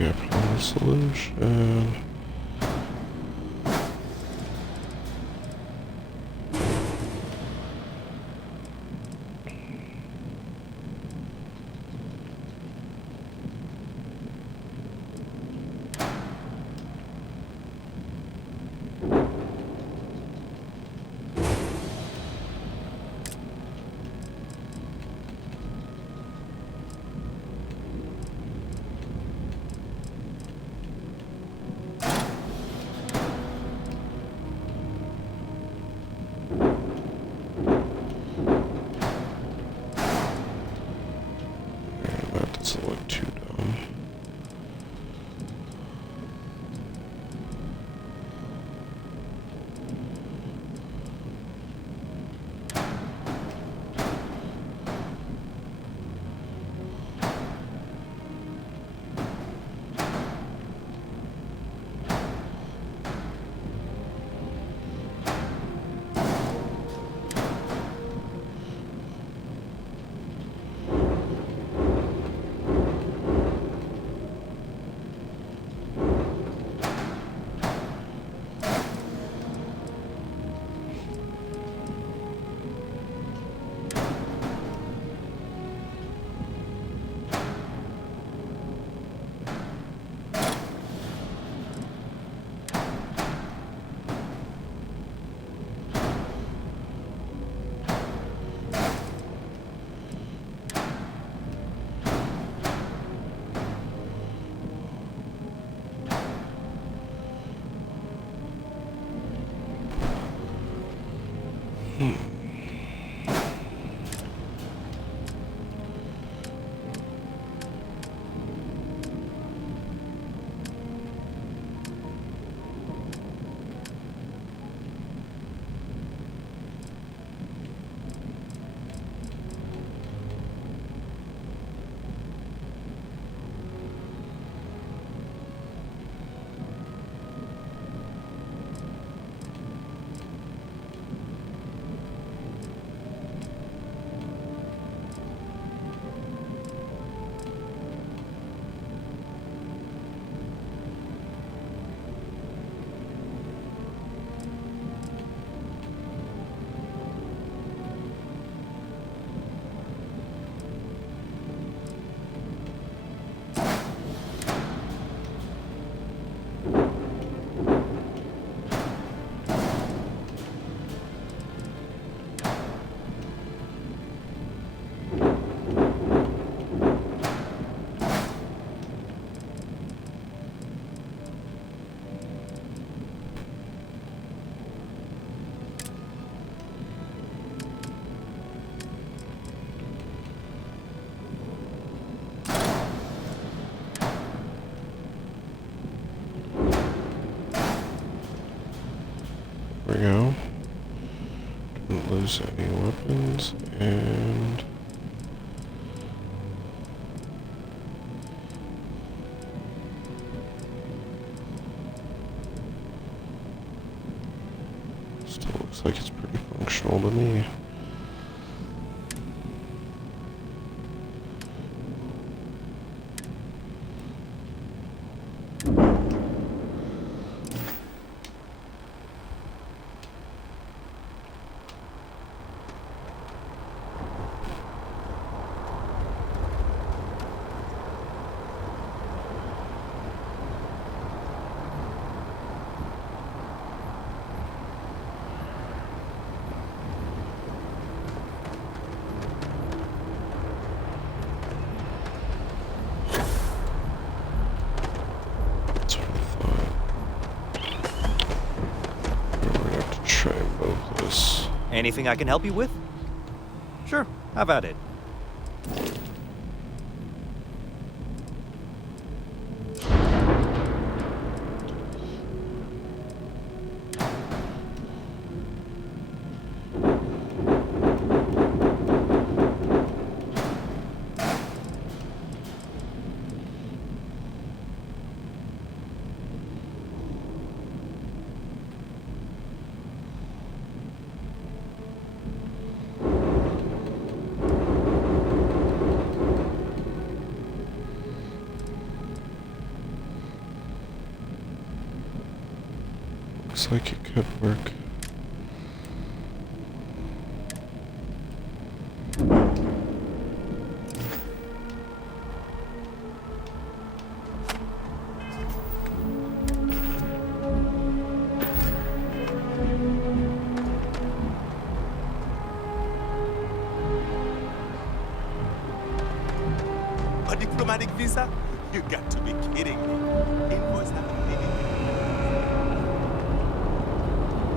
I got a solution. That doesn't look too dumb. There we go. Didn't lose any weapons, and still looks like it's pretty functional to me. Anything I can help you with? Sure, have at it. Looks like it could work. A diplomatic visa? You got to be kidding me. Invoice that.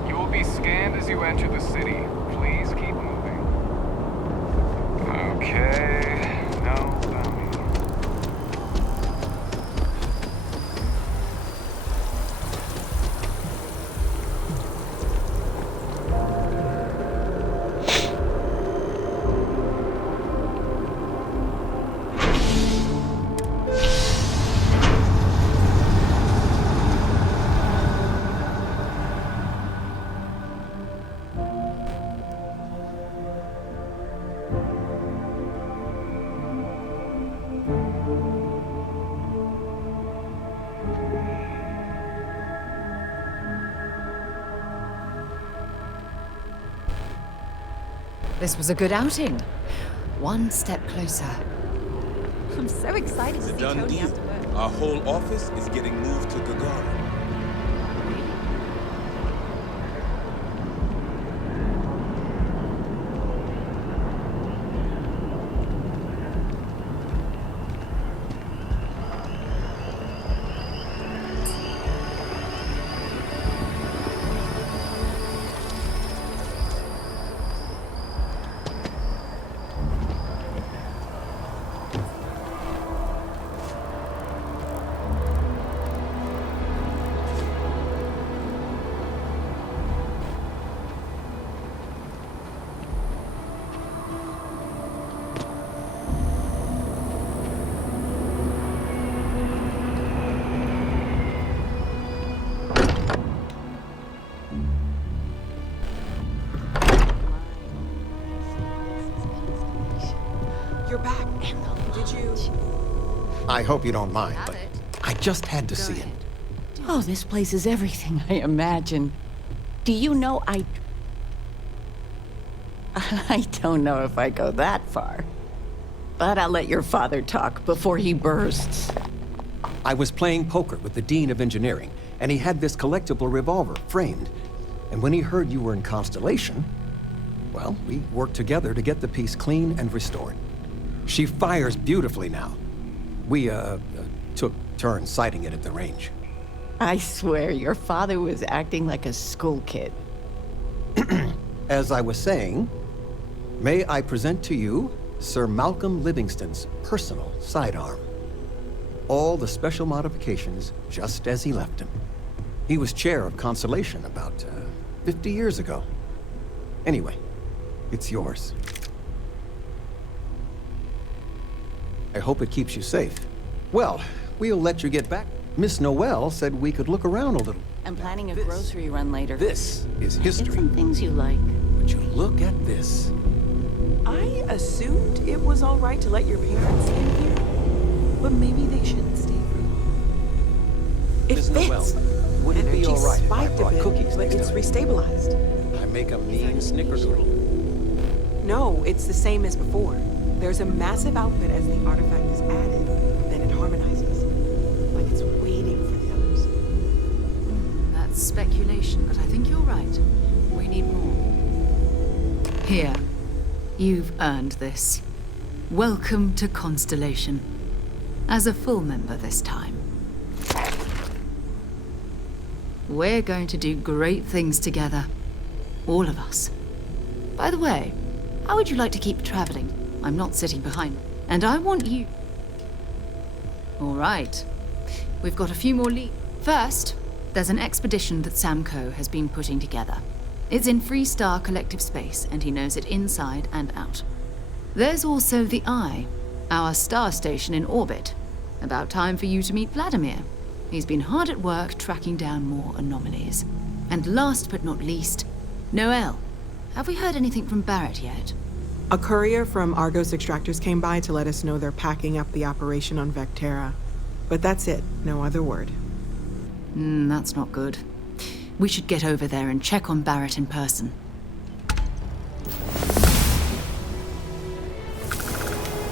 You will be scanned as you enter the city. Please keep moving. Okay, no bounty. This was a good outing. One step closer. I'm so excited to It's a see done Tony deal. after work. Our whole office is getting moved to Gagarin. You're back. Did you? I hope you don't mind, but I just had to see it. Oh, this place is everything I imagined. Do you know I don't know if I go that far. But I'll let your father talk before he bursts. I was playing poker with the Dean of Engineering, and he had this collectible revolver framed. And when he heard you were in Constellation, well, we worked together to get the piece clean and restored. She fires beautifully now. We, took turns sighting it at the range. I swear your father was acting like a school kid. As I was saying, may I present to you Sir Malcolm Livingston's personal sidearm. All the special modifications just as he left him. He was chair of Constellation about 50 years ago. Anyway, it's yours. I hope it keeps you safe. Well, we'll let you get back. Miss Noel said we could look around a little. I'm planning a grocery run later. This is history. Get some things you like. Would you look at this? I assumed it was all right to let your parents in here, but maybe they shouldn't stay for long. It Miss fits. Noel, would it be Energy all right if I spiked a brought bit, cookies but next it's time? restabilized. I make a mean snickerdoodle. No, it's the same as before. There's a massive output as the artifact is added, then it harmonizes. Like it's waiting for the others. That's speculation, but I think you're right. We need more. Here. You've earned this. Welcome to Constellation. As a full member this time. We're going to do great things together. All of us. By the way, how would you like to keep traveling? I'm not sitting behind. And I want you... All right. We've got a few more leads. First, there's an expedition that Samco has been putting together. It's in Freestar Collective Space, and he knows it inside and out. There's also the Eye, our star station in orbit. About time for you to meet Vladimir. He's been hard at work tracking down more anomalies. And last but not least, Noel. Have we heard anything from Barrett yet? A courier from Argos Extractors came by to let us know they're packing up the operation on Vectera. But that's it. No other word. That's not good. We should get over there and check on Barrett in person.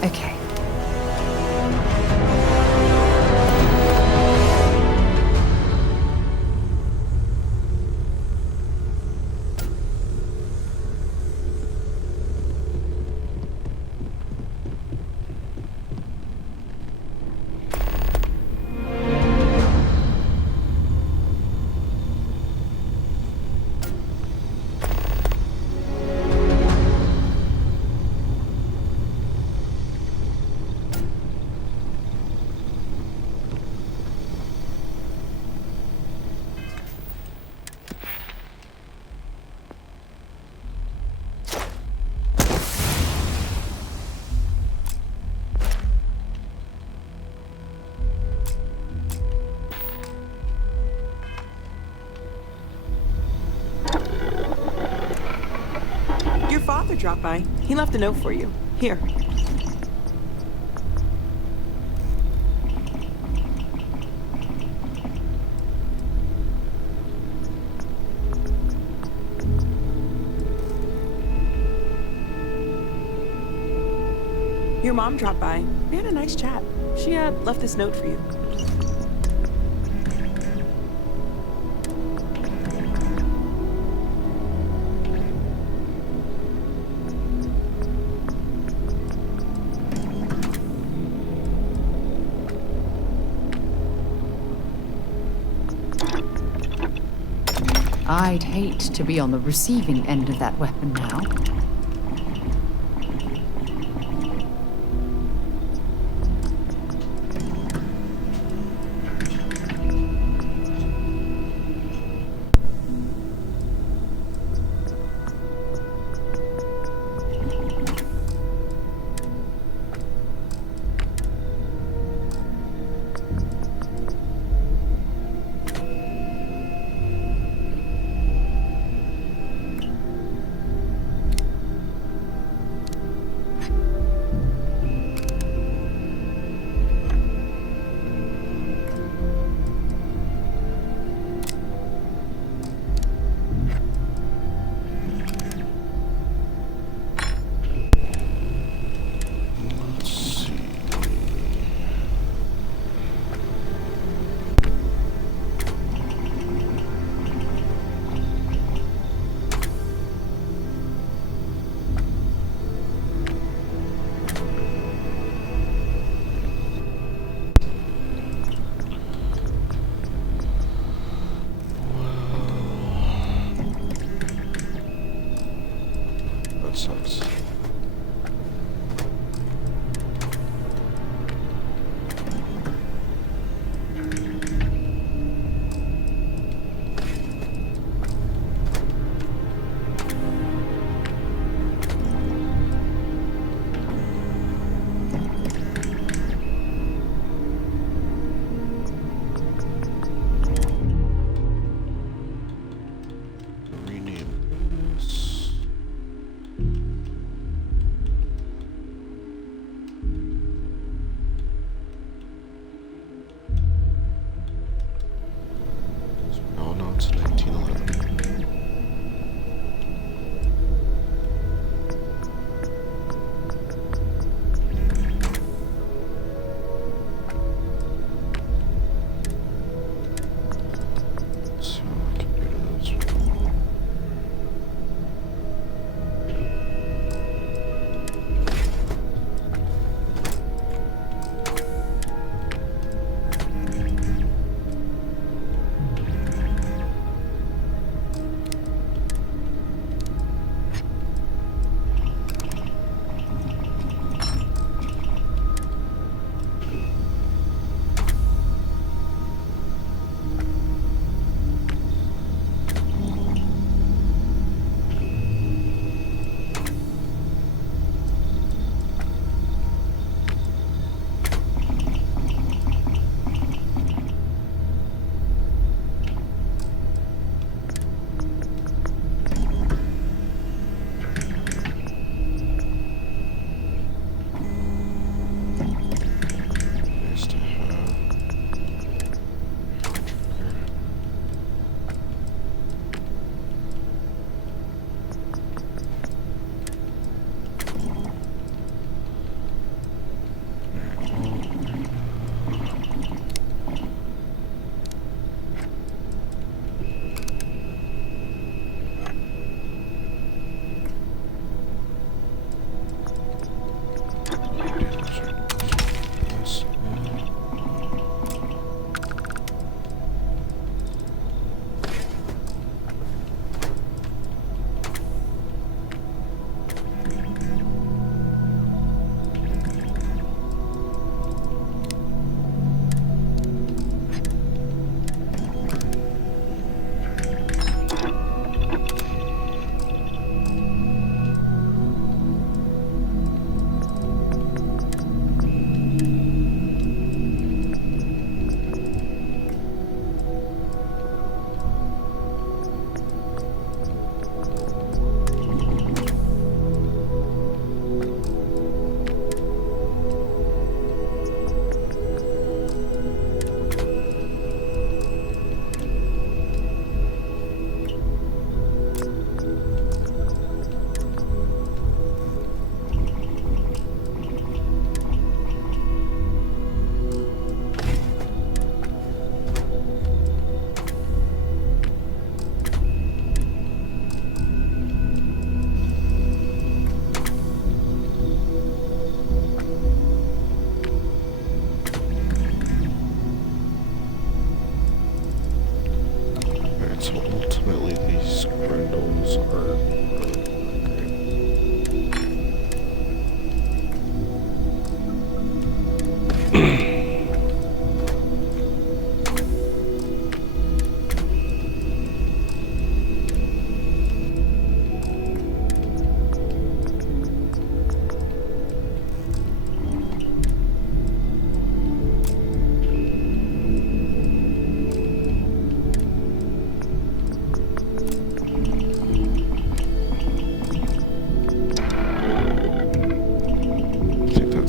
Okay. Your father dropped by. He left a note for you. Here. Your mom dropped by. We had a nice chat. She left this note for you. I'd hate to be on the receiving end of that weapon now.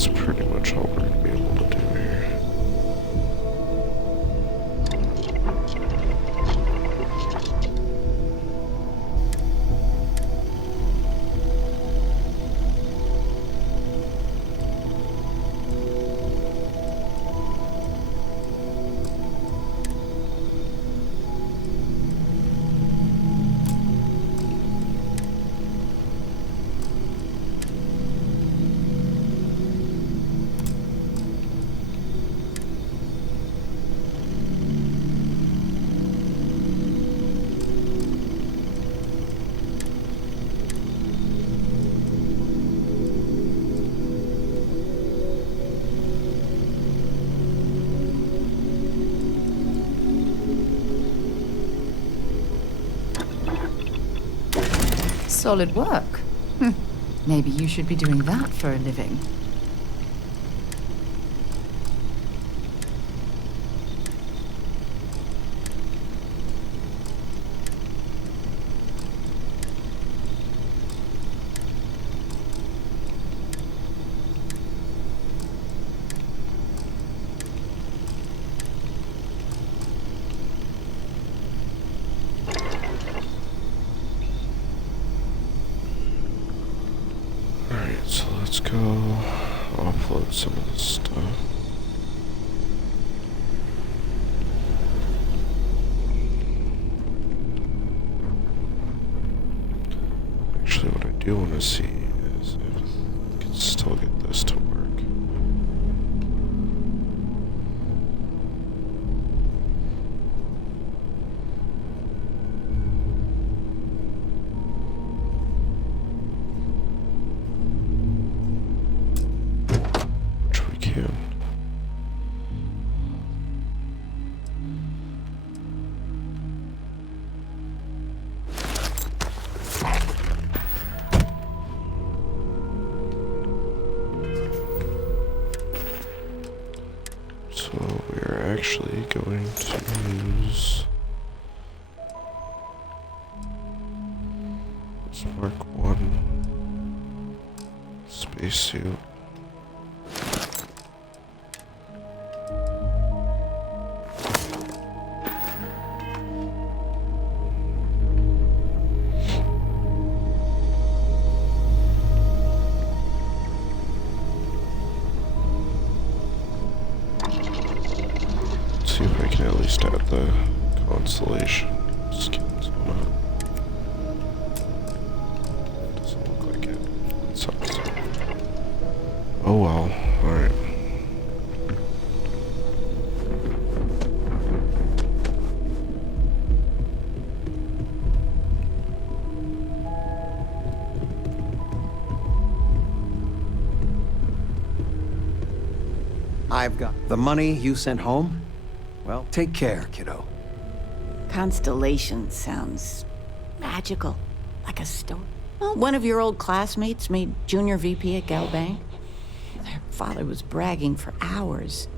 that's pretty much all we're gonna be able to do here. Solid work. Maybe you should be doing that for a living. So let's go offload some of this stuff. Actually, what I do want to see is if I can still get this to work. So we're actually going to use this Mark 1 spacesuit. See if I can at least add the constellation. Just get this one up. Doesn't look like it. It sucks. Oh well. Alright. I've got the money you sent home. Well, take care, kiddo. Constellation sounds magical, like a story. Well, one of your old classmates made junior VP at Galbank. Their father was bragging for hours.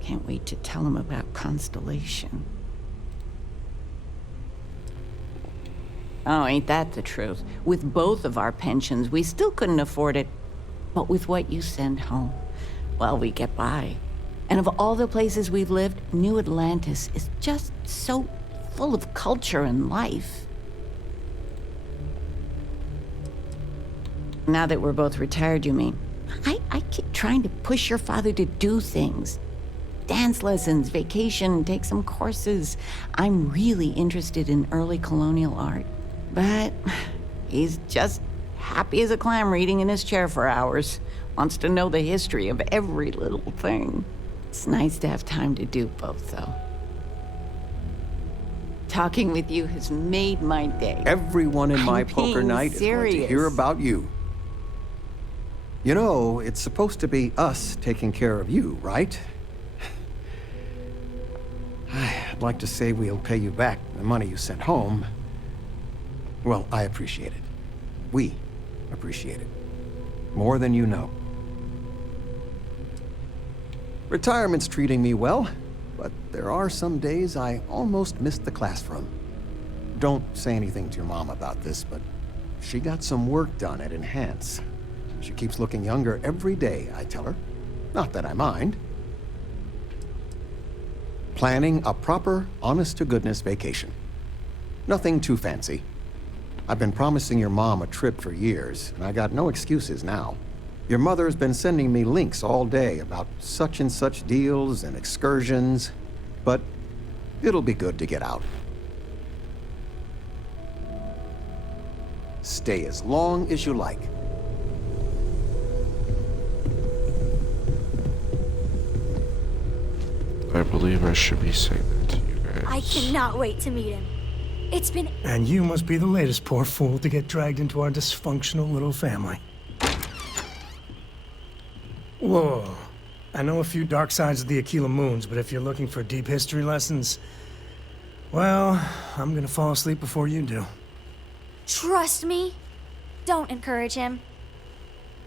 Can't wait to tell him about Constellation. Oh, ain't that the truth? With both of our pensions, we still couldn't afford it. But with what you send home, well, we get by. And of all the places we've lived, New Atlantis is just so full of culture and life. Now that we're both retired, you mean? I keep trying to push your father to do things. Dance lessons, vacation, take some courses. I'm really interested in early colonial art. But he's just happy as a clam reading in his chair for hours. Wants to know the history of every little thing. It's nice to have time to do both, though. Talking with you has made my day. Everyone in my I'm poker being night serious. is going to hear about you. You know, it's supposed to be us taking care of you, right? I'd like to say we'll pay you back the money you sent home. Well, I appreciate it. We appreciate it. More than you know. Retirement's treating me well, but there are some days I almost missed the class from. Don't say anything to your mom about this, but she got some work done at Enhance. She keeps looking younger every day, I tell her. Not that I mind. Planning a proper, honest-to-goodness vacation. Nothing too fancy. I've been promising your mom a trip for years, and I got no excuses now. Your mother's been sending me links all day about such and such deals and excursions, but it'll be good to get out. Stay as long as you like. I believe I should be saying that to you guys. I cannot wait to meet him. It's been... And you must be the latest poor fool to get dragged into our dysfunctional little family. Whoa. I know a few dark sides of the Akila Moons, but if you're looking for deep history lessons, well, I'm gonna fall asleep before you do. Trust me. Don't encourage him.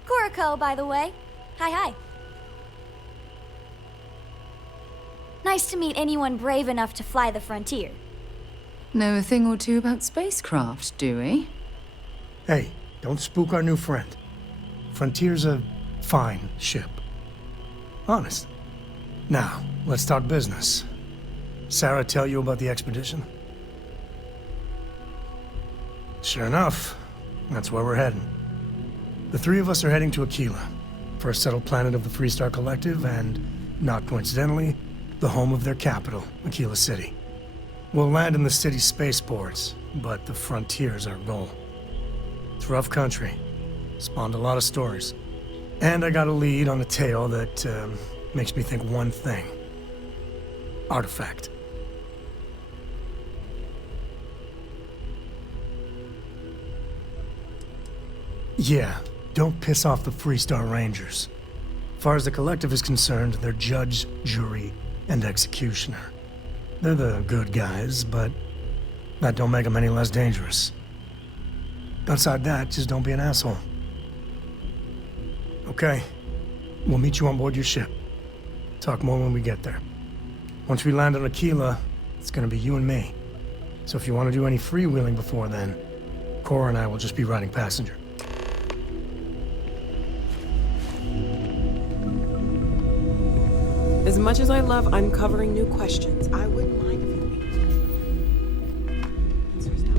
Kuriko, by the way. Hi. Nice to meet anyone brave enough to fly the frontier. Know a thing or two about spacecraft, do we? Hey, don't spook our new friend. Frontier's a fine ship. Honest. Now, let's talk business. Sarah tell you about the expedition? Sure enough, that's where we're heading. The three of us are heading to Akila, first settled planet of the Freestar Collective and, not coincidentally, the home of their capital, Akila City. We'll land in the city's spaceports, but the frontier's our goal. It's rough country. Spawned a lot of stories. And I got a lead on a tale that makes me think one thing. Artifact. Yeah, don't piss off the Freestar Rangers. As far as the Collective is concerned, they're judge, jury, and executioner. They're the good guys, but that don't make them any less dangerous. Outside that, just don't be an asshole. Okay, we'll meet you on board your ship. Talk more when we get there. Once we land on Akila, it's gonna be you and me. So if you want to do any freewheeling before then, Cora and I will just be riding passenger. As much as I love uncovering new questions, I wouldn't mind if you answers now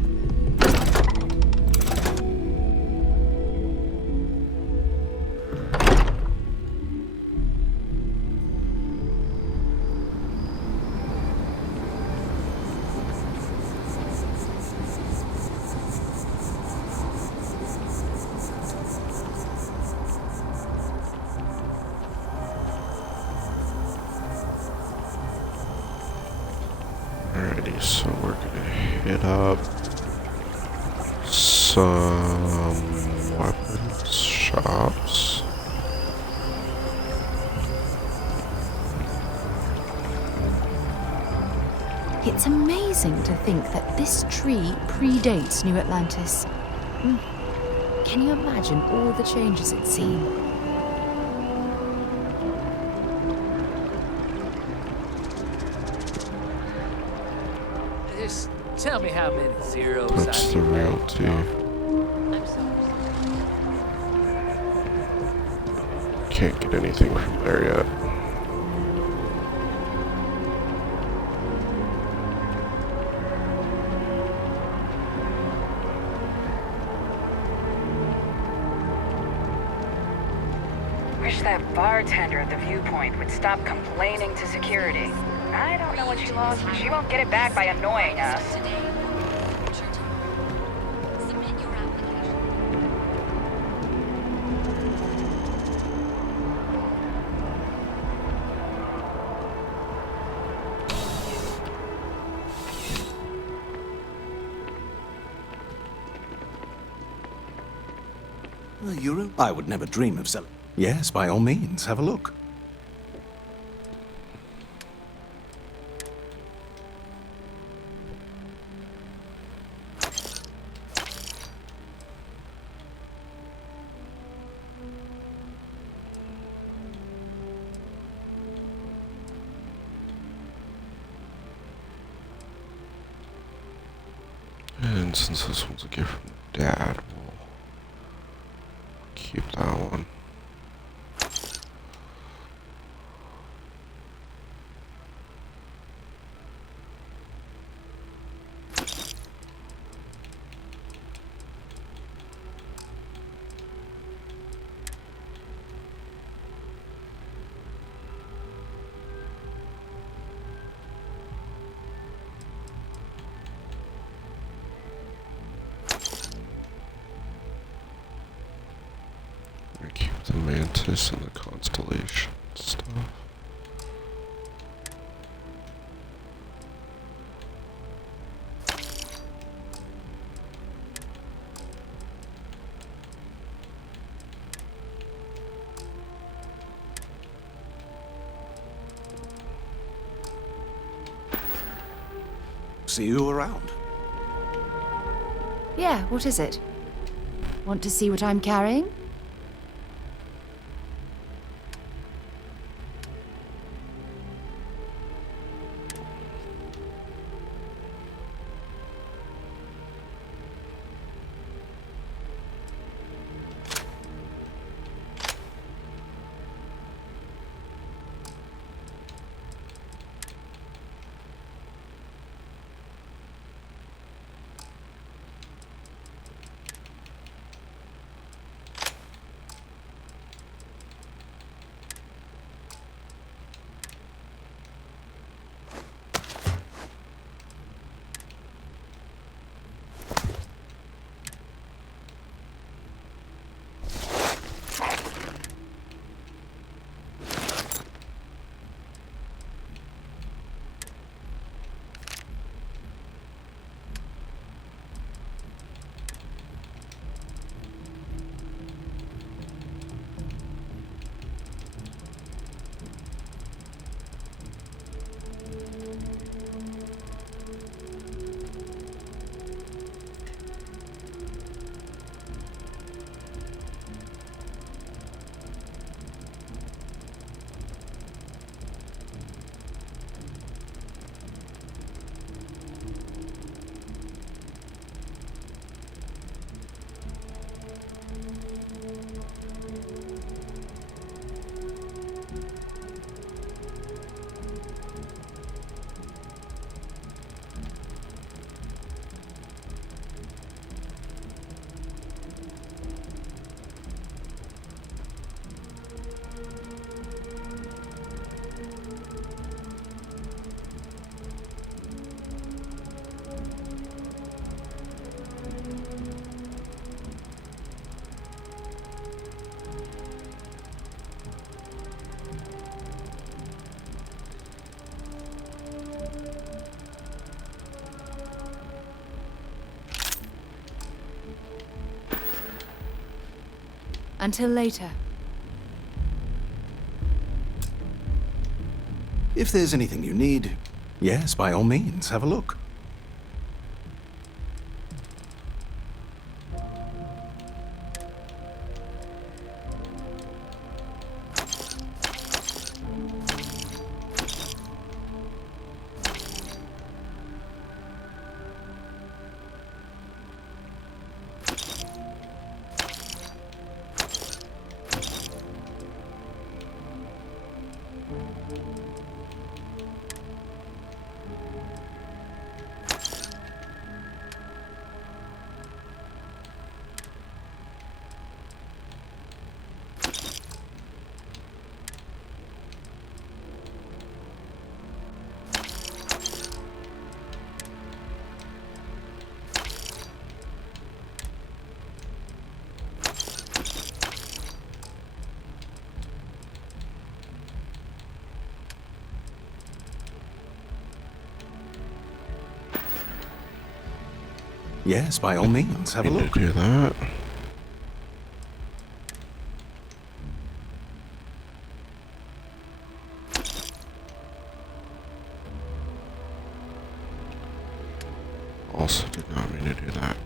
Alrighty, so we're gonna hit up some weapons shops. It's amazing to think that this tree predates New Atlantis. Can you imagine all the changes it's seen? Just tell me how many zeros That's the realty. Can't get anything from there yet. Wish that bartender at the viewpoint would stop complaining to security. I don't know what she lost, but she won't get it back by annoying us. A euro? I would never dream of selling. Yes, by all means, have a look. And since this one's a gift from Dad, we'll keep that one. I keep the Mantis and the constellation stuff. See you around. Yeah, what is it? Want to see what I'm carrying? Until later. If there's anything you need, yes, by all means, have a look. Yes, by all means, have a look. Do that. Also did not mean to do that.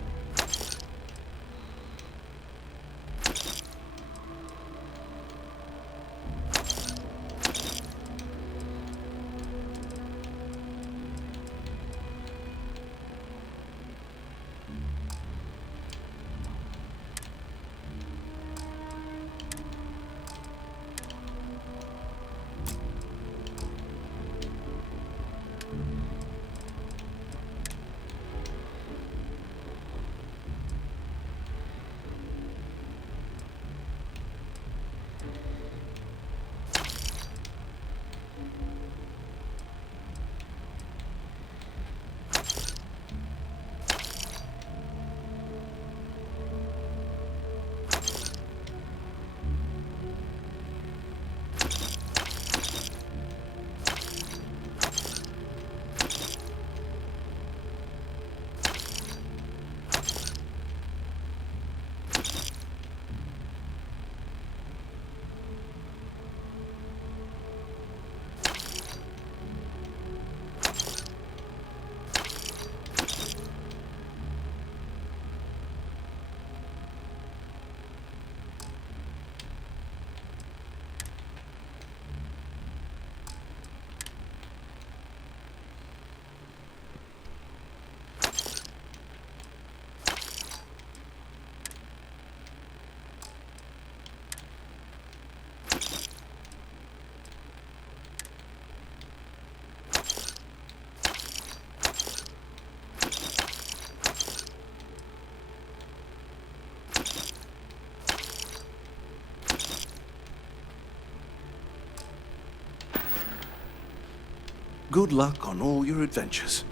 Good luck on all your adventures.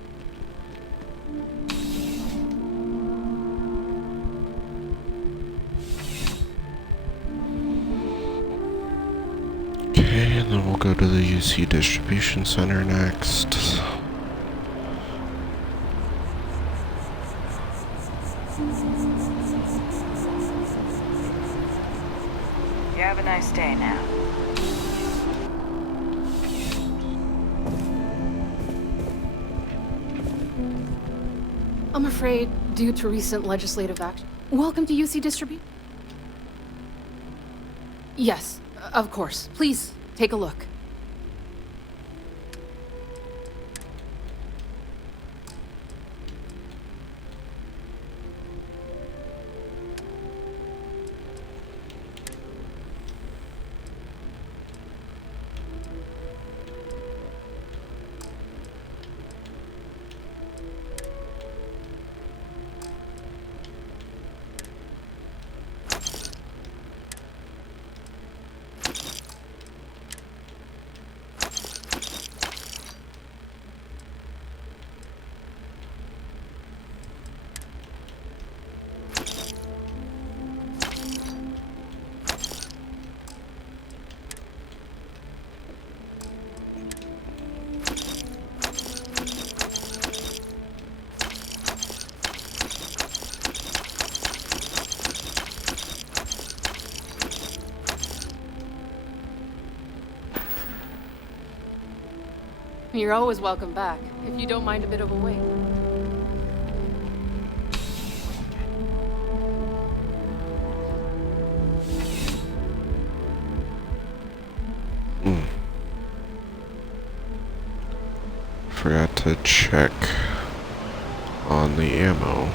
Okay, and then we'll go to the UC Distribution Center next. You have a nice day now. I'm afraid, due to recent legislative action. Welcome to UC Distribute. Yes, of course. Please, take a look. You're always welcome back, if you don't mind a bit of a wait. Forgot to check on the ammo.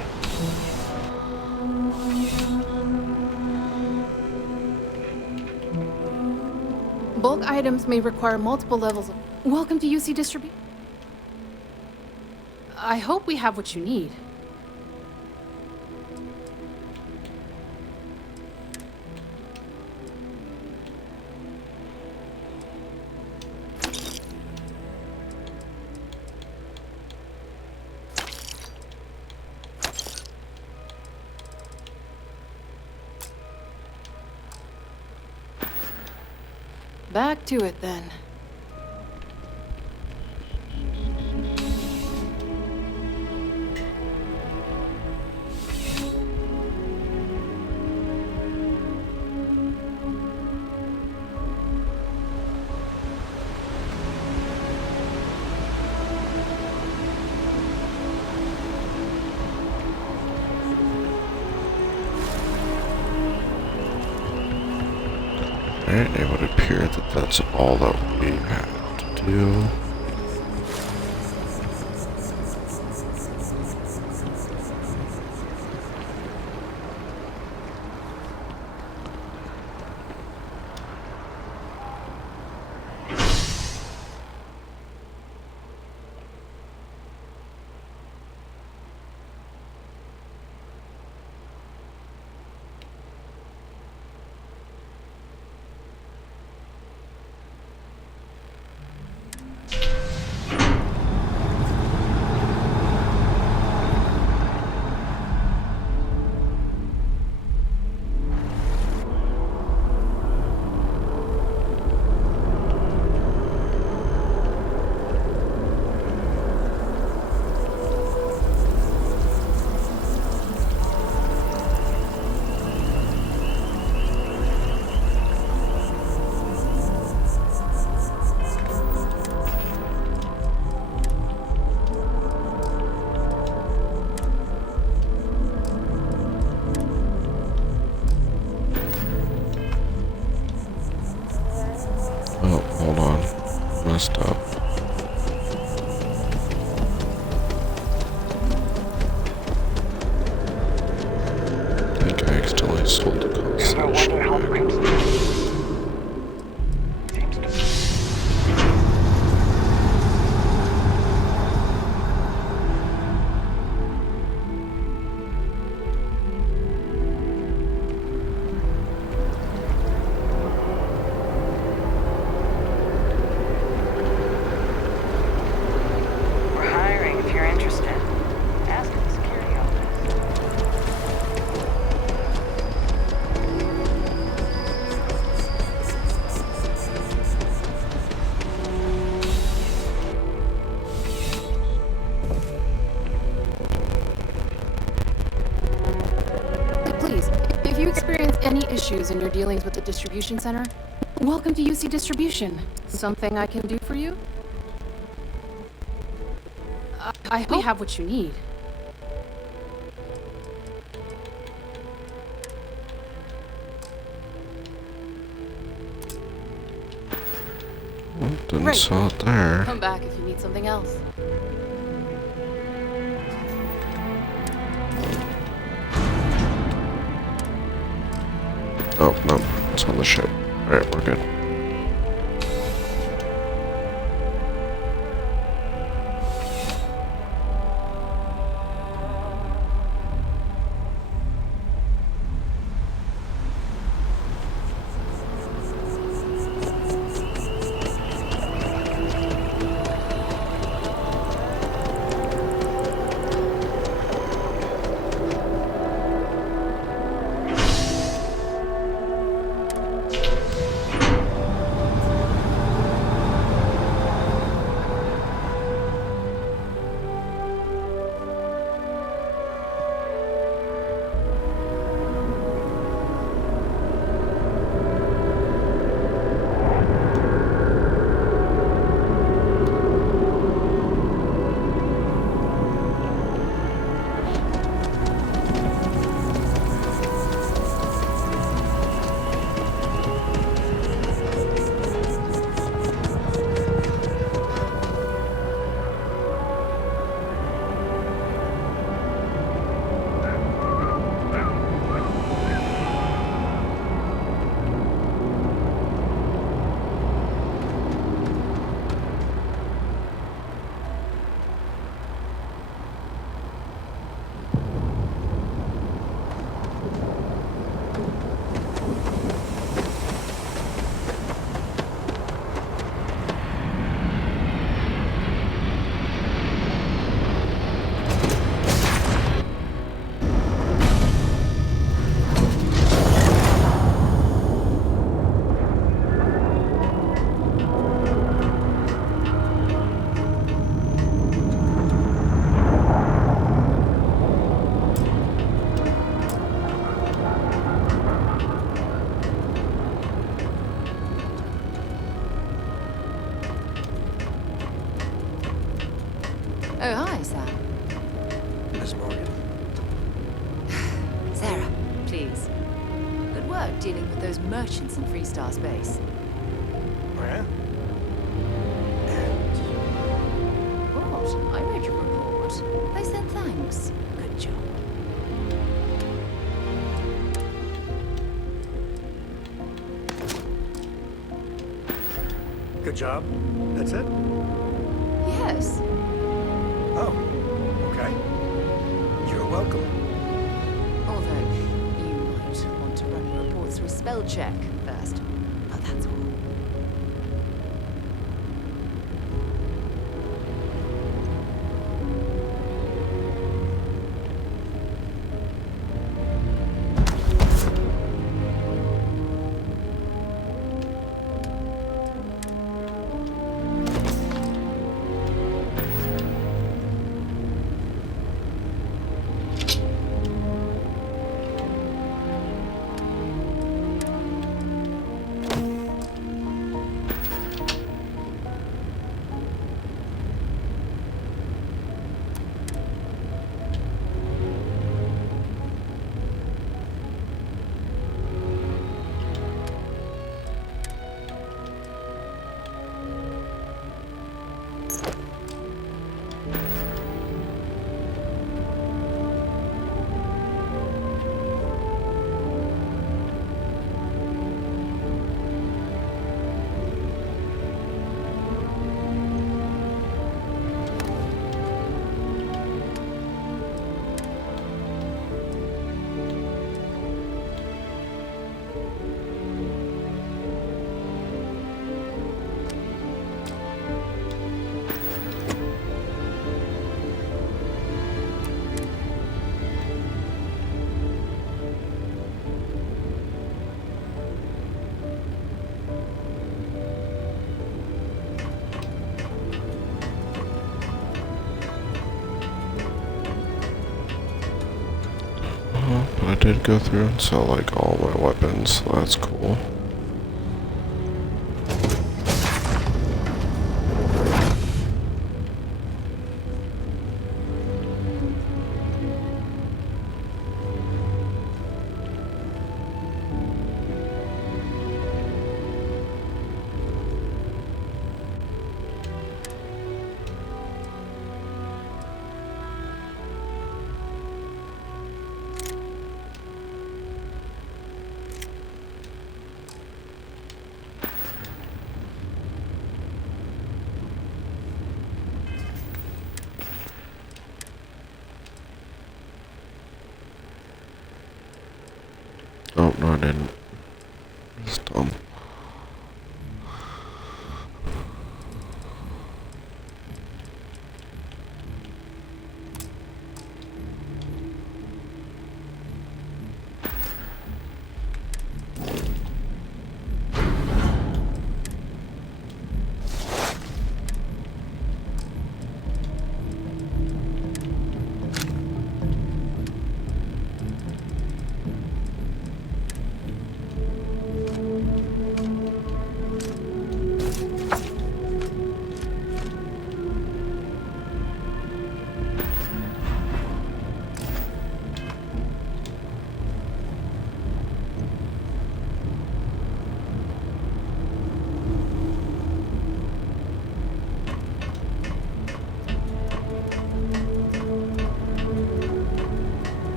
Bulk items may require multiple levels of... Welcome to UC Distribute. I hope we have what you need. Back to it then. Alright, it would appear that that's all that we have to do. Oh, hold on. Messed up. I think I accidentally sold the constellation. issues in your dealings with the distribution center? Welcome to UC Distribution. Something I can do for you? I hope we have what you need. Didn't saw it there. Come back if you need something else. Oh, no. It's on the ship. Alright, we're good. Oh, hi, Sam. Miss Morgan. Sarah, please. Good work dealing with those merchants in Freestar Space. Oh, yeah? What? I read your report. They said thanks. Good job. Good job. That's it? Yes. Oh, okay. You're welcome. Although, you might want to run your report through spell check first. But that's all. did go through and sell like all my weapons, so that's cool. Oh, no, I didn't. It's dumb.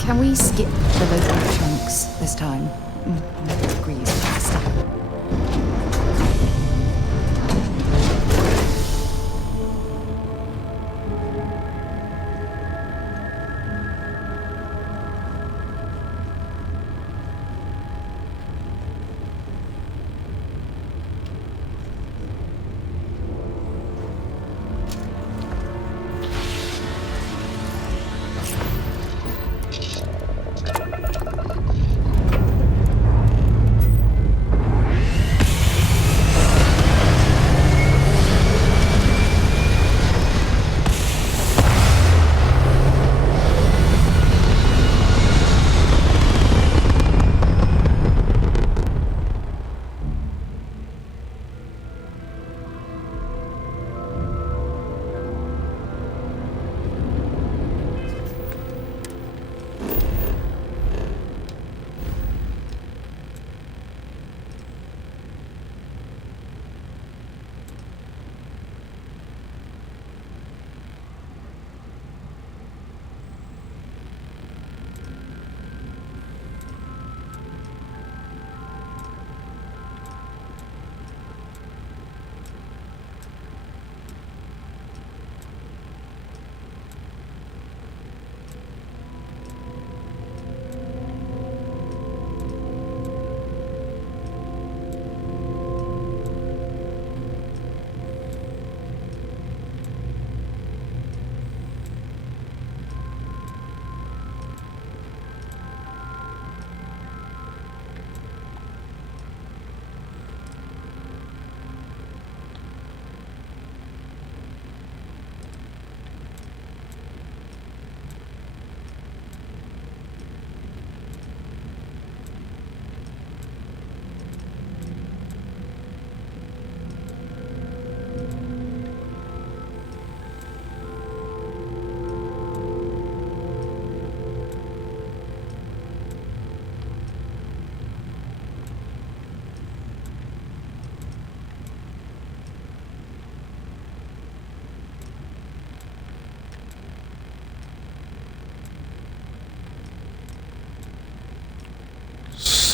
Can we skip the local chunks this time? Never agrees with my style.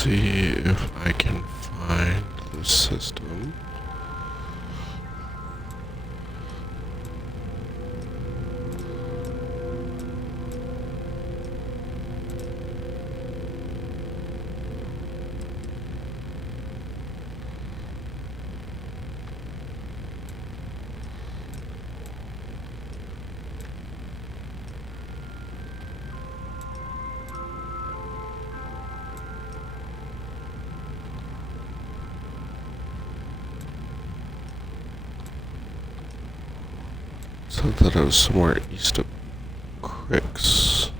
see if I can find the system. Said that I was somewhere east of Cricks.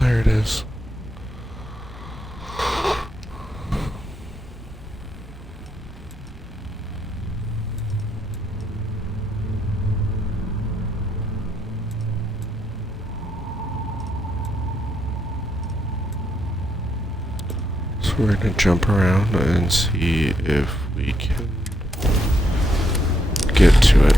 There it is. So we're gonna jump around and see if we can get to it.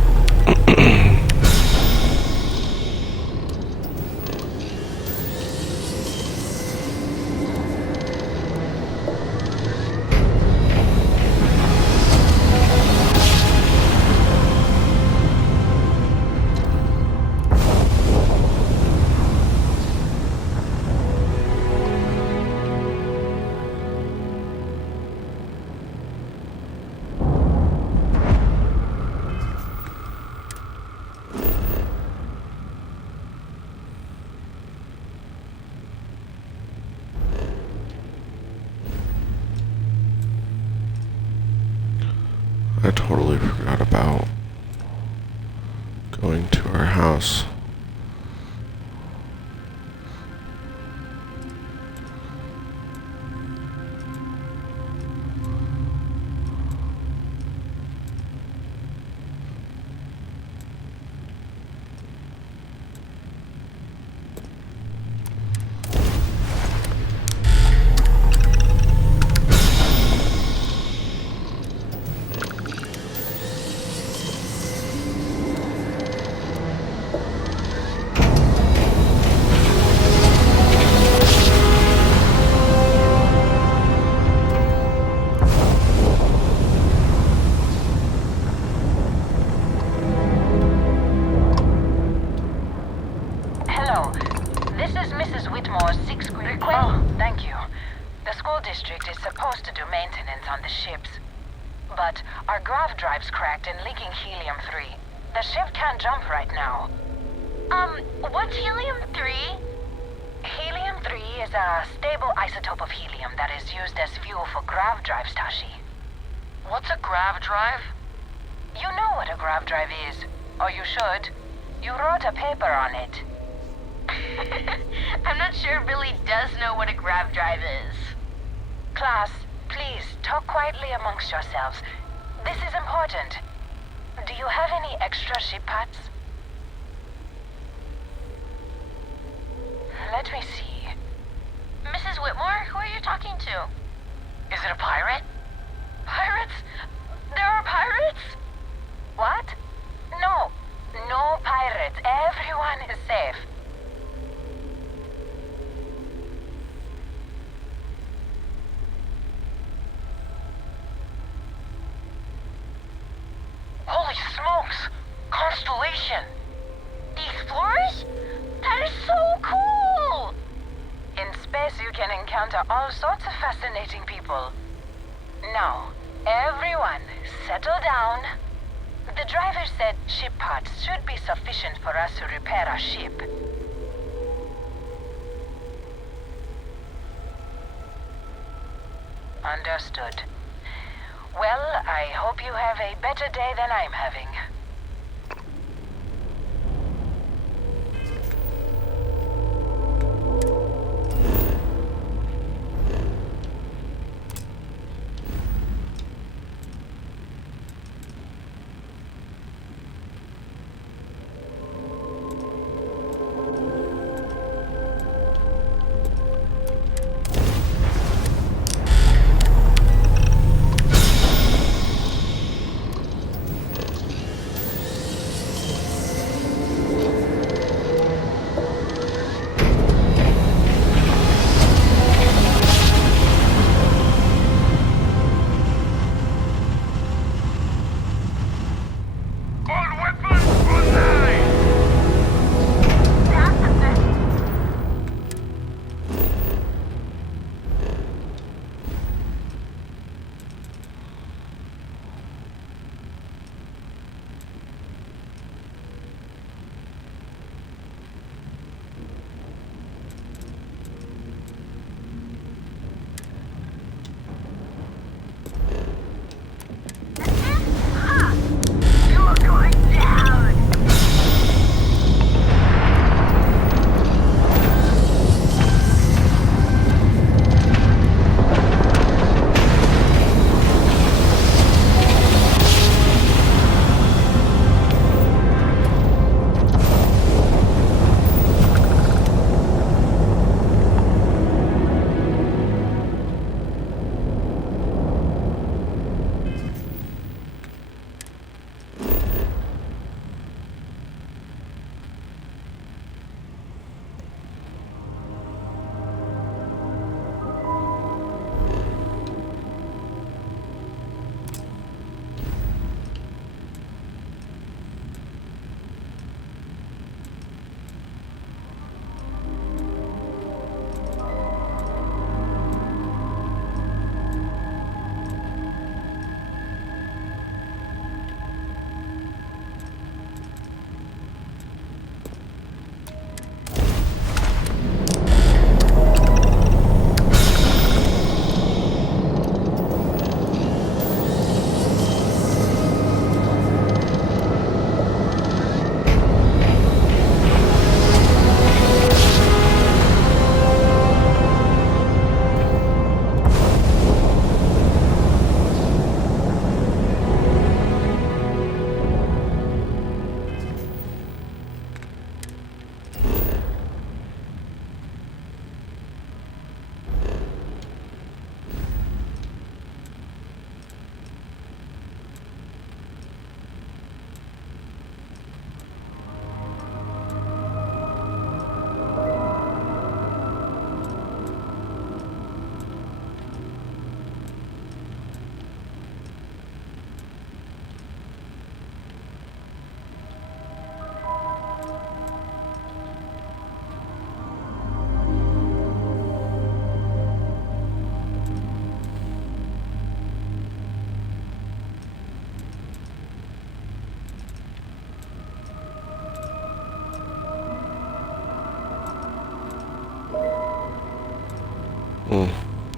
I totally forgot about going to our house. But our grav drive's cracked and leaking helium-3. The ship can't jump right now. What's helium-3? Helium-3 is a stable isotope of helium that is used as fuel for grav drives, Tashi. What's a grav drive? You know what a grav drive is. Or you should. You wrote a paper on it. I'm not sure Billy does know what a grav drive is. Class, please, talk quietly amongst yourselves. This is important. Do you have any extra ship parts? Let me see. Mrs. Whitmore, who are you talking to? Is it a pirate? Pirates? There are pirates? What? No. No pirates. Everyone is safe. Holy smokes! Constellation! flourish? That is so cool! In space, you can encounter all sorts of fascinating people. Now, everyone, settle down. The driver said ship parts should be sufficient for us to repair our ship. Understood. Well, I hope you have a better day than I'm having.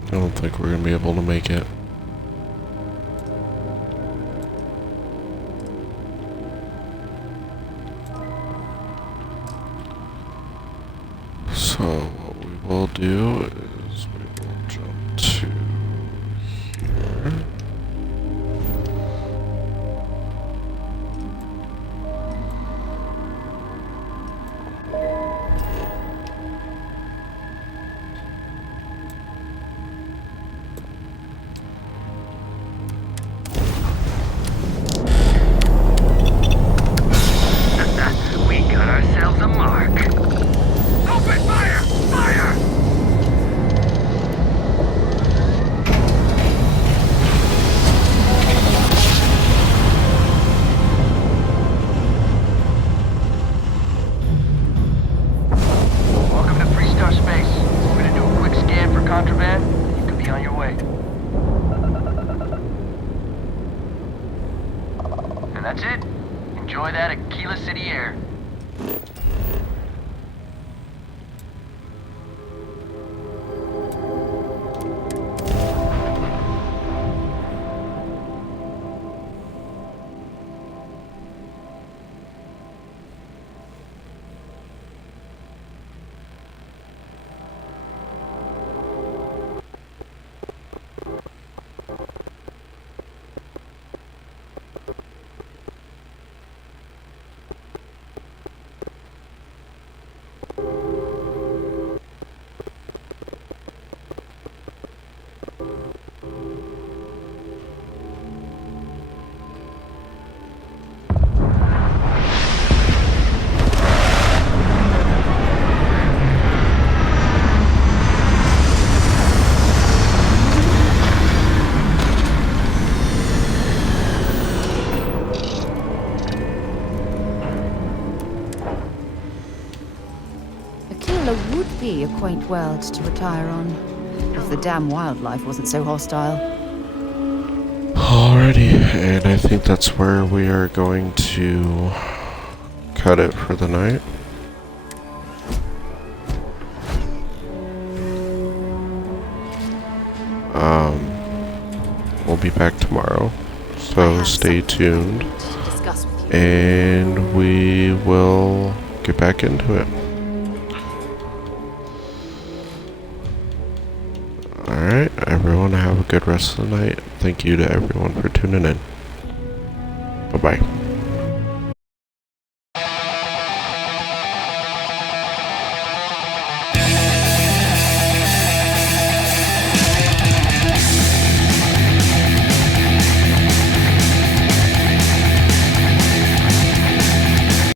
I don't think we're gonna be able to make it. So what we will do is we will jump to here. We got ourselves a mark. Open fire! That's it. Enjoy that Akila City air. Akila would be a quaint world to retire on, if the damn wildlife wasn't so hostile. Alrighty, and I think that's where we are going to cut it for the night. We'll be back tomorrow, so stay tuned, and we will get back into it. Alright, everyone have a good rest of the night. Thank you to everyone for tuning in. Bye-bye.